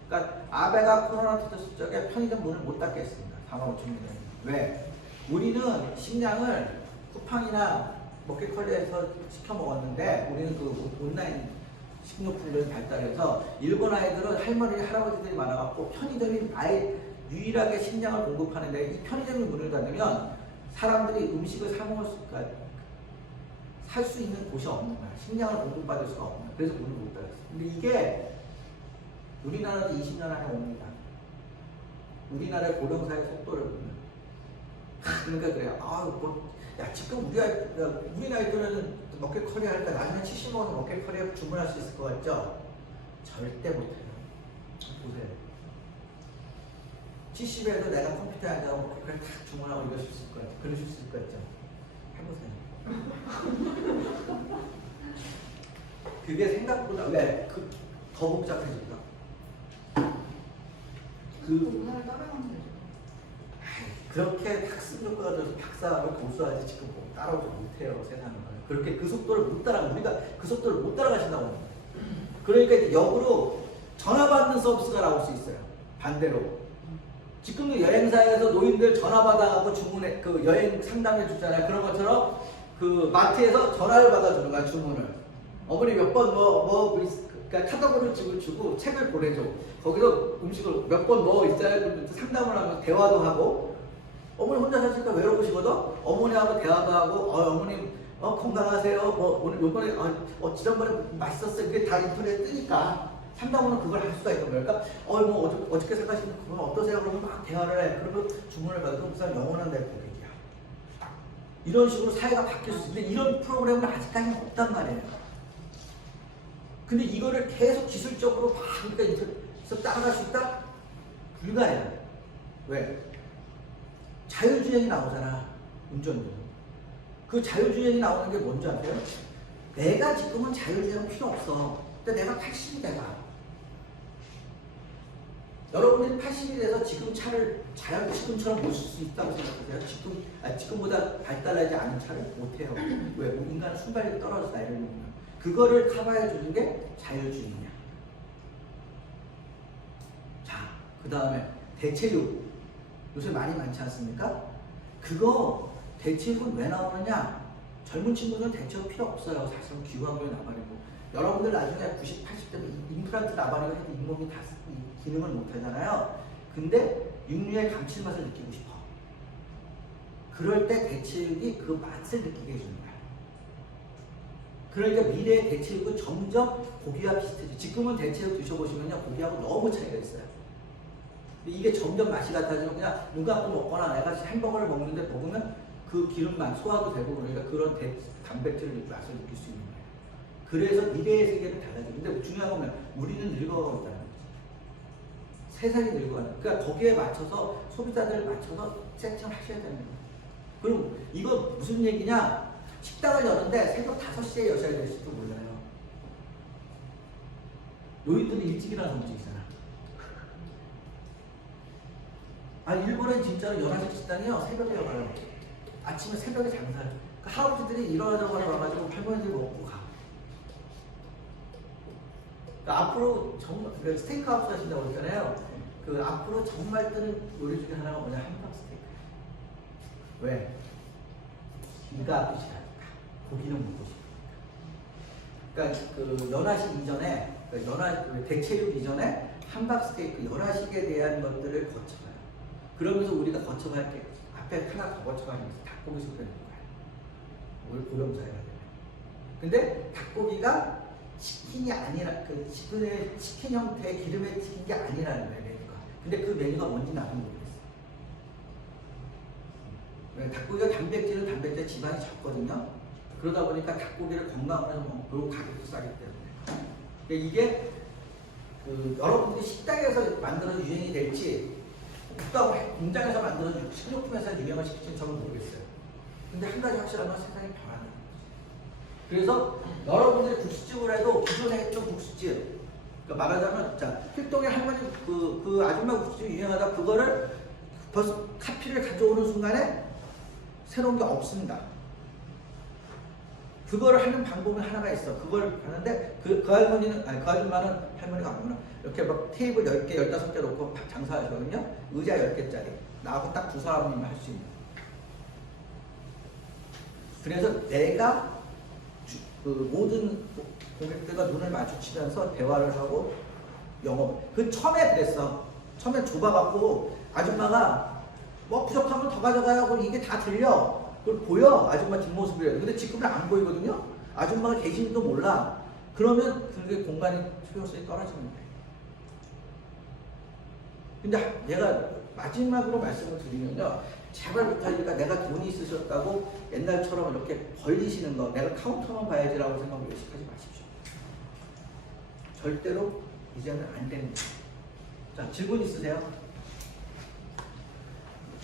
그러니까 아베가 코로나 터졌을 적에 편의점 문을 못 닫겠습니다. 4만 5천 명. 왜? 우리는 식량을 쿠팡이나 먹기컬리에서 시켜 먹었는데, 우리는 그 온라인 식료품들이 발달해서 일본 아이들은 할머니, 할아버지들이 많아갖고 편의점이 아예 유일하게 식량을 공급하는데, 이 편의점이 문을 닫으면 사람들이 음식을 사 먹을 수가 살 수 있는 곳이 없는 거야. 식량을 공급받을 수가 없는 거야. 그래서 문을 못 닫았어. 근데 이게 우리나라도 20년 안에 옵니다. 우리나라의 고령사의 속도를 보면. 그러니까 그래요. 야, 지금 우리 나이 때는 먹기컬리 할 때 나중에 70 먹어서 먹기컬리 주문할 수 있을 것 같죠? 절대 못해요. 보세요. 70에도 내가 컴퓨터에 앉아서 먹기컬리 딱 주문하고 이러실 수 있을 것 같죠? 그러실 수 있을 것 같죠? 해보세요. 그게 생각보다 더 복잡해진다. 문화를 따라가면 되죠. 그렇게 학습 효과가 들어서 박사학을 고수하지 지금 뭐 따라오지 못해요. 세상은. 그렇게 그 속도를 못 우리가 그 속도를 못 따라가신다고 합니다. 그러니까 역으로 전화 받는 서비스가 나올 수 있어요. 반대로. 지금도 여행사에서 노인들 전화 받아가고 주문해, 그 여행 상담해 주잖아요. 그런 것처럼 그 마트에서 전화를 받아주는 거야, 주문을. 어머니 몇 번 그러니까 카톡으로 주고 책을 보내줘. 거기서 음식을 몇 번 있잖아요. 상담을 하면서 대화도 하고. 어머니 혼자 사시니까 외로우시거든? 어머니하고 대화도 하고, 어머님, 건강하세요. 오늘 요번에, 지난번에 맛있었어요. 이게 다 인터넷에 뜨니까. 상담으로 그걸 할 수가 있는 거예요. 그러니까, 어저께 생각하시는 그건 어떠세요? 그러면 막 대화를 해. 그러면 주문을 받으면 그 사람 영원한 내 고객이야. 이런 식으로 사회가 바뀔 수 있는데, 이런 프로그램은 아직까지는 없단 말이에요. 근데 이거를 계속 기술적으로 그러니까 인터넷에서 따라갈 수 있다? 불가해요. 왜? 자율주행이 나오잖아, 운전도. 그 자율주행이 나오는 게 뭔지 아세요? 내가 지금은 자율주행 필요 없어. 근데 내가 80이 돼봐. 여러분들이 80이 돼서 지금 차를 지금처럼 모실 수 있다고 생각하세요? 지금보다 발달하지 않은 차를 못해요. 왜? 인간은 순발력이 떨어져서 나이를 먹으면. 그거를 커버해 주는 게 자율주행이야. 자, 그 다음에 대체육. 요새 많지 않습니까? 그거 대체육은 왜 나오느냐? 젊은 친구들은 대체육 필요 없어요. 사실은 기관부에 나발이고. 여러분들 나중에 90, 80대 임플란트 나발이고 해도 잇몸이 다 기능을 못 하잖아요. 근데 육류의 감칠맛을 느끼고 싶어. 그럴 때 대체육이 그 맛을 느끼게 해주는 거야. 그러니까 미래의 대체육은 점점 고기와 비슷해져. 지금은 대체육 드셔보시면요, 고기하고 너무 차이가 있어요. 이게 점점 맛이 같아지면 그냥 눈 감고 먹거나 내가 햄버거를 먹으면 그 기름만 소화도 되고 그러니까 그런 단백질을 맛을 느낄 수 있는 거예요. 그래서 미래의 세계는 달라져요. 근데 중요한 건 우리는 늙어가고 있다는 거지. 세상이 늙어가는. 그러니까 거기에 맞춰서 소비자들을 맞춰서 세팅을 하셔야 되는 거예요. 그럼 이거 무슨 얘기냐? 식당을 여는데 새벽 5시에 여셔야 될지도 몰라요. 노인들은 일찍 일어나서 움직이잖아. 일본엔 진짜로 11시 식당이요. 새벽에 열어요. 아침에 새벽에 장사를. 그러니까 할아버지들이 일어나자마자 와가지고 할머니들 먹고 가. 그러니까 앞으로 정말, 스테이크 하우스 하신다고 했잖아요. 그 앞으로 정말 뜨는 요리 중에 하나가 뭐냐? 함박 스테이크. 왜? 기가 아프시다. 고기는 먹고 싶으니까. 그러니까 그 연화식 이전에, 대체육 이전에 함박 스테이크, 연화식에 대한 것들을 거쳐가요. 그러면서 우리가 거쳐갈 게 앞에 하나 더 거쳐가면서 닭고기 소리를 내는 거예요. 우리 고령사회가 되면. 근데 닭고기가 치킨이 아니라, 치킨 형태의 기름에 튀긴 게 아니라는 거예요, 메뉴가. 근데 그 메뉴가 뭔지 나도 모르겠어요. 왜? 닭고기가 단백질 지방이 적거든요. 그러다 보니까 닭고기를 건강하면서 먹고 가격도 싸기 때문에. 그러니까 이게 여러분들이 식당에서 만들어서 유행이 될지 없다고 공장에서 만들어준 식료품에서 유행을 시킬지는 저는 모르겠어요. 근데 한 가지 확실한 건 세상이 변하는 거죠. 그래서 여러분들이 국수집을 해도 기존에 했던 국수집, 그러니까 말하자면 자 필동의 할머니 그 아줌마 국수집이 유행하다 그거를 벌써 카피를 가져오는 순간에 새로운 게 없습니다. 그거를 하는 방법이 하나가 있어. 그걸 하는데 그 할머니는 아니 그 아줌마는 할머니가 아니구나. 이렇게 막 테이블 10개, 15개 놓고 장사하시거든요. 의자 10개짜리. 나하고 딱 두 사람이면 할 수 있는. 그래서 내가 그 모든 고객들과 눈을 마주치면서 대화를 하고 영업. 그 처음에 그랬어. 처음에 좁아갖고 아줌마가 뭐 부족하면 더 가져가요. 그럼 이게 다 들려. 그걸 보여. 아줌마 뒷모습이래요. 근데 지금은 안 보이거든요. 아줌마가 계신지도 몰라. 그러면 그게 공간이 필요성이 떨어지는 거예요. 근데 내가 마지막으로 말씀을 드리면요. 제발 부탁이니까 내가 돈이 있으셨다고 옛날처럼 이렇게 벌리시는 거, 내가 카운터만 봐야지라고 생각을 의식하지 마십시오. 절대로 이제는 안 됩니다. 자, 질문 있으세요?